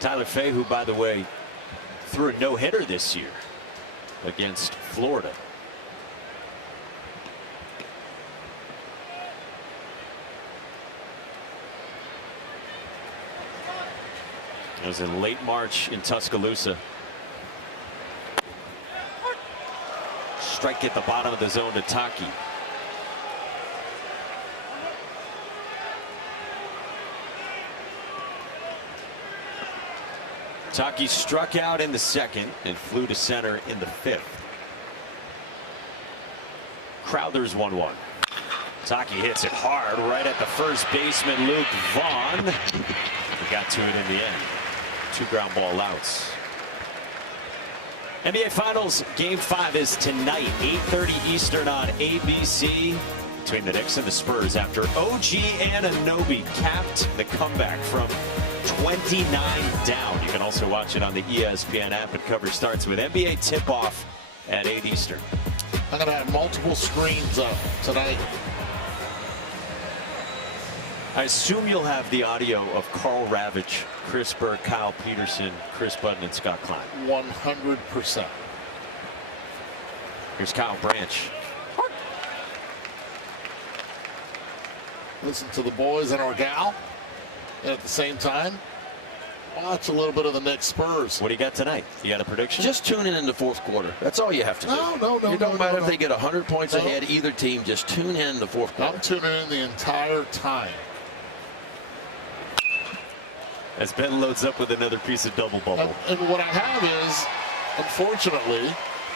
Tyler Fay, who, by the way, threw a no-hitter this year against Florida. It was in late March in Tuscaloosa. Strike at the bottom of the zone to Taki. Taki struck out in the 2nd and flew to center in the 5th. Crowther's 1-1. Taki hits it hard right at the first baseman, Luke Vaughn. He got to it in the end. 2 ground ball outs. NBA Finals Game 5 is tonight, 8:30 Eastern on ABC, between the Knicks and the Spurs after OG Anunoby capped the comeback from 29 down. You can also watch it on the ESPN app, and coverage starts with NBA tip-off at 8 Eastern. I'm going to have multiple screens up tonight. I assume you'll have the audio of Carl Ravitch, Chris Burke, Kyle Peterson, Chris Budden, and Scott Klein. 100%. Here's Kyle Branch. Listen to the boys and our gal. And at the same time, watch a little bit of the Knicks Spurs. What do you got tonight? You got a prediction? Just tune in the 4th quarter. That's all you have to do. No. It don't matter if they get 100 points ahead, either team. Just tune in the 4th quarter. I'm tuning in the entire time. As Ben loads up with another piece of double bubble. And what I have is, unfortunately,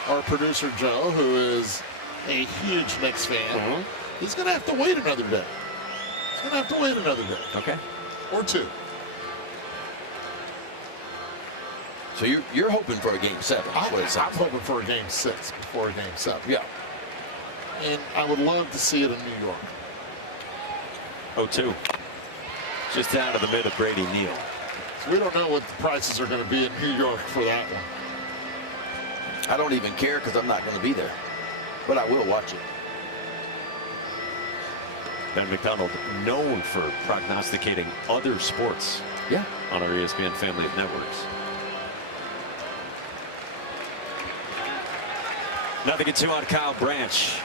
our producer Joe, who is a huge Knicks fan, he's going to have to wait another day. He's going to have to wait another day. Okay. Or two. So you're hoping for a Game 7. I'm hoping for a Game 6 before a Game 7. Yeah. And I would love to see it in New York. 0-2. Just out of the mid of Brady Neal. So we don't know what the prices are going to be in New York for that one. I don't even care because I'm not going to be there. But I will watch it. Ben McDonald, known for prognosticating other sports on our ESPN family of networks. 0-2 on Kyle Branch.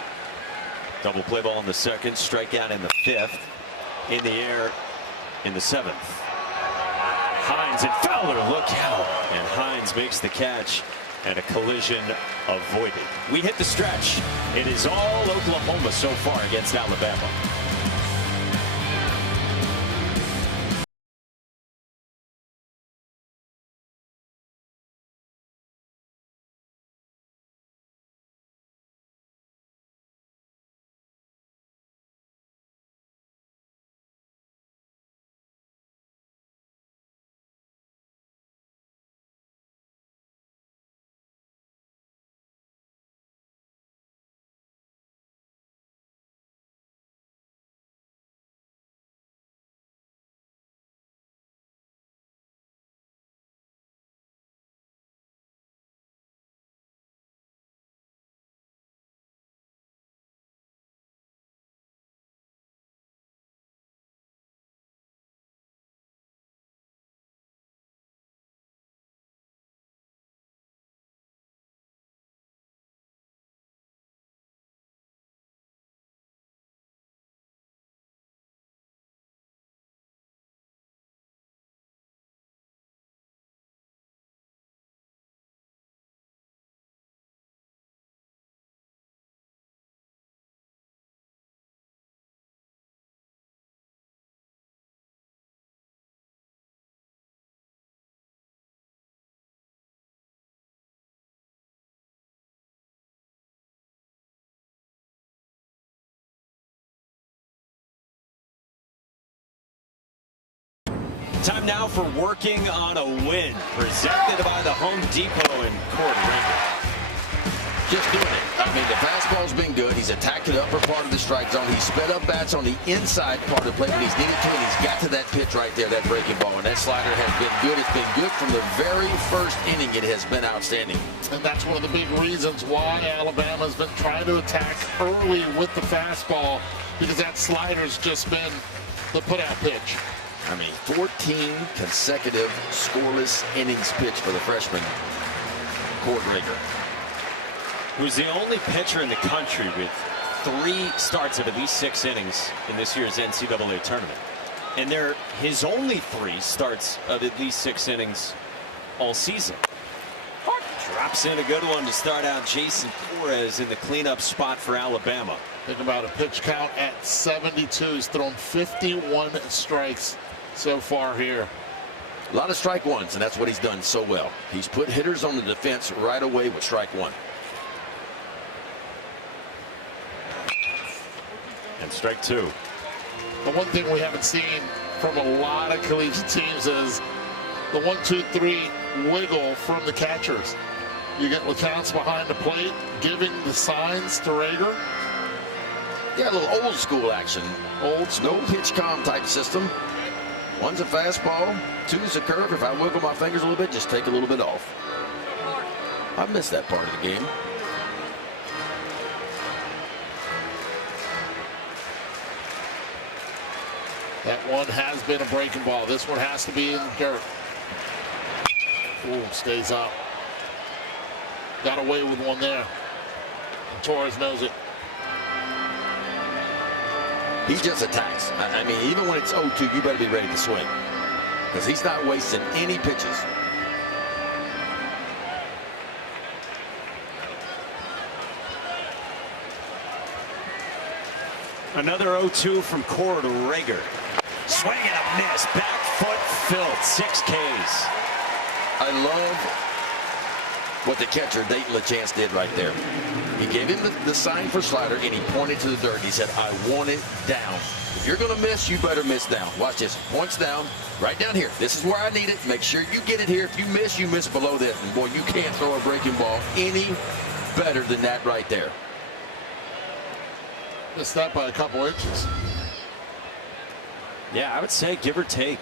Double play ball in the second, strikeout in the fifth. In the air in the seventh. Hines and Fowler, look out. And Hines makes the catch and a collision avoided. We hit the stretch. It is all Oklahoma so far against Alabama. Time now for Working on a Win, presented by the Home Depot and Cord Ranger. Just doing it. I mean, the fastball's been good. He's attacked the upper part of the strike zone. He's sped up bats on the inside part of the plate when he's needed to, and he's got to that pitch right there, that breaking ball. And that slider has been good. It's been good from the very first inning. It has been outstanding. And that's one of the big reasons why Alabama's been trying to attack early with the fastball, because that slider's just been the put-out pitch. I mean, 14 consecutive scoreless innings pitched for the freshman, Cord Rager. Who's the only pitcher in the country with 3 starts of at least 6 innings in this year's NCAA tournament. And they're his only 3 starts of at least 6 innings all season. Drops in a good one to start out Jason Torres in the cleanup spot for Alabama. Think about a pitch count at 72. He's thrown 51 strikes so far here. A lot of strike ones, and that's what he's done so well. He's put hitters on the defense right away with strike one. And strike 2. The one thing we haven't seen from a lot of collegiate teams is the 1-2-3 wiggle from the catchers. You get LeCounte behind the plate, giving the signs to Rager. Yeah, a little old school action. Old school. No pitch calm type system. One's a fastball, 2 is a curve. If I wiggle my fingers a little bit, just take a little bit off. I missed that part of the game. That one has been a breaking ball. This one has to be in the dirt. Ooh, stays up. Got away with one there. And Torres knows it. He just attacks. I mean, even when it's 0-2, you better be ready to swing, because he's not wasting any pitches. Another 0-2 from Cord Rager. Swing and a miss. Back foot filled. 6 Ks. I love what the catcher, Dayton LaChance, did right there. He gave him the sign for slider, and he pointed to the dirt. He said, I want it down. If you're going to miss, you better miss down. Watch this. Points down, right down here. This is where I need it. Make sure you get it here. If you miss below this. And, boy, you can't throw a breaking ball any better than that right there. Missed that by a couple inches. Yeah, I would say give or take.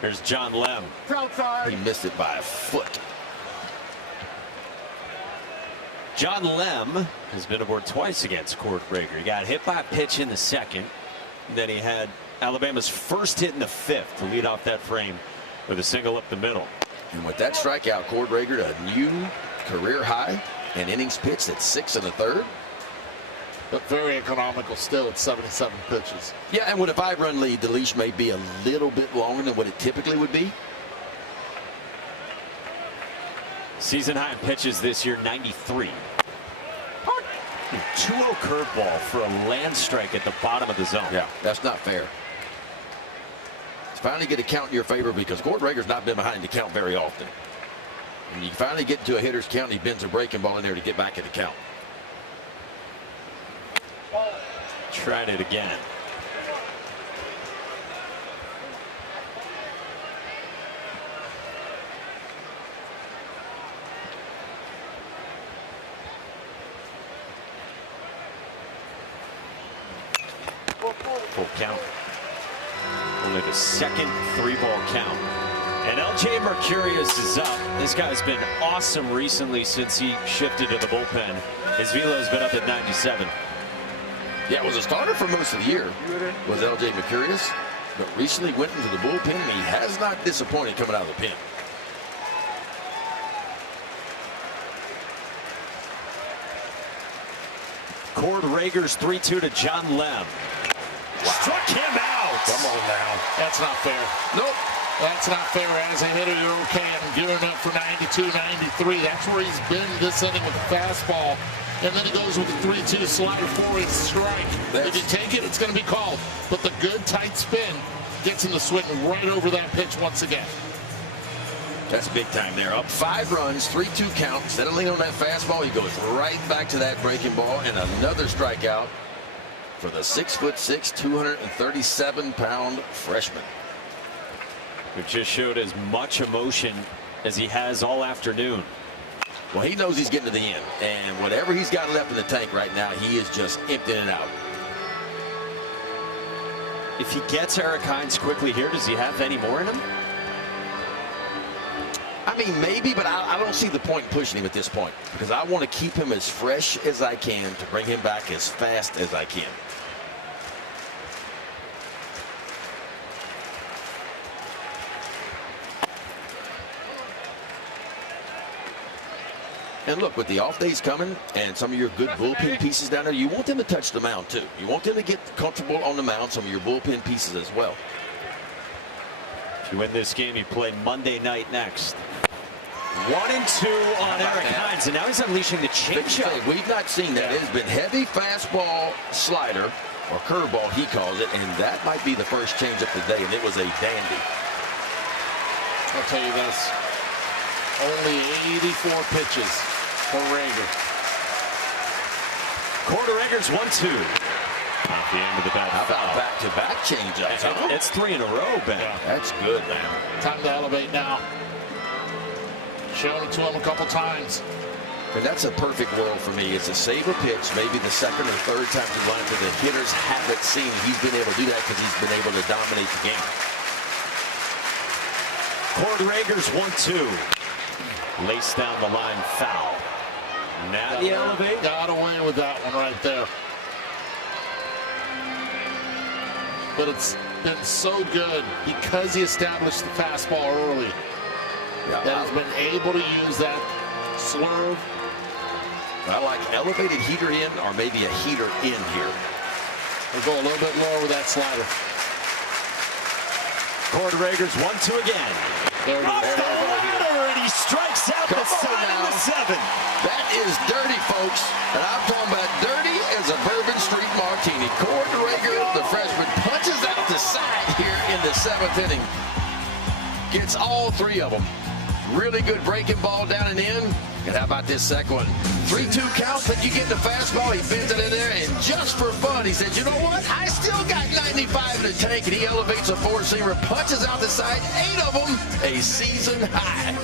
There's John Lem. He missed it by a foot. John Lem has been aboard twice against Cord Rager. He got hit by a pitch in the second. Then he had Alabama's first hit in the 5th to lead off that frame with a single up the middle. And with that strikeout, Cord Rager to a new career high and innings pitched at 6 1/3. But very economical still at 77 pitches. Yeah, and with a 5-run lead, the leash may be a little bit longer than what it typically would be. Season high in pitches this year, 93. 2-0 curveball for a land strike at the bottom of the zone. Yeah, that's not fair. Finally get a count in your favor because Cord Rager's not been behind the count very often. And you finally get to a hitter's count, he bends a breaking ball in there to get back at the count. Tried it again. Full count. Only the second 3-ball count. And LJ Mercurius is up. This guy's been awesome recently since he shifted to the bullpen. His velo's been up at 97. Yeah, it was a starter for most of the year, was LJ Mercurius. But recently went into the bullpen, and he has not disappointed coming out of the pen. Cord Rager's 3-2 to John Lem. Wow. Struck him out. Come on now. That's not fair. Nope. That's not fair. As a hitter, you're okay. I'm giving up for 92, 93. That's where he's been this inning with the fastball. And then he goes with the 3-2 slider for his strike. If you take it, it's going to be called. But the good tight spin gets him to swing right over that pitch once again. That's big time there. Up 5 runs, 3-2 count. Settling on that fastball, he goes right back to that breaking ball, and another strikeout for the 6'6", 237-pound freshman. Who just showed as much emotion as he has all afternoon. Well, he knows he's getting to the end, and whatever he's got left in the tank right now, he is just emptying it out. If he gets Eric Hines quickly here, does he have any more in him? I mean, maybe, but I don't see the point in pushing him at this point because I want to keep him as fresh as I can to bring him back as fast as I can. And look, with the off days coming and some of your good bullpen pieces down there, you want them to touch the mound too. You want them to get comfortable on the mound, some of your bullpen pieces as well. If you win this game, you play Monday night next. 1-2 on Eric Hines, and now he's unleashing the changeup. We've not seen that. It has been heavy fastball slider, or curveball he calls it, and that might be the first changeup today, and it was a dandy. I'll tell you this, only 84 pitches for Rager. Cord Rager's 1-2. At the end of the bat. How about back-to-back changeups? Huh? It's 3 in a row, Ben. Yeah. That's good, man. Time to elevate now. Shown it to him a couple times. And that's a perfect world for me. It's a save a pitch, maybe the second or third time he lined that the hitters haven't seen. He's been able to do that because he's been able to dominate the game. Cord Rager's 1-2. Laced down the line, foul. Now the elevate. Got away with that one right there. But it's been so good because he established the fastball early. That has been able to use that slurve. I like elevated heater in or maybe a heater in here. We'll go a little bit lower with that slider. Cord Rager's 1-2 again. There it is. Off the ladder, and he strikes out the side of the 7. That is dirty, folks. And I'm talking about dirty as a Bourbon Street martini. Cord Rager, the freshman, punches that 7th inning. Gets all 3 of them. Really good breaking ball down and in. And how about this second one? 3-2 count, but you get the fastball. He bends it in there, and just for fun, he said, you know what? I still got 95 in the tank, and he elevates a four-seamer, punches out the side, 8 of them, a season high.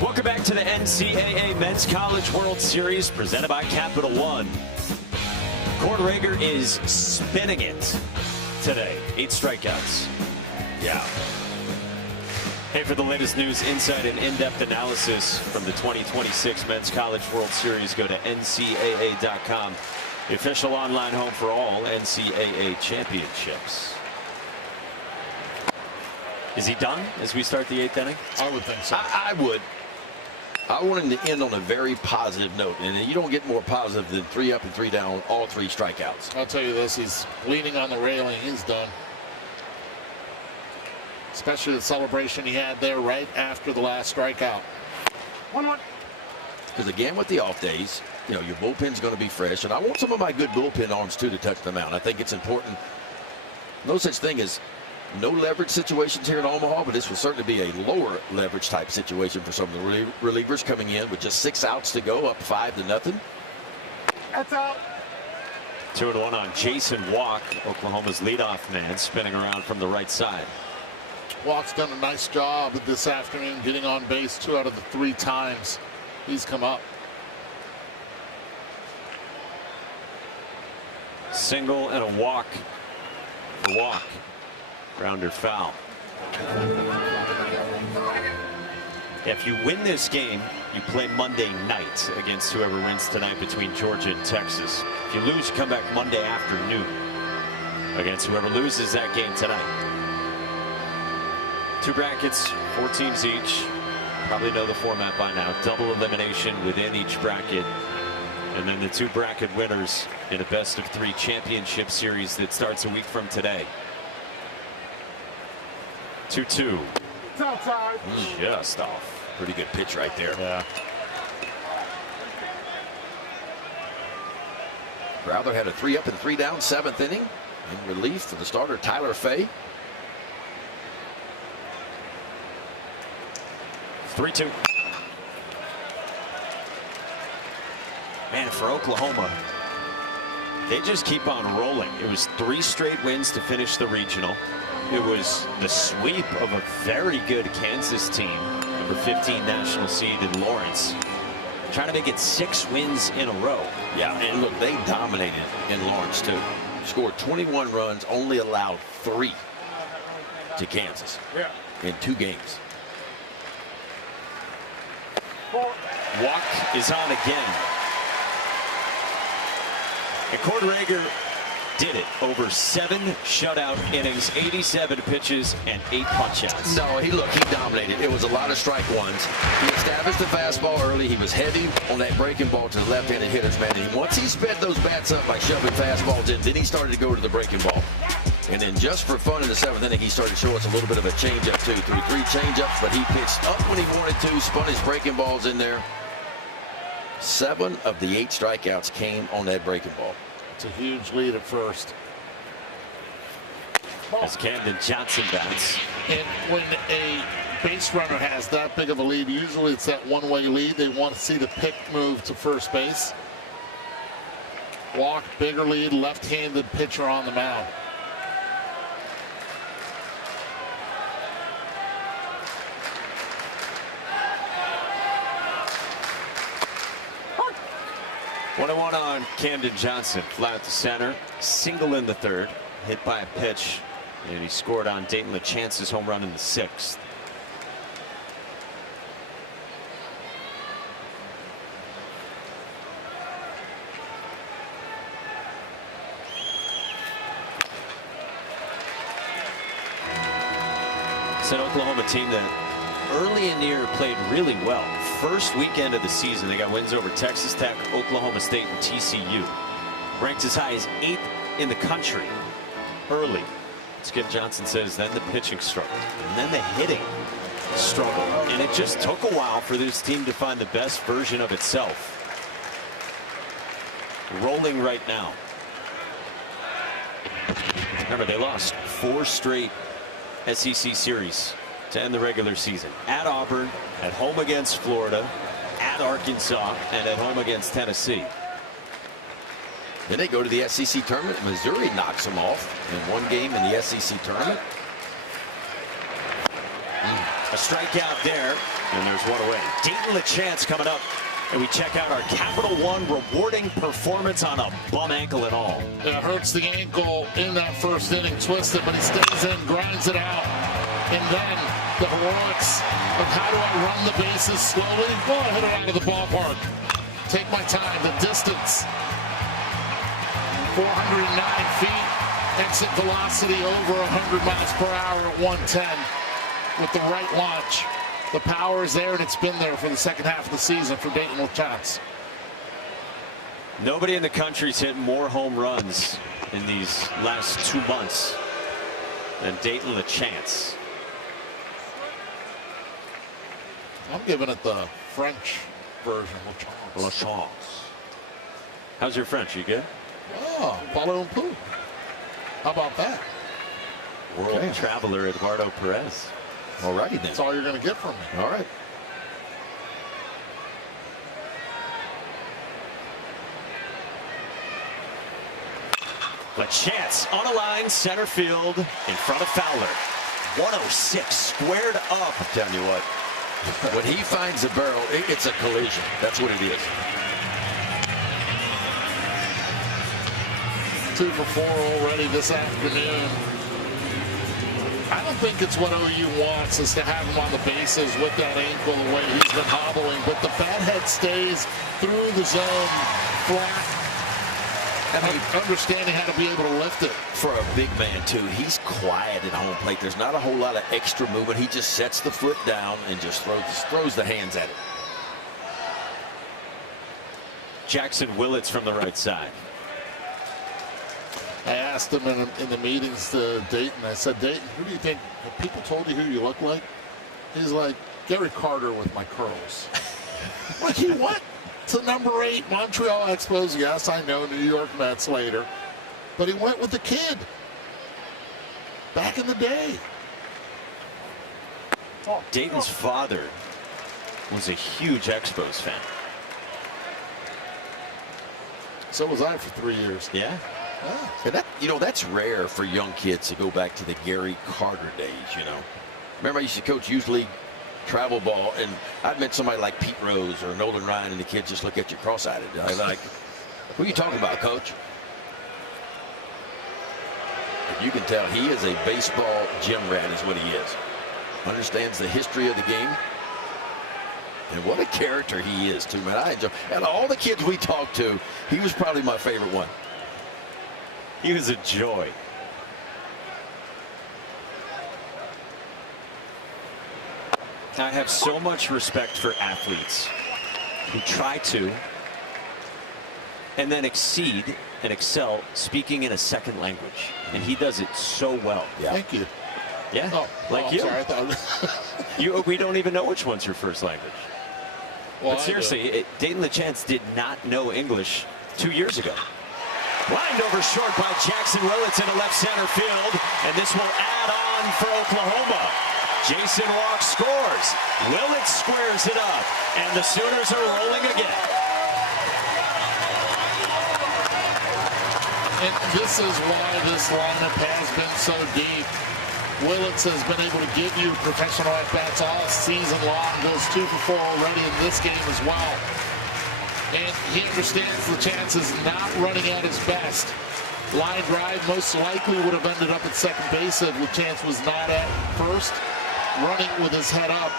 Welcome back to the NCAA Men's College World Series presented by Capital One. Cord Rager is spinning it today. 8 strikeouts. Yeah. Hey, for the latest news, insight, and in-depth analysis from the 2026 Men's College World Series, go to ncaa.com, the official online home for all NCAA championships. Is he done as we start the 8th inning? I would think so. I would. I want him to end on a very positive note, and you don't get more positive than 3 up and 3 down, all 3 strikeouts. I'll tell you this, he's leaning on the railing. He's done. Especially the celebration he had there right after the last strikeout. 1-1. Because again, with the off days, you know, your bullpen's going to be fresh, and I want some of my good bullpen arms too to touch them out. I think it's important. No such thing as no leverage situations here in Omaha, but this will certainly be a lower leverage type situation for some of the relievers coming in with just 6 outs to go, up 5-0. That's out. 2-1 on Jason Walk, Oklahoma's leadoff man, spinning around from the right side. Walk's done a nice job this afternoon getting on base 2 out of the 3 times he's come up. Single and a walk for Walk. Grounder foul. If you win this game, you play Monday night against whoever wins tonight between Georgia and Texas. If you lose, you come back Monday afternoon against whoever loses that game tonight. 2 brackets, 4 teams each. Probably know the format by now. Double elimination within each bracket. And then the 2 bracket winners in a best-of-3 championship series that starts a week from today. 2-2. Just off. Pretty good pitch right there. Yeah. Crowther had a 3 up and 3 down 7th inning in relief for the starter Tyler Fay. 3-2. Man, for Oklahoma, they just keep on rolling. It was 3 straight wins to finish the regional. It was the sweep of a very good Kansas team, number 15 national seed in Lawrence, trying to make it 6 wins in a row. Yeah, and look, they dominated in Lawrence too. Scored 21 runs, only allowed 3 to Kansas in 2 games. Walk is on again. And Cord Rager did it over 7 shutout innings, 87 pitches, and 8 punch-outs. No, he dominated. It was a lot of strike ones. He established the fastball early. He was heavy on that breaking ball to the left-handed hitters, man. And once he sped those bats up by shoving fastballs in, then he started to go to the breaking ball. And then just for fun in the 7th inning, he started to show us a little bit of a changeup, too. Threw 3 changeups, but he pitched up when he wanted to, spun his breaking balls in there. 7 of the 8 strikeouts came on that breaking ball. It's a huge lead at first. As Camden Johnson bats. And when a base runner has that big of a lead, usually it's that one-way lead. They want to see the pick move to first base. Walk, bigger lead, left-handed pitcher on the mound. One on Camden Johnson, flat to center, single in the 3rd, hit by a pitch, and he scored on Dayton LeChance's home run in the 6th. It's an Oklahoma team that early in the year played really well. First weekend of the season, they got wins over Texas Tech, Oklahoma State, and TCU. Ranked as high as 8th in the country early. Skip Johnson says then the pitching struggled, and then the hitting struggled. And it just took a while for this team to find the best version of itself. Rolling right now. Remember, they lost 4 straight SEC series to end the regular season. At Auburn, at home against Florida, at Arkansas, and at home against Tennessee. Then they go to the SEC tournament. Missouri knocks them off in 1 game in the SEC tournament. A strikeout there, and there's 1 away. Dayton LeChance coming up, and we check out our Capital One rewarding performance on a bum ankle and all. It hurts the ankle in that first inning, twisted, but he stays in, grinds it out. And then the heroics of how do I run the bases slowly? Well, I hit it out of the ballpark. Take my time, the distance. 409 feet, exit velocity over 100 miles per hour at 110 with the right launch. The power is there, and it's been there for the second half of the season for Dayton LeChance. Nobody in the country's hit more home runs in these last 2 months than Dayton LeChance. I'm giving it the French version, LeChance. How's your French? You good? Oh, parlez un peu. How about that? World traveler Eduardo Perez. All righty then. That's all you're going to get from me. All right. LeChance on a line, center field, in front of Fowler. 106 squared up. I'm telling you what, when he finds the barrel, it's a collision. That's what it is. 2 for 4 already this afternoon. I don't think it's what OU wants, is to have him on the bases with that ankle the way he's been hobbling, but the bat head stays through the zone flat, and understanding how to be able to lift it. For a big man, too, he's quiet at home plate. There's not a whole lot of extra movement. He just sets the foot down and just throws the hands at it. Jackson Willits from the right side. I asked him in the meetings to Dayton. I said, Dayton, who do you think, have people told you who you look like? He's like, Gary Carter with my curls. Like, he went to number 8 Montreal Expos. Yes, I know, New York Mets later. But he went with the kid. Back in the day. Dayton's father was a huge Expos fan. So was I for 3 years. Yeah. And that, that's rare for young kids to go back to the Gary Carter days, Remember, I used to coach youth league travel ball, and I'd met somebody like Pete Rose or Nolan Ryan, and the kids just look at you cross-eyed. I like, who are you talking about, coach? But you can tell he is a baseball gym rat is what he is. Understands the history of the game. And what a character he is, too, man. I enjoy. Out of all the kids we talked to, he was probably my favorite one. He was a joy. I have so much respect for athletes who try to and then exceed and excel speaking in a second language. And he does it so well. Thank you. Yeah, I'm you. sorry, I thought... We don't even know which one's your first language. Well, but seriously, Dayton LeChance did not know English 2 years ago. Lined over short by Jackson Willits into left center field, and this will add on for Oklahoma. Jason Walk scores. Willits squares it up, and the Sooners are rolling again. And this is why this lineup has been so deep. Willits has been able to give you professional at-bats all season long. Goes 2 for 4 already in this game as well. And he understands LeChance is not running at his best. Line drive most likely would have ended up at second base if LeChance was not at first. Running with his head up.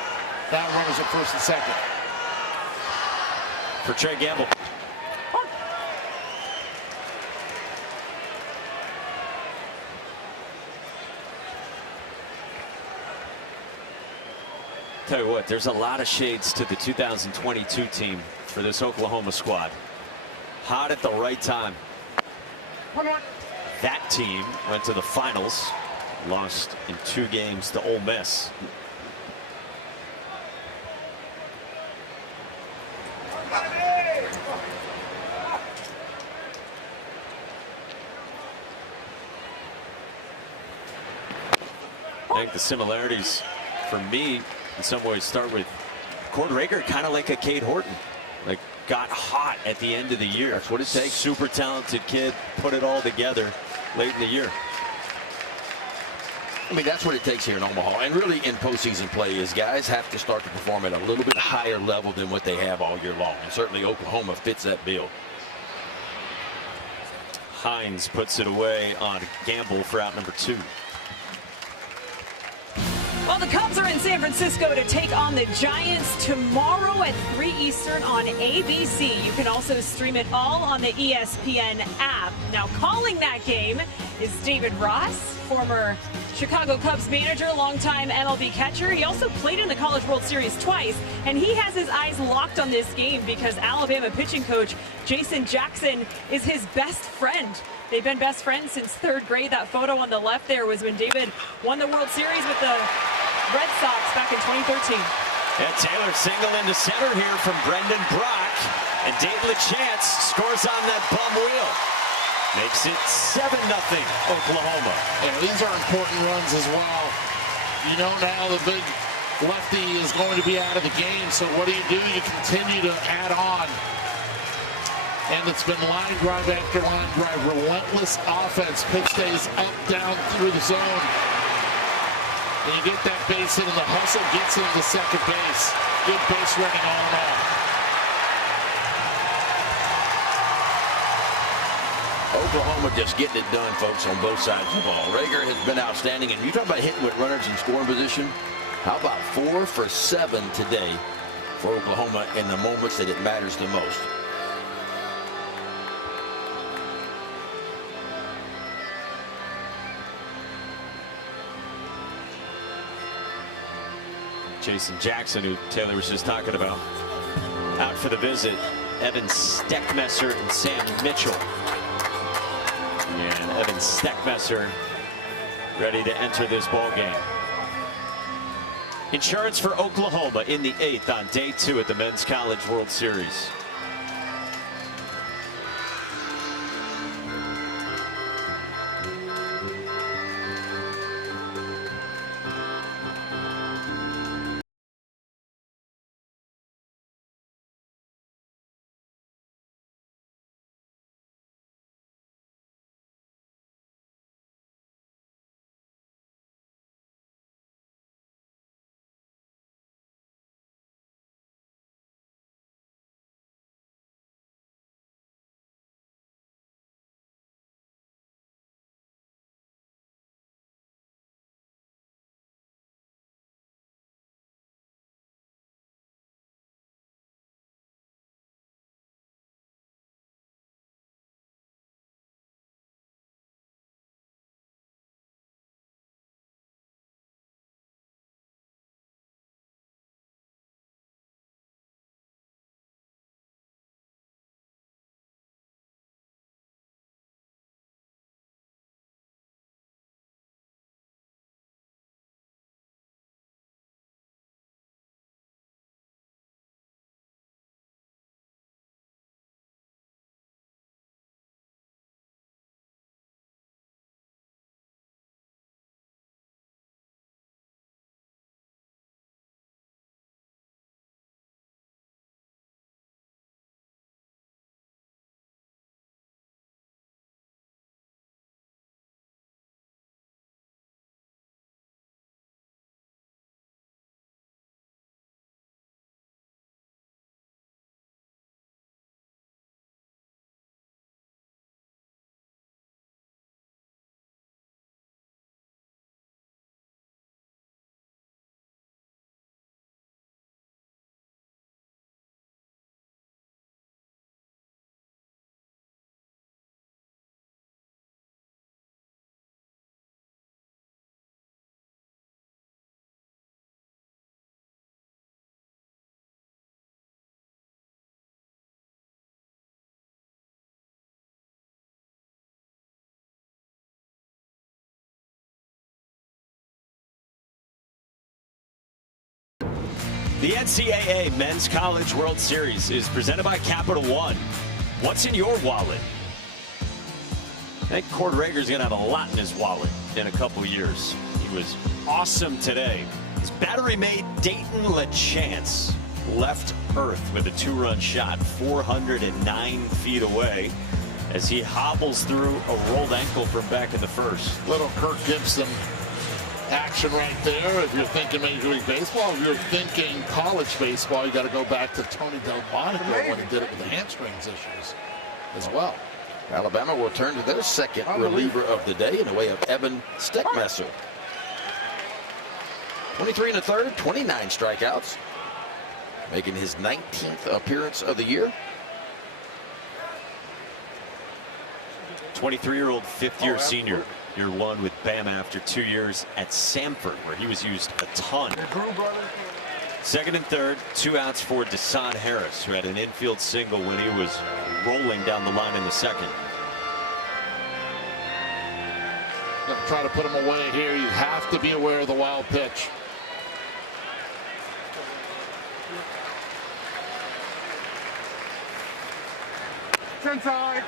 Now runners at first and second. For Trey Gamble. Tell you what, there's a lot of shades to the 2022 team for this Oklahoma squad. Hot at the right time. That team went to the finals, lost in 2 games to Ole Miss. I think the similarities for me in some ways start with Cord Rager, kind of like a Cade Horton. Like, got hot at the end of the year. That's what it takes. Super talented kid, put it all together late in the year. I mean, that's what it takes here in Omaha. And really in postseason play is guys have to start to perform at a little bit higher level than what they have all year long. And certainly Oklahoma fits that bill. Hines puts it away on Gamble for out number 2. Well, the Cubs are in San Francisco to take on the Giants tomorrow at 3 Eastern on ABC. You can also stream it all on the ESPN app. Now, calling that game is David Ross, former Chicago Cubs manager, longtime MLB catcher. He also played in the College World Series twice, and he has his eyes locked on this game because Alabama pitching coach Jason Jackson is his best friend. They've been best friends since 3rd grade. That photo on the left there was when David won the World Series with the Red Sox back in 2013. And Taylor single into center here from Brendan Brock. And Dave LeChance scores on that bum wheel. Makes it 7-0 Oklahoma. And these are important runs as well. You know now the big lefty is going to be out of the game. So what do? You continue to add on. And it's been line drive after line drive. Relentless offense. Pitch stays up, down, through the zone. And you get that base hit, and the hustle gets him to second base. Good base running all in all. Oklahoma just getting it done, folks, on both sides of the ball. Rager has been outstanding. And you talk about hitting with runners in scoring position. How about 4 for 7 today for Oklahoma in the moments that it matters the most? Jason Jackson, who Taylor was just talking about, out for the visit. Evan Steckmesser and Sam Mitchell. And Evan Steckmesser ready to enter this ball game. Insurance for Oklahoma in the 8th on day 2 at the Men's College World Series. The NCAA Men's College World Series is presented by Capital One. What's in your wallet? I think Cord Rager's going to have a lot in his wallet in a couple years. He was awesome today. His battery mate Dayton LeChance left Earth with a 2-run shot 409 feet away as he hobbles through a rolled ankle from back in the first. Little Kirk Gibson action right there. If you're thinking Major League Baseball, if you're thinking college baseball, you got to go back to Tony Delmonico when he did it with the hamstrings issues as well. Alabama will turn to their second reliever of the day in the way of Evan Steckmesser. 23 1/3, 29 strikeouts, making his 19th appearance of the year. 23-year-old fifth-year senior, year one with Bama after 2 years at Samford, where he was used a ton. Second and third, 2 outs for Desan Harris, who had an infield single when he was rolling down the line in the second. Gonna try to put him away here. You have to be aware of the wild pitch. Inside.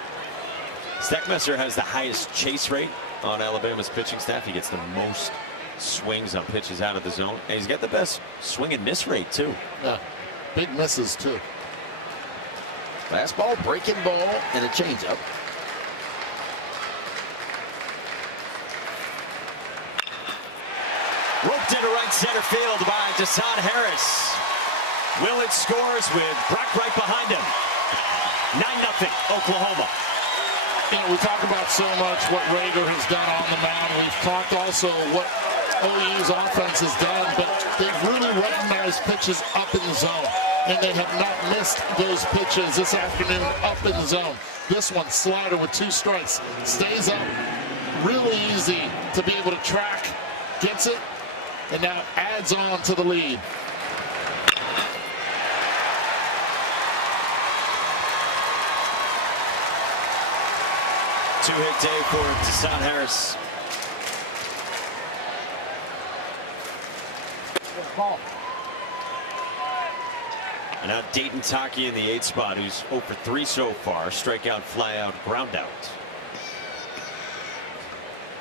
Steckmesser has the highest chase rate on Alabama's pitching staff. He gets the most swings on pitches out of the zone, and he's got the best swing and miss rate too. Yeah, big misses too. Fastball, breaking ball, and a changeup. Roped into right center field by Desan Harris. Willett scores with Brock right behind him. 9-0 Oklahoma. You know, we talk about so much what Rager has done on the mound. We've talked also what OU's offense has done, but they've really recognized pitches up in the zone, and they have not missed those pitches this afternoon up in the zone. This one, slider with 2 strikes, stays up, really easy to be able to track, gets it, and now adds on to the lead. Two-hit day for Desan Harris. Ball. And now Dayton Taki in the 8th spot, who's 0 for 3 so far. Strikeout, flyout, ground out.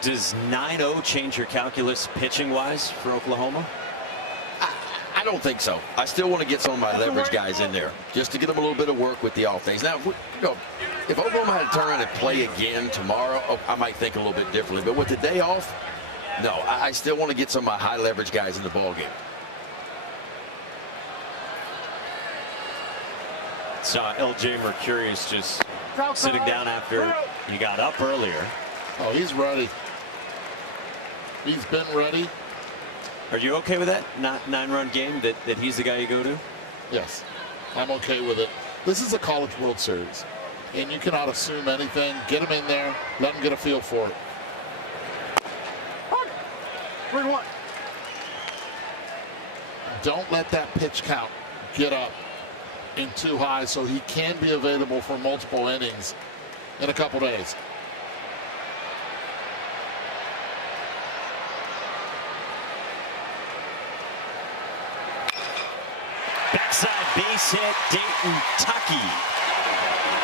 Does 9-0 change your calculus pitching-wise for Oklahoma? I don't think so. I still want to get some of my leverage guys in there just to get them a little bit of work with the off days. Now, if Oklahoma had to turn around and play again tomorrow, I might think a little bit differently. But with the day off, no, I still want to get some of my high leverage guys in the ball game. Saw LJ Mercurius just sitting down after he got up earlier. Oh, he's ready. He's been ready. Are you okay with that? Not 9-run game that he's the guy you go to? Yes, I'm okay with it. This is a College World Series, and you cannot assume anything. Get him in there. Let him get a feel for it. 3-1. Don't let that pitch count get up in too high so he can be available for multiple innings in a couple days. Backside base hit, Dayton Taki.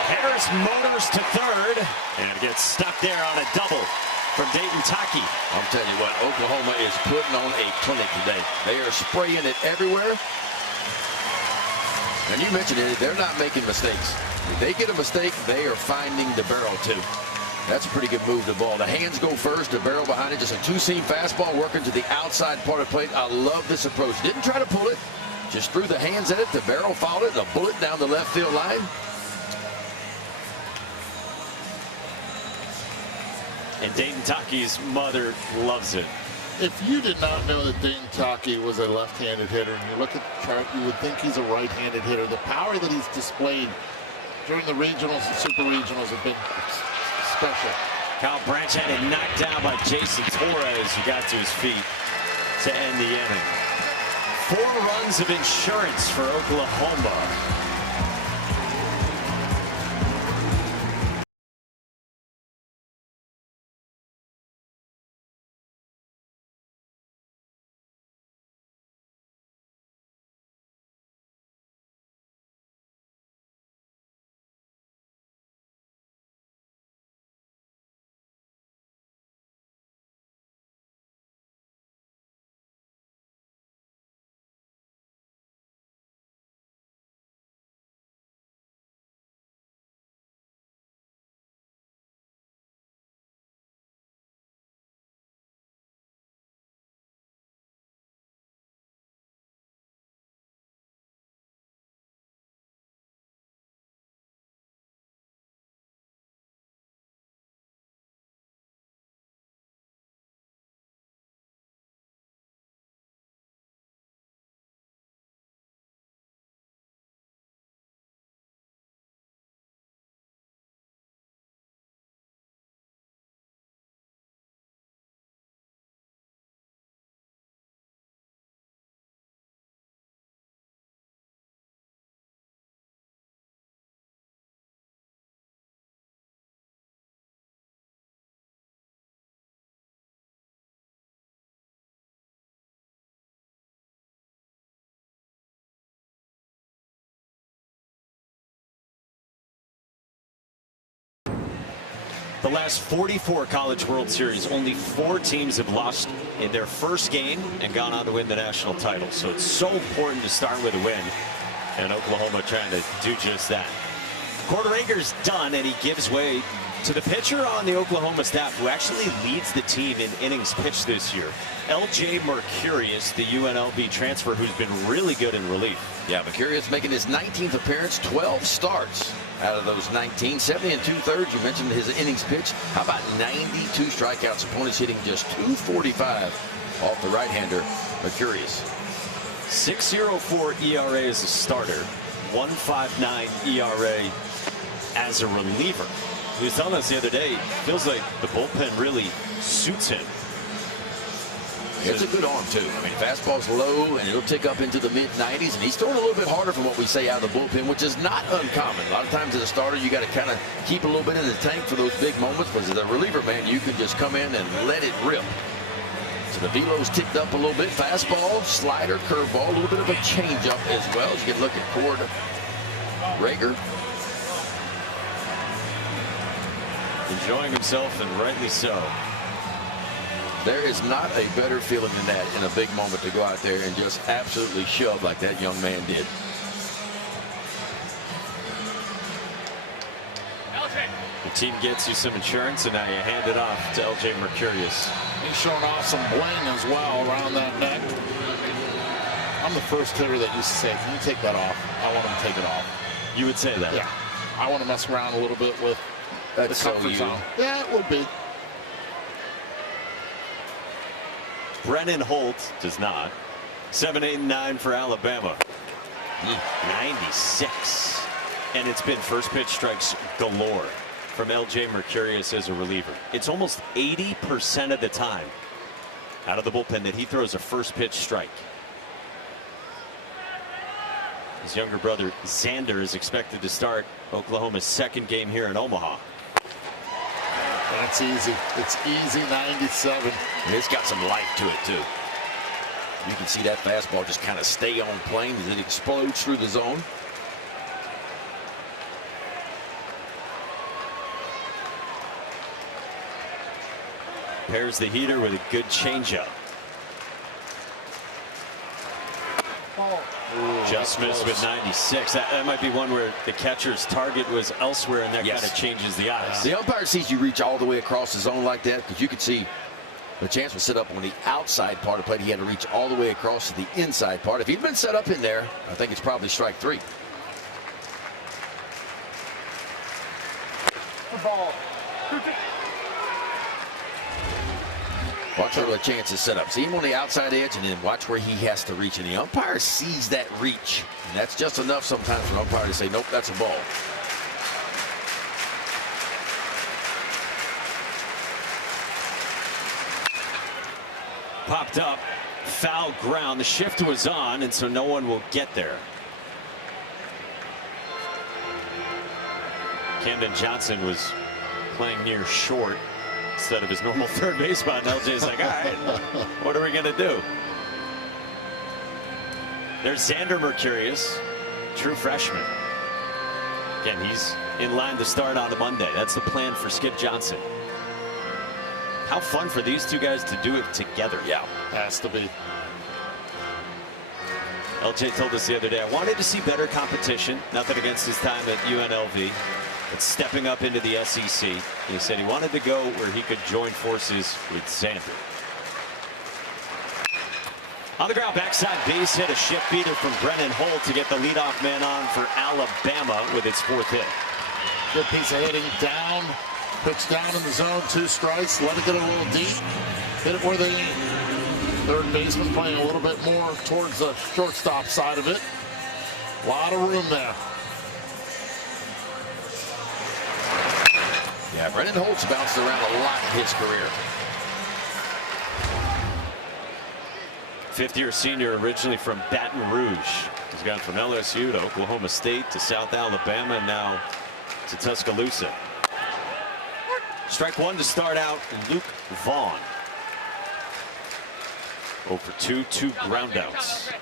Harris motors to third and gets stuck there on a double from Dayton Taki. I'm telling you what, Oklahoma is putting on a clinic today. They are spraying it everywhere. And you mentioned it, they're not making mistakes. If they get a mistake, they are finding the barrel too. That's a pretty good move to the ball. The hands go first, the barrel behind it, just a 2-seam fastball working to the outside part of the plate. I love this approach. Didn't try to pull it, just threw the hands at it, the barrel followed it, and a bullet down the left field line. And Dayton Taki's mother loves it. If you did not know that Dayton Taki was a left-handed hitter, and you look at the chart, you would think he's a right-handed hitter. The power that he's displayed during the regionals and super regionals have been special. Kyle Branch had it knocked down by Jason Torres, who got to his feet to end the inning. 4 runs of insurance for Oklahoma. The last 44 College World Series, only 4 teams have lost in their first game and gone on to win the national title. So it's so important to start with a win. And Oklahoma trying to do just that. Quarter acre's done, and he gives way to the pitcher on the Oklahoma staff who actually leads the team in innings pitched this year. L.J. Mercurius, the UNLV transfer who's been really good in relief. Yeah, Mercurius making his 19th appearance, 12 starts. Out of those 19, 70 2/3. You mentioned his innings pitched. How about 92 strikeouts? Opponents hitting just .245 off the right-hander, Mercurius. 6.04 ERA as a starter, 1.59 ERA as a reliever. He was telling us the other day, feels like the bullpen really suits him. It's a good arm, too. I mean, fastball's low, and it'll tick up into the mid-90s, and he's throwing a little bit harder from what we say out of the bullpen, which is not uncommon. A lot of times as a starter, you got to kind of keep a little bit in the tank for those big moments, but as a reliever, man, you can just come in and let it rip. So the velo's ticked up a little bit. Fastball, slider, curveball, a little bit of a changeup as well. As you can look at Cord Rager. Enjoying himself, and rightly so. There is not a better feeling than that in a big moment to go out there and just absolutely shove like that young man did. The team gets you some insurance, and now you hand it off to L.J. Mercurius. He's showing off some bling as well around that neck. I'm the first hitter that used to say, can you take that off? I want him to take it off. You would say that? Yeah. I want to mess around a little bit with the comfort zone. Yeah, it will be. Brennan Holt does not. 7, 8, and 9 for Alabama. 96. And it's been first pitch strikes galore from L.J. Mercurius as a reliever. It's almost 80% of the time out of the bullpen that he throws a first pitch strike. His younger brother Xander is expected to start Oklahoma's second game here in Omaha. That's easy. It's easy 97. It's got some life to it, too. You can see that fastball just kind of stay on plane as it explodes through the zone. Pairs the heater with a good changeup. Just missed with 96. That might be one where the catcher's target was elsewhere, and that kind of changes the odds. The umpire sees you reach all the way across the zone like that, because you could see the chance was set up on the outside part of the plate. He had to reach all the way across to the inside part. If he'd been set up in there, I think it's probably strike 3. The ball. Watch where the chance is set up. See him on the outside edge, and then watch where he has to reach. And the umpire sees that reach. And that's just enough sometimes for an umpire to say, nope, that's a ball. Popped up, foul ground. The shift was on, and so no one will get there. Camden Johnson was playing near short instead of his normal third base spot. LJ's like, all right, what are we going to do? There's Xander Mercurius, true freshman. Again, he's in line to start on a Monday. That's the plan for Skip Johnson. How fun for these two guys to do it together. Yeah, has to be. LJ told us the other day, I wanted to see better competition. Nothing against his time at UNLV. But stepping up into the SEC. He said he wanted to go where he could join forces with Xander. On the ground, backside base hit, a shift beater from Brennan Holt to get the leadoff man on for Alabama with its 4th hit. Good piece of hitting down. Pitch down in the zone, 2 strikes. Let it get a little deep. Hit it where they aim. Third baseman playing a little bit more towards the shortstop side of it. A lot of room there. Yeah, Brennan Holt's bounced around a lot in his career. 5th-year senior, originally from Baton Rouge. He's gone from LSU to Oklahoma State to South Alabama, and now to Tuscaloosa. Strike 1 to start out, Luke Vaughn. 0 for 2, 2 groundouts.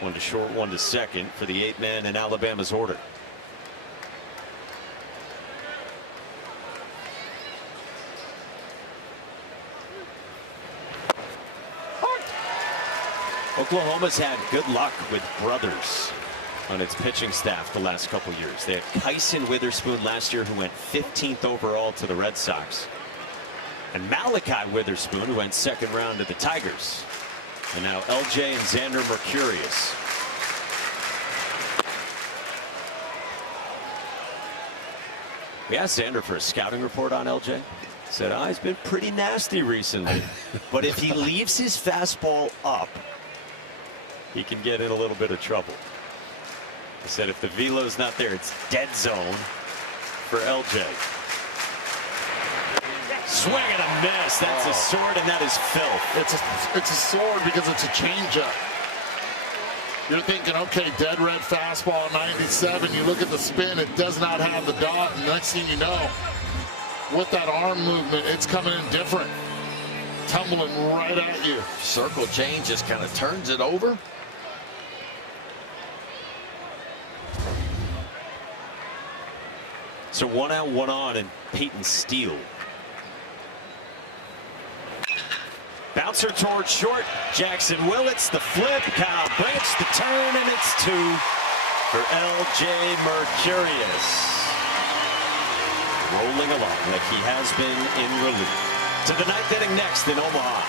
1 to short, 1 to second for the 8-man in Alabama's order. Oklahoma's had good luck with brothers on its pitching staff the last couple years. They had Kyson Witherspoon last year, who went 15th overall to the Red Sox, and Malachi Witherspoon, who went second round to the Tigers. And now LJ and Xander Mercurius. We asked Xander for a scouting report on LJ. Said, he's been pretty nasty recently, but if he leaves his fastball up, he can get in a little bit of trouble. He said if the velo's not there, it's dead zone for LJ. Swing and a miss. That's a sword, and that is filth. It's a sword because it's a changeup. You're thinking, okay, dead red fastball 97. You look at the spin, it does not have the dot, and next thing you know, with that arm movement, it's coming in different. Tumbling right at you. Circle change just kind of turns it over. So 1 out, 1 on, and Peyton Steele. Bouncer towards short. Jackson Willits, the flip. Kyle Branch, the turn, and it's 2 for LJ Mercurius. Rolling along like he has been in relief. To the 9th inning next in Omaha.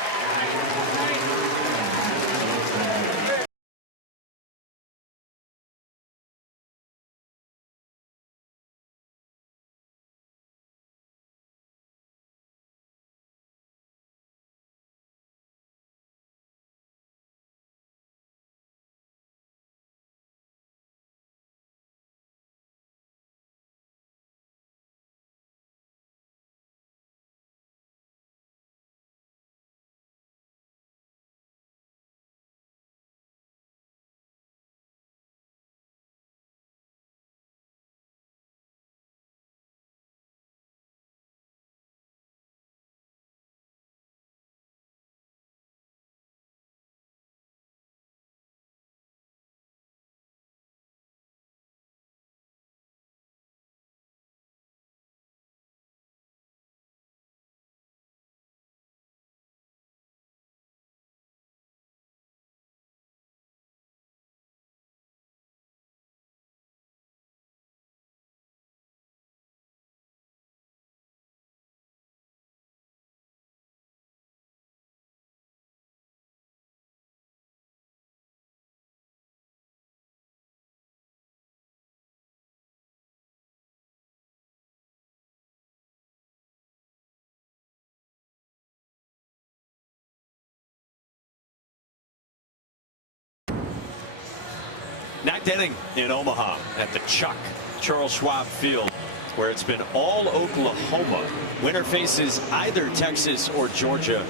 Ninth inning in Omaha at the Chuck Charles Schwab Field, where it's been all Oklahoma. Winner faces either Texas or Georgia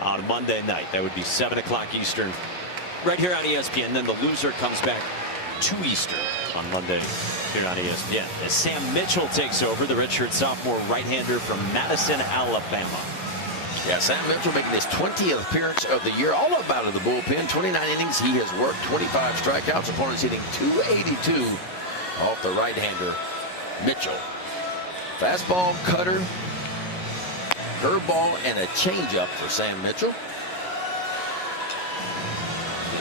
on Monday night. That would be 7 o'clock Eastern right here on ESPN. Then the loser comes back 2 Eastern on Monday here on ESPN. As Sam Mitchell takes over, the redshirt sophomore right-hander from Madison, Alabama. Yeah, Sam Mitchell making his 20th appearance of the year, all up out of the bullpen. 29 innings. He has worked 25 strikeouts. Opponents hitting .282 off the right-hander Mitchell. Fastball, cutter, curveball, and a changeup for Sam Mitchell.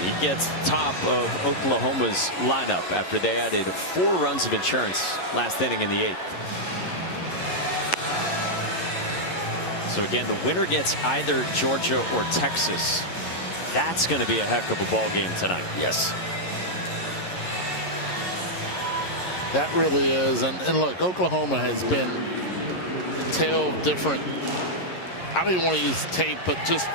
He gets top of Oklahoma's lineup after they added 4 runs of insurance last inning in the 8th. So again, the winner gets either Georgia or Texas. That's going to be a heck of a ball game tonight. Yes. That really is. And look, Oklahoma has been a tale of different, I don't even want to use tape, but just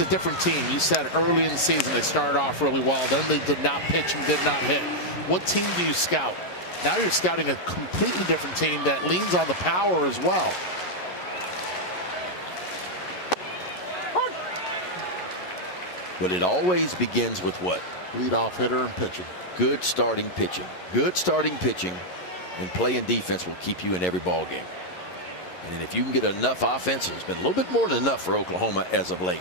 a different team. You said early in the season they started off really well. Then they did not pitch and did not hit. What team do you scout? Now you're scouting a completely different team that leans on the power as well. But it always begins with what? Leadoff hitter and pitching. Good starting pitching. Good starting pitching and playing defense will keep you in every ball game. And if you can get enough offense, it's been a little bit more than enough for Oklahoma as of late.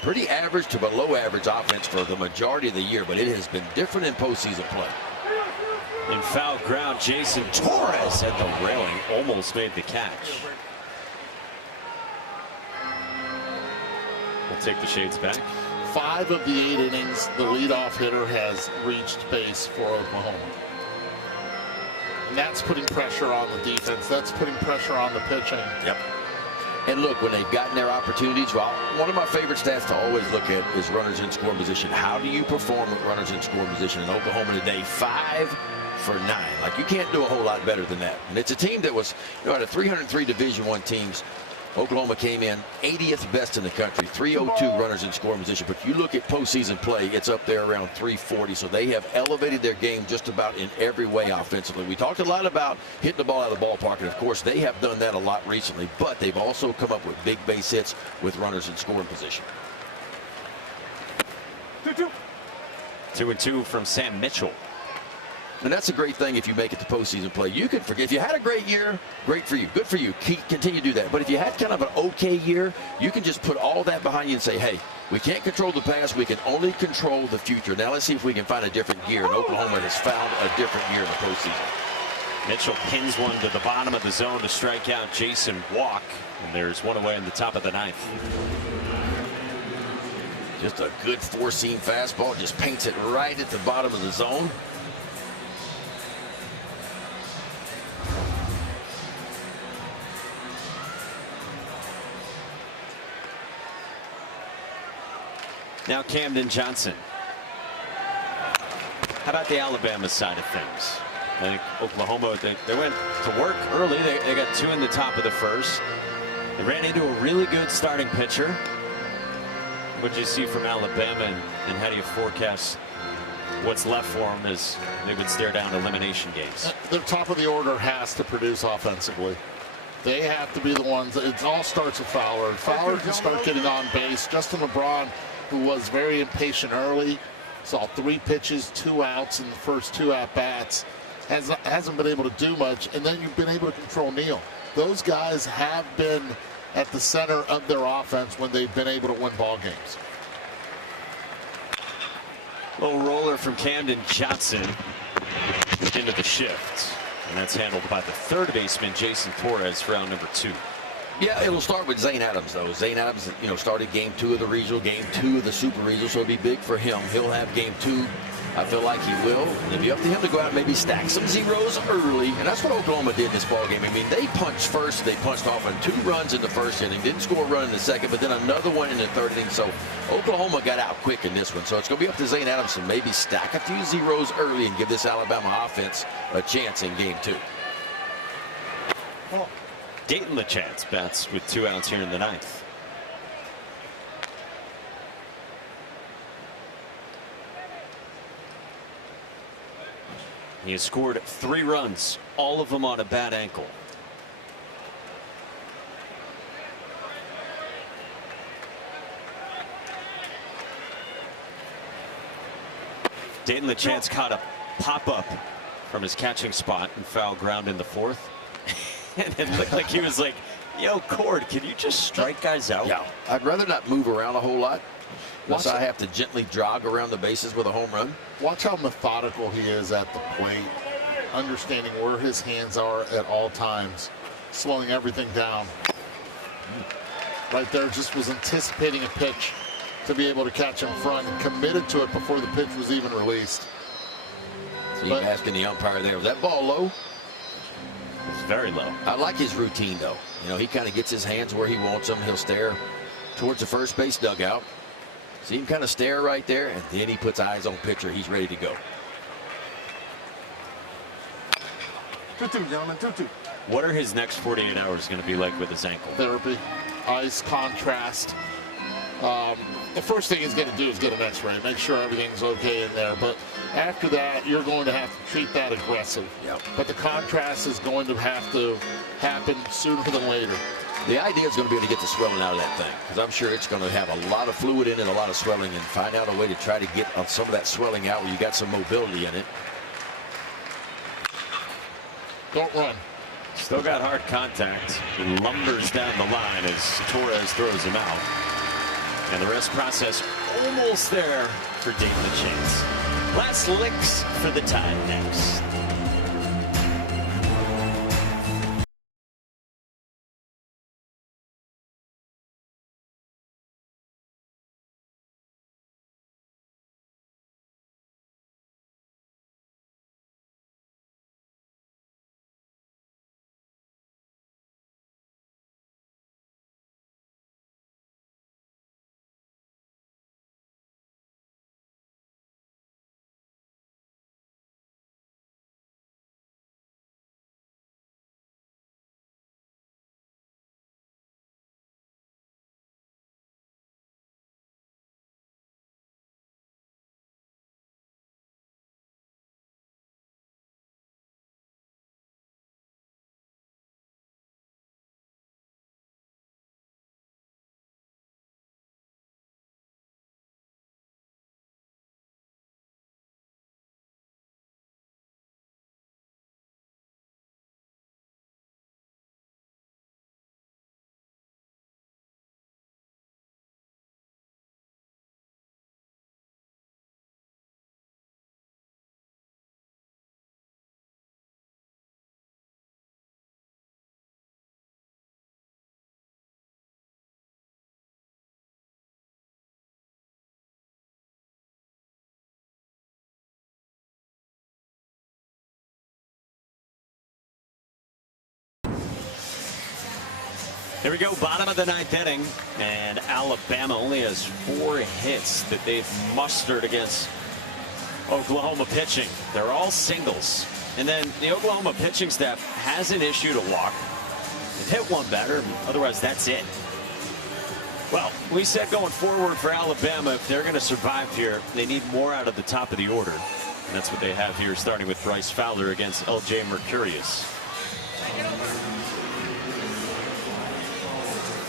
Pretty average to below average offense for the majority of the year, but it has been different in postseason play. In foul ground, Jason Torres at the railing almost made the catch. We'll take the shades back. 5 of the 8 innings, the leadoff hitter has reached base for Oklahoma. And that's putting pressure on the defense. That's putting pressure on the pitching. Yep. And look, when they've gotten their opportunities, well, one of my favorite stats to always look at is runners in scoring position. How do you perform with runners in scoring position? In Oklahoma today, 5 for 9. Like, you can't do a whole lot better than that. And it's a team that was, out of 303 Division I teams, Oklahoma came in 80th best in the country, 302 runners in scoring position. But you look at postseason play, it's up there around 340. So they have elevated their game just about in every way offensively. We talked a lot about hitting the ball out of the ballpark, and of course they have done that a lot recently. But they've also come up with big base hits with runners in scoring position. 2-2 from Sam Mitchell. And that's a great thing if you make it to postseason play. You can forget. If you had a great year, great for you. Good for you. Continue to do that. But if you had kind of an okay year, you can just put all that behind you and say, hey, we can't control the past. We can only control the future. Now let's see if we can find a different gear. And Oklahoma has found a different gear in the postseason. Mitchell pins one to the bottom of the zone to strike out Jason Walk. And there's one away in the top of the 9th. Just a good four-seam fastball. Just paints it right at the bottom of the zone. Now Camden Johnson. How about the Alabama side of things? I think Oklahoma, they went to work early. They got 2 in the top of the first. They ran into a really good starting pitcher. What do you see from Alabama, and how do you forecast what's left for them as they would stare down elimination games? Their top of the order has to produce offensively. They have to be the ones. It all starts with Fowler. Fowler can start getting on base. Justin LeBron, who was very impatient early, saw 3 pitches, 2 outs in the first 2 at-bats, hasn't been able to do much, and then you've been able to control Neal. Those guys have been at the center of their offense when they've been able to win ball games. Little roller from Camden Johnson into the shift, and that's handled by the third baseman Jason Torres for round number 2. Yeah, it'll start with Zane Adams, though. Zane Adams, started game 2 of the regional, game 2 of the super regional, so it'll be big for him. He'll have game 2. I feel like he will. And it'll be up to him to go out and maybe stack some zeros early. And that's what Oklahoma did in this ballgame. I mean, they punched first. They punched off on 2 runs in the first inning. Didn't score a run in the second, but then another one in the third inning. So Oklahoma got out quick in this one. So it's going to be up to Zane Adams to maybe stack a few zeros early and give this Alabama offense a chance in game 2. Dayton LeChance bats with 2 outs here in the 9th. He has scored 3 runs, all of them on a bad ankle. Dayton LeChance caught a pop-up from his catching spot and foul ground in the 4th. And it looked like he was like, yo, Cord, can you just strike guys out? Yeah, I'd rather not move around a whole lot. Unless I have to gently jog around the bases with a home run. Watch how methodical he is at the plate, understanding where his hands are at all times, slowing everything down. Right there, just was anticipating a pitch to be able to catch in front and committed to it before the pitch was even released. So you're asking the umpire there, was that ball low? It's very low. I like his routine, though. He kind of gets his hands where he wants them. He'll stare towards the first base dugout. See him kind of stare right there, and then he puts eyes on pitcher. He's ready to go. 2-2, gentlemen, 2-2. What are his next 48 hours going to be like with his ankle? Therapy, ice, contrast. The first thing he's going to do is get an x-ray, make sure everything's okay in there. But after that, you're going to have to treat that aggressive. Yep. But the contrast is going to have to happen sooner than later. The idea is going to be able to get the swelling out of that thing, because I'm sure it's going to have a lot of fluid in it, a lot of swelling, and find out a way to try to get some of that swelling out where you got some mobility in it. Don't run. Still got hard contact. He lumbers down the line as Torres throws him out. And the rest process almost there for Dayton LeChance. Last licks for the Tide next. Here we go, bottom of the 9th inning, and Alabama only has 4 hits that they've mustered against Oklahoma pitching. They're all singles. And then the Oklahoma pitching staff hasn't issued a walk. They've hit one batter, otherwise that's it. Well, we said going forward for Alabama, if they're going to survive here, they need more out of the top of the order. And that's what they have here, starting with Bryce Fowler against L.J. Mercurius.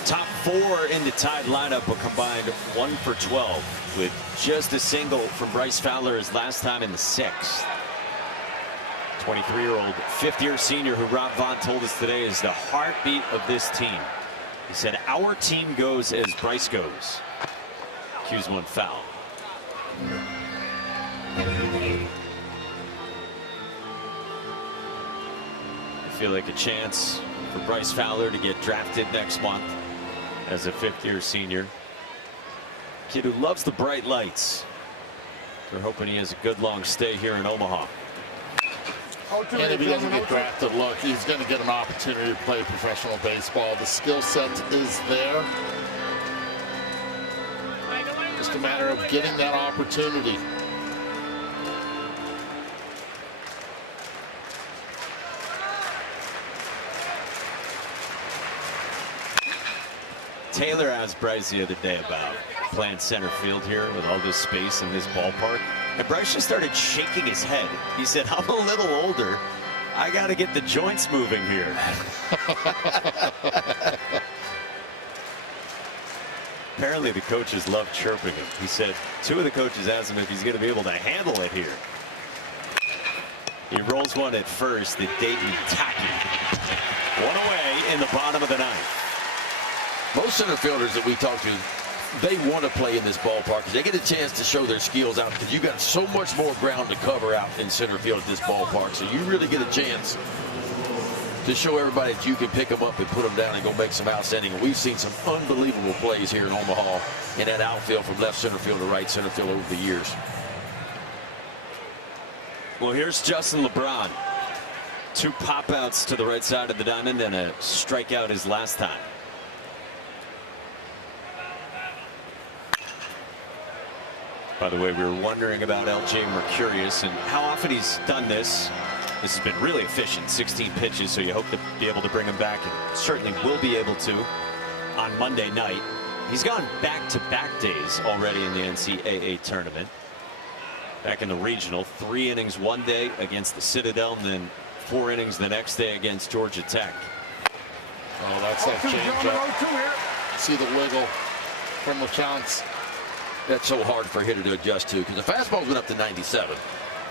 Top 4 in the tied lineup, a combined 1 for 12, with just a single from Bryce Fowler his last time in the 6th. 23-year-old, 5th-year senior who Rob Vaughn told us today is the heartbeat of this team. He said, our team goes as Bryce goes. Cues one foul. I feel like a chance for Bryce Fowler to get drafted next month as a 5th-year senior. Kid who loves the bright lights. We're hoping he has a good long stay here in Omaha. And if he doesn't get drafted, look, he's going to get an opportunity to play professional baseball. The skill set is there. Just a matter of getting that opportunity. Taylor asked Bryce the other day about playing center field here with all this space in this ballpark. And Bryce just started shaking his head. He said, I'm a little older. I got to get the joints moving here. Apparently the coaches love chirping him. He said 2 of the coaches asked him if he's going to be able to handle it here. He rolls one at first. The Dayton tacky. One away in the bottom of the 9th. Most center fielders that we talk to, they want to play in this ballpark because they get a chance to show their skills out because you got so much more ground to cover out in center field at this ballpark. So you really get a chance to show everybody that you can pick them up and put them down and go make some outstanding. And we've seen some unbelievable plays here in Omaha in that outfield from left center field to right center field over the years. Well, here's Justin LeBron. 2 pop-outs to the right side of the diamond and a strikeout his last time. By the way, we were wondering about L.J. Mercurius and how often he's done this. This has been really efficient, 16 pitches, so you hope to be able to bring him back, and certainly will be able to on Monday night. He's gone back-to-back days already in the NCAA tournament. Back in the regional, 3 innings one day against the Citadel, and then 4 innings the next day against Georgia Tech. Oh, that's that changeup. See the wiggle from LaChance. That's so hard for a hitter to adjust to because the fastball went up to 97.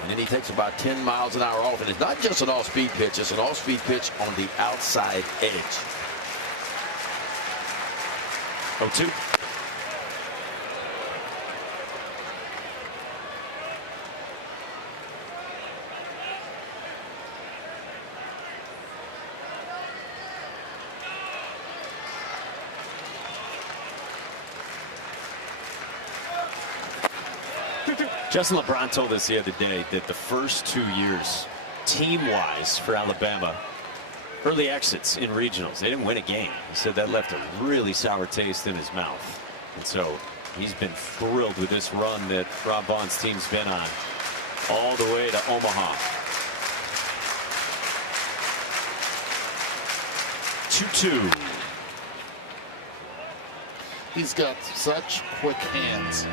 And then he takes about 10 miles an hour off. And it's not just an off-speed pitch. It's an off-speed pitch on the outside edge. 0-2. Justin LeBron told us the other day that the first 2 years, team-wise for Alabama, early exits in regionals, they didn't win a game. He said that left a really sour taste in his mouth. And so he's been thrilled with this run that Rob Vaughn's team's been on all the way to Omaha. 2-2. He's got such quick hands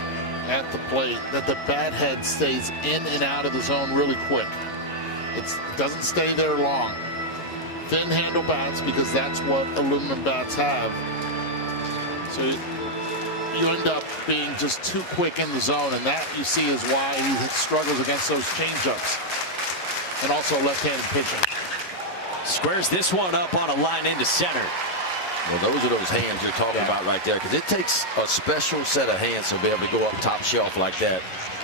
at the plate that the bat head stays in and out of the zone really quick. It doesn't stay there long. Thin handle bats because that's what aluminum bats have. So you end up being just too quick in the zone, and that you see is why he struggles against those changeups and also left-handed pitching. Squares this one up on a line into center. Well, those are those hands you're talking about right there because it takes a special set of hands to be able to go up top shelf like that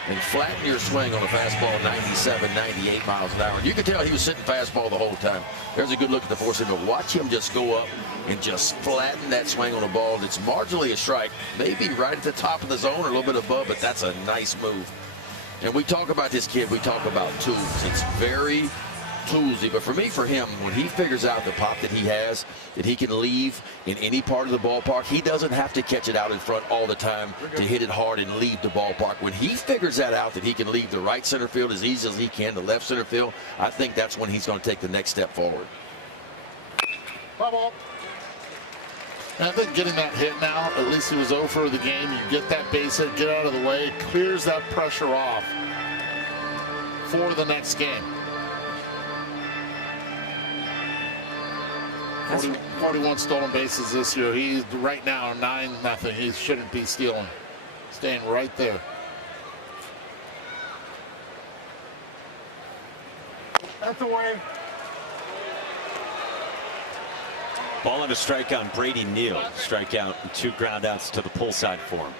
and flatten your swing on a fastball 97, 98 miles an hour. And you can tell he was sitting fastball the whole time. There's a good look at the four seam, but watch him just go up and just flatten that swing on a ball that's marginally a strike, maybe right at the top of the zone or a little bit above, but that's a nice move. And we talk about this kid, we talk about tools. It's very toolsy, but for him, when he figures out the pop that he has, that he can leave in any part of the ballpark, he doesn't have to catch it out in front all the time to hit it hard and leave the ballpark. When he figures that out, that he can leave the right center field as easy as he can, the left center field, I think that's when he's going to take the next step forward. Ball. I think getting that hit now, at least he was over the game. You get that base hit, get out of the way, it clears that pressure off for the next game. 41 stolen bases this year. He's right now 9-0. He shouldn't be stealing. Staying right there. That's away. Ball and a strikeout on Brady Neal. Strikeout and 2 groundouts to the pull side for him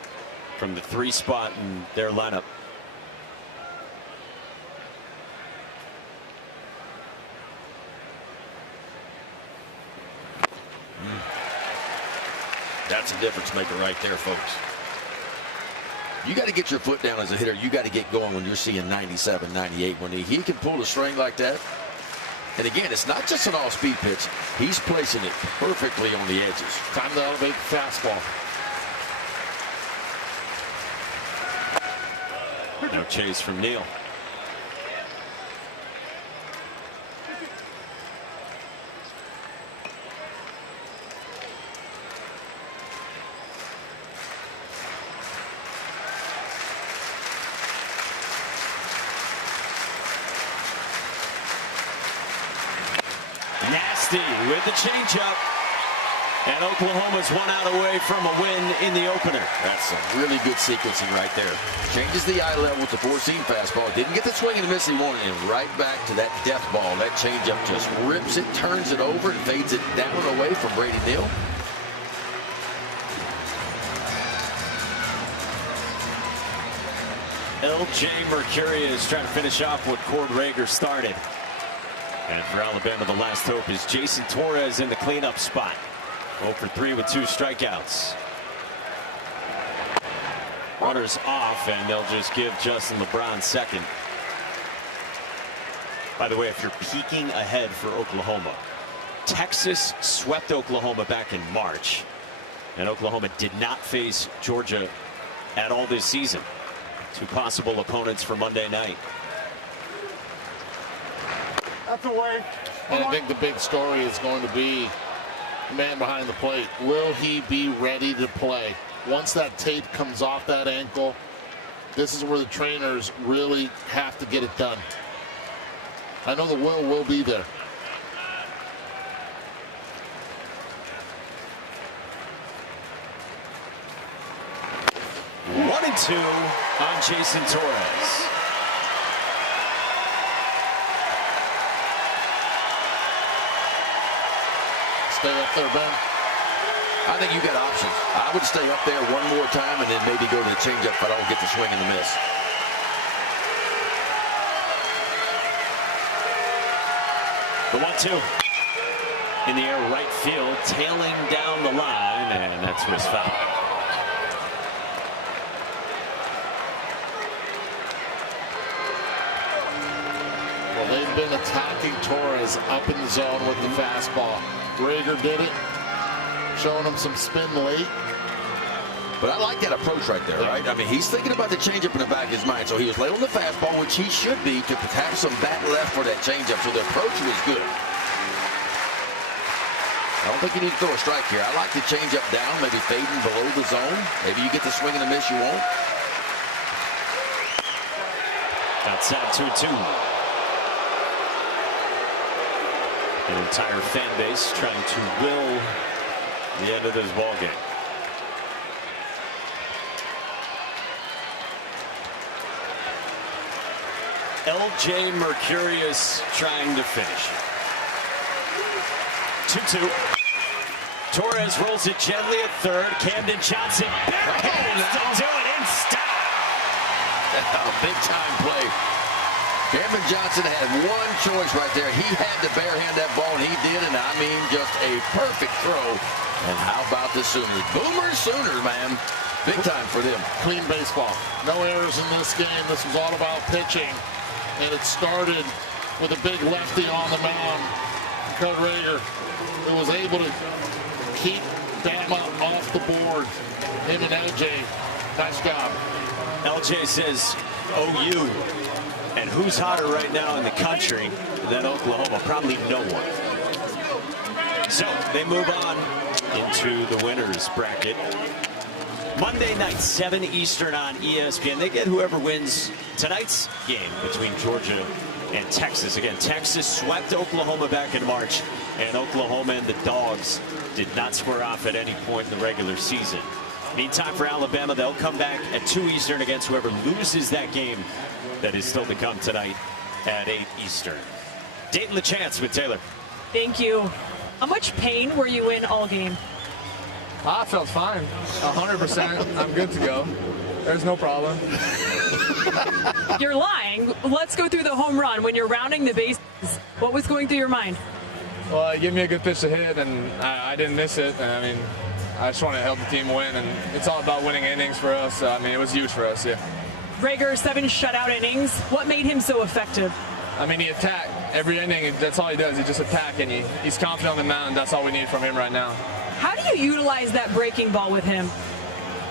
from the 3 spot in their lineup. That's a difference maker right there, folks. You got to get your foot down as a hitter. You got to get going when you're seeing 97, 98. When he can pull the string like that. And again, it's not just an all-speed pitch. He's placing it perfectly on the edges. Time to elevate the fastball. No chase from Neal. Nasty with the changeup. And Oklahoma's 1 out away from a win in the opener. That's some really good sequencing right there. Changes the eye level with the 4-seam fastball. Didn't get the swing and the miss he wanted, and right back to that death ball. That changeup just rips it, turns it over, and fades it down and away from Brady Neal. L.J. Mercurius trying to finish off what Cord Rager started. And for Alabama, the last hope is Jason Torres in the cleanup spot. 0 for 3 with 2 strikeouts. Runners off, and they'll just give Justin LeBron second. By the way, if you're peeking ahead for Oklahoma, Texas swept Oklahoma back in March, and Oklahoma did not face Georgia at all this season. 2 possible opponents for Monday night. That's away. And I think the big story is going to be the man behind the plate. Will he be ready to play? Once that tape comes off that ankle, this is where the trainers really have to get it done. I know the will be there. One and 2 on Jason Torres. Stay up there, Ben. I think you got options. I would stay up there one more time and then maybe go to the changeup if I don't get the swing and the miss. The 1-2 in the air right field, tailing down the line, and that's Chris Foul. Well, they've been attacking Torres up in the zone with the fastball. Rager did it, showing him some spin late. But I like that approach right there, right? I mean, he's thinking about the changeup in the back of his mind. So he was late on the fastball, which he should be, to have some bat left for that changeup. So the approach was good. I don't think you need to throw a strike here. I like the changeup down, maybe fading below the zone. Maybe you get the swing and the miss you want. Outside 2-2. An entire fan base trying to will the end of this ball game. L.J. Mercurius trying to finish. 2-2. Torres rolls it gently at third. Camden Johnson barehands to do it in style. Big time play. Camden Johnson had one choice right there. He had to barehand that ball, and he did, and I mean just a perfect throw. And how about the Sooners? Boomer Sooners, man. Big time for them. Clean baseball. No errors in this game. This was all about pitching. And it started with a big lefty on the mound. Curt Rager, who was able to keep Bama off the board. Him and LJ, nice job. LJ says OU. And who's hotter right now in the country than Oklahoma? Probably no one. So they move on into the winners bracket. Monday night, 7 Eastern on ESPN. They get whoever wins tonight's game between Georgia and Texas. Again, Texas swept Oklahoma back in March, and Oklahoma and the Dogs did not square off at any point in the regular season. Meantime, for Alabama, they'll come back at 2 Eastern against whoever loses that game that is still to come tonight at 8 Eastern. Dayton LeChance with Taylor. Thank you. How much pain were you in all game? I felt fine. 100%. I'm good to go. There's no problem. You're lying. Let's go through the home run. When you're rounding the bases, what was going through your mind? Well, it gave me a good pitch to hit, and I didn't miss it. And, I mean, I just want to help the team win, and it's all about winning innings for us. So, I mean, it was huge for us, yeah. Rager, 7 shutout innings. What made him so effective? I mean, he attacked every inning. That's all he does. He just attack, and he's confident on the mound. That's all we need from him right now. How do you utilize that breaking ball with him?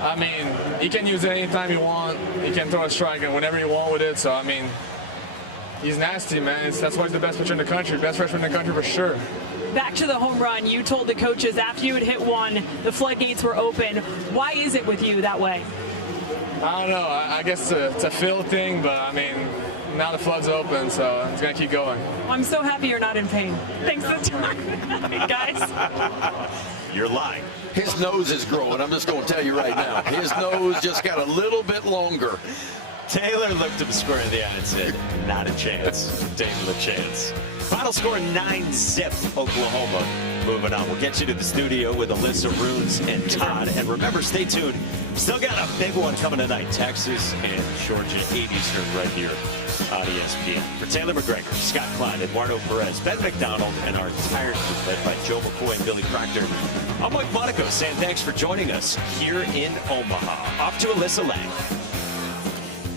I mean, he can use it anytime you want. He can throw a strike and whenever you want with it. So, I mean, he's nasty, man. That's why he's the best pitcher in the country. Best freshman in the country for sure. Back to the home run, you told the coaches after you had hit one, the floodgates were open. Why is it with you that way? I don't know. I guess it's a feel thing, but, I mean, now the flood's open, so it's going to keep going. I'm so happy you're not in pain. Thanks for the time, guys. You're lying. His nose is growing. I'm just going to tell you right now. His nose just got a little bit longer. Taylor looked him square in the eye and said, not a chance. Dayton LeChance. Final score 9-zip Oklahoma. Moving on. We'll get you to the studio with Alyssa, Runes, and Todd. And remember, stay tuned. Still got a big one coming tonight. Texas and Georgia, 8 Eastern right here on ESPN. For Taylor McGregor, Scott Klein, Eduardo Perez, Ben McDonald, and our entire group led by Joe McCoy and Billy Proctor, I'm Mike Monaco saying thanks for joining us here in Omaha. Off to Alyssa Lang.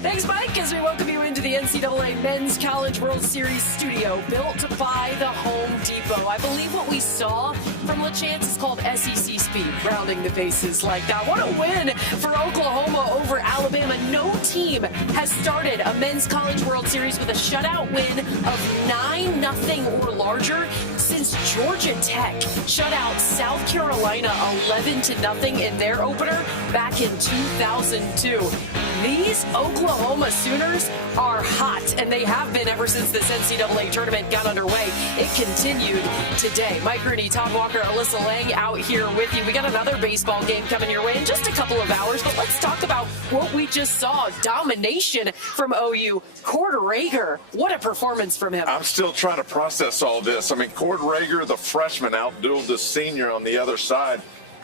Thanks, Mike, as we welcome you into the NCAA Men's College World Series studio, built by the Home Depot. I believe what we saw from LeChance is called SEC speed, rounding the bases like that. What a win for Oklahoma over Alabama. No team has started a Men's College World Series with a shutout win of 9-0 or larger since Georgia Tech shut out South Carolina 11-0 in their opener back in 2002. These Oklahoma Sooners are hot, and they have been ever since this NCAA tournament got underway. It continued today. Mike Rooney, Todd Walker, Alyssa Lang out here with you. We got another baseball game coming your way in just a couple of hours, but let's talk about what we just saw. Domination from OU. Curt Rager, what a performance from him. I'm still trying to process all this. I mean, Curt Rager, the freshman, outdueled the senior on the other side.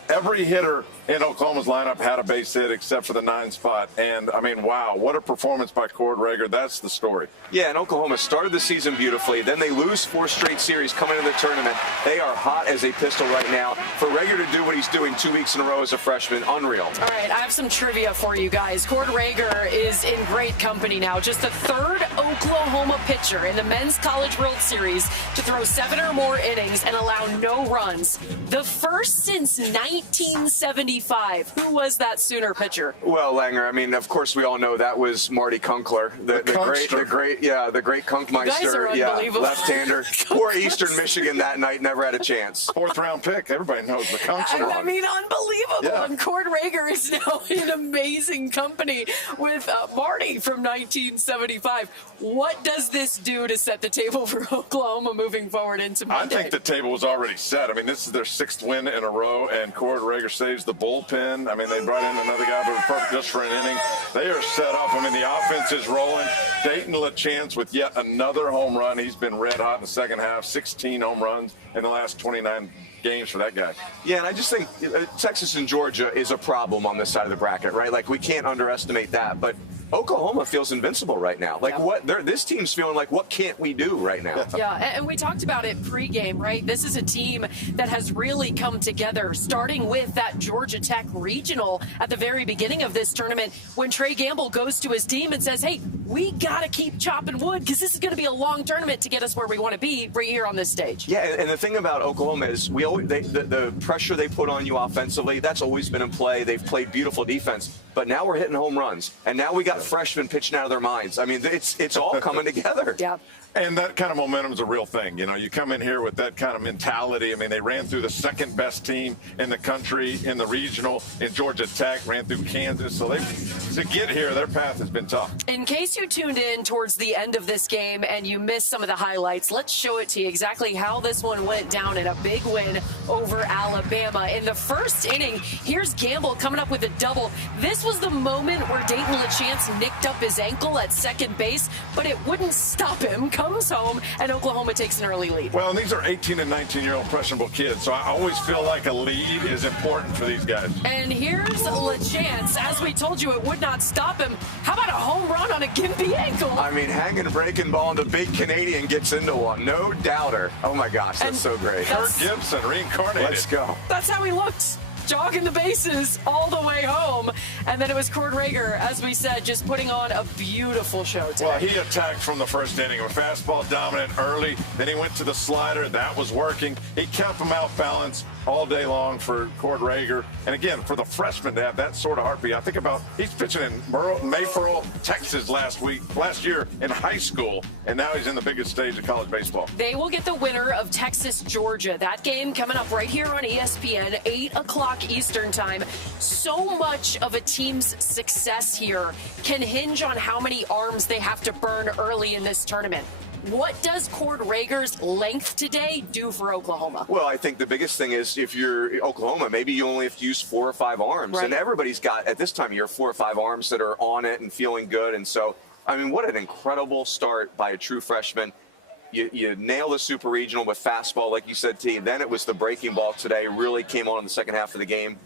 Every hitter in Oklahoma's lineup had a base hit except for the 9 spot. And, I mean, wow, what a performance by Curt Rager. That's the story. Yeah, and Oklahoma started the season beautifully. Then they lose 4 straight series coming into the tournament. They are hot as a pistol right now. For Rager to do what he's doing 2 weeks in a row as a freshman, unreal. All right, I have some trivia for you guys. Curt Rager is in great company now. Just the 3rd Oklahoma pitcher in the Men's College World Series to throw 7 or more innings and allow no runs. The first since 1975. Who was that Sooner pitcher? Well, Langer, I mean, of course we all know that was Marty Kunkler, the great Kunkmeister, left-hander. Poor Eastern Michigan that night, never had a chance. 4th round pick. Everybody knows the Kunks are on. I mean, unbelievable. Yeah. And Curt Rager is now in amazing company with Marty from 1975. What does this do to set the table for Oklahoma moving forward into Monday? I think the table was already set. I mean, this is their 6th win in a row, and Curt Rager saves the bullpen. I mean, they brought in another guy just for an inning. They are set up. I mean, the offense is rolling. Dayton LeChance with yet another home run. He's been red hot in the second half. 16 home runs in the last 29 games for that guy. Yeah, and I just think Texas and Georgia is a problem on this side of the bracket, right? Like, we can't underestimate that. But Oklahoma feels invincible right now. Like, this team's feeling like, what can't we do right now? Yeah, and we talked about it pregame, right? This is a team that has really come together, starting with that Georgia Tech regional at the very beginning of this tournament when Trey Gamble goes to his team and says, hey, we got to keep chopping wood because this is going to be a long tournament to get us where we want to be right here on this stage. Yeah, and the thing about Oklahoma is the pressure they put on you offensively, that's always been in play. They've played beautiful defense, but now we're hitting home runs, and now we got freshmen pitching out of their minds. I mean, it's all coming together. Yeah. And that kind of momentum is a real thing. You know, you come in here with that kind of mentality. I mean, they ran through the second best team in the country in the regional in Georgia Tech, ran through Kansas. So to get here, their path has been tough. In case you tuned in towards the end of this game and you missed some of the highlights, let's show it to you exactly how this one went down in a big win over Alabama. In the first inning, here's Gamble coming up with a double. This was the moment where Dayton LaChance nicked up his ankle at second base, but it wouldn't stop him. Comes home, and Oklahoma takes an early lead. Well, and these are 18 and 19-year-old impressionable kids, so I always feel like a lead is important for these guys. And here's LaChance. As we told you, it would not stop him. How about a home run on a gimpy ankle? I mean, hanging, breaking ball, and the big Canadian gets into one. No doubter. Oh, my gosh, that's so great. Kirk Gibson reincarnated. Let's go. That's how he looked. Jogging the bases all the way home. And then it was Cord Rager, as we said, just putting on a beautiful show today. Well, he attacked from the first inning. A fastball dominant early. Then he went to the slider. That was working. He kept him out balanced all day long for Cord Rager. And again, for the freshman to have that sort of heartbeat, I think about he's pitching in Maypearl, Texas last year in high school, and now he's in the biggest stage of college baseball. They will get the winner of Texas, Georgia. That game coming up right here on ESPN, 8 o'clock Eastern time. So much of a team's success here can hinge on how many arms they have to burn early in this tournament. What does Cord Rager's length today do for Oklahoma? Well, I think the biggest thing is if you're Oklahoma, maybe you only have to use 4 or 5 arms. Right. And everybody's got, at this time of year, 4 or 5 arms that are on it and feeling good. And so, I mean, what an incredible start by a true freshman. You nail the super regional with fastball, like you said, T. Then it was the breaking ball today, really came on in the second half of the game.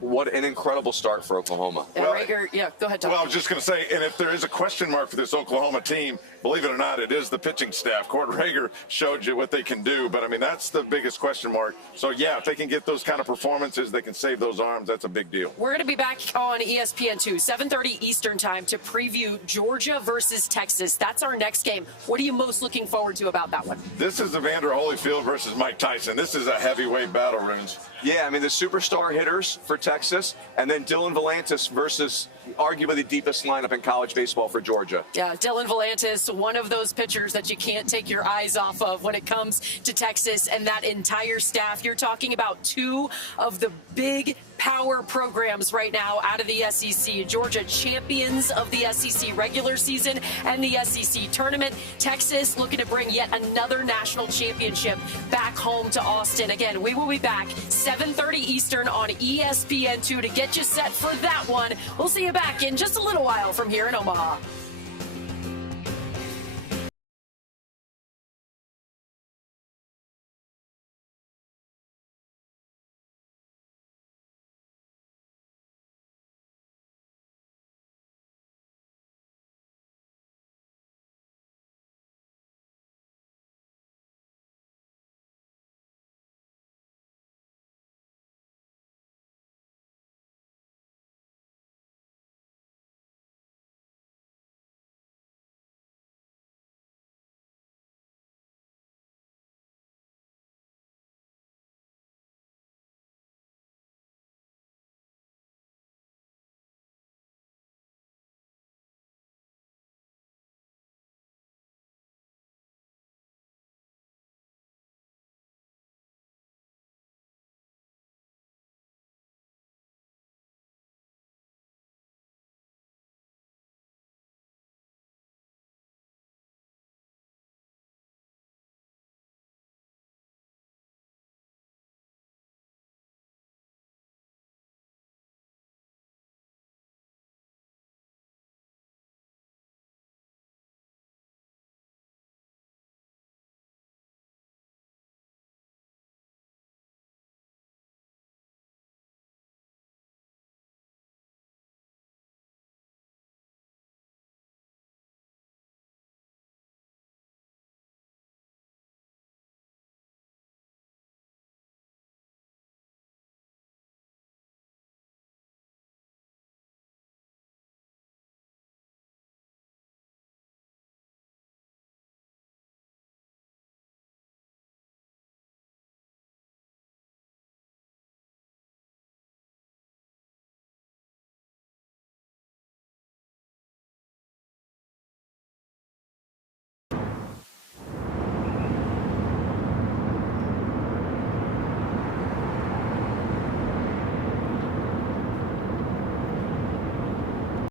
What an incredible start for Oklahoma. Well, Rager, yeah, go ahead, Tom. Well, I was just going to say, and if there is a question mark for this Oklahoma team, believe it or not, it is the pitching staff. Cord Rager showed you what they can do, but, I mean, that's the biggest question mark. So, yeah, if they can get those kind of performances, they can save those arms. That's a big deal. We're going to be back on ESPN2, 7:30 Eastern time to preview Georgia versus Texas. That's our next game. What are you most looking forward to about that one? This is Evander Holyfield versus Mike Tyson. This is a heavyweight battle, Runes. Yeah, I mean, the superstar hitters for Texas, and then Dylan Volantis versus arguably the deepest lineup in college baseball for Georgia. Yeah, Dylan Volantis, one of those pitchers that you can't take your eyes off of when it comes to Texas and that entire staff. You're talking about 2 of the big power programs right now out of the SEC. Georgia champions of the SEC regular season and the SEC tournament. Texas looking to bring yet another national championship back home to Austin. Again, we will be back 7:30 Eastern on ESPN2 to get you set for that one. We'll see you back in just a little while from here in Omaha.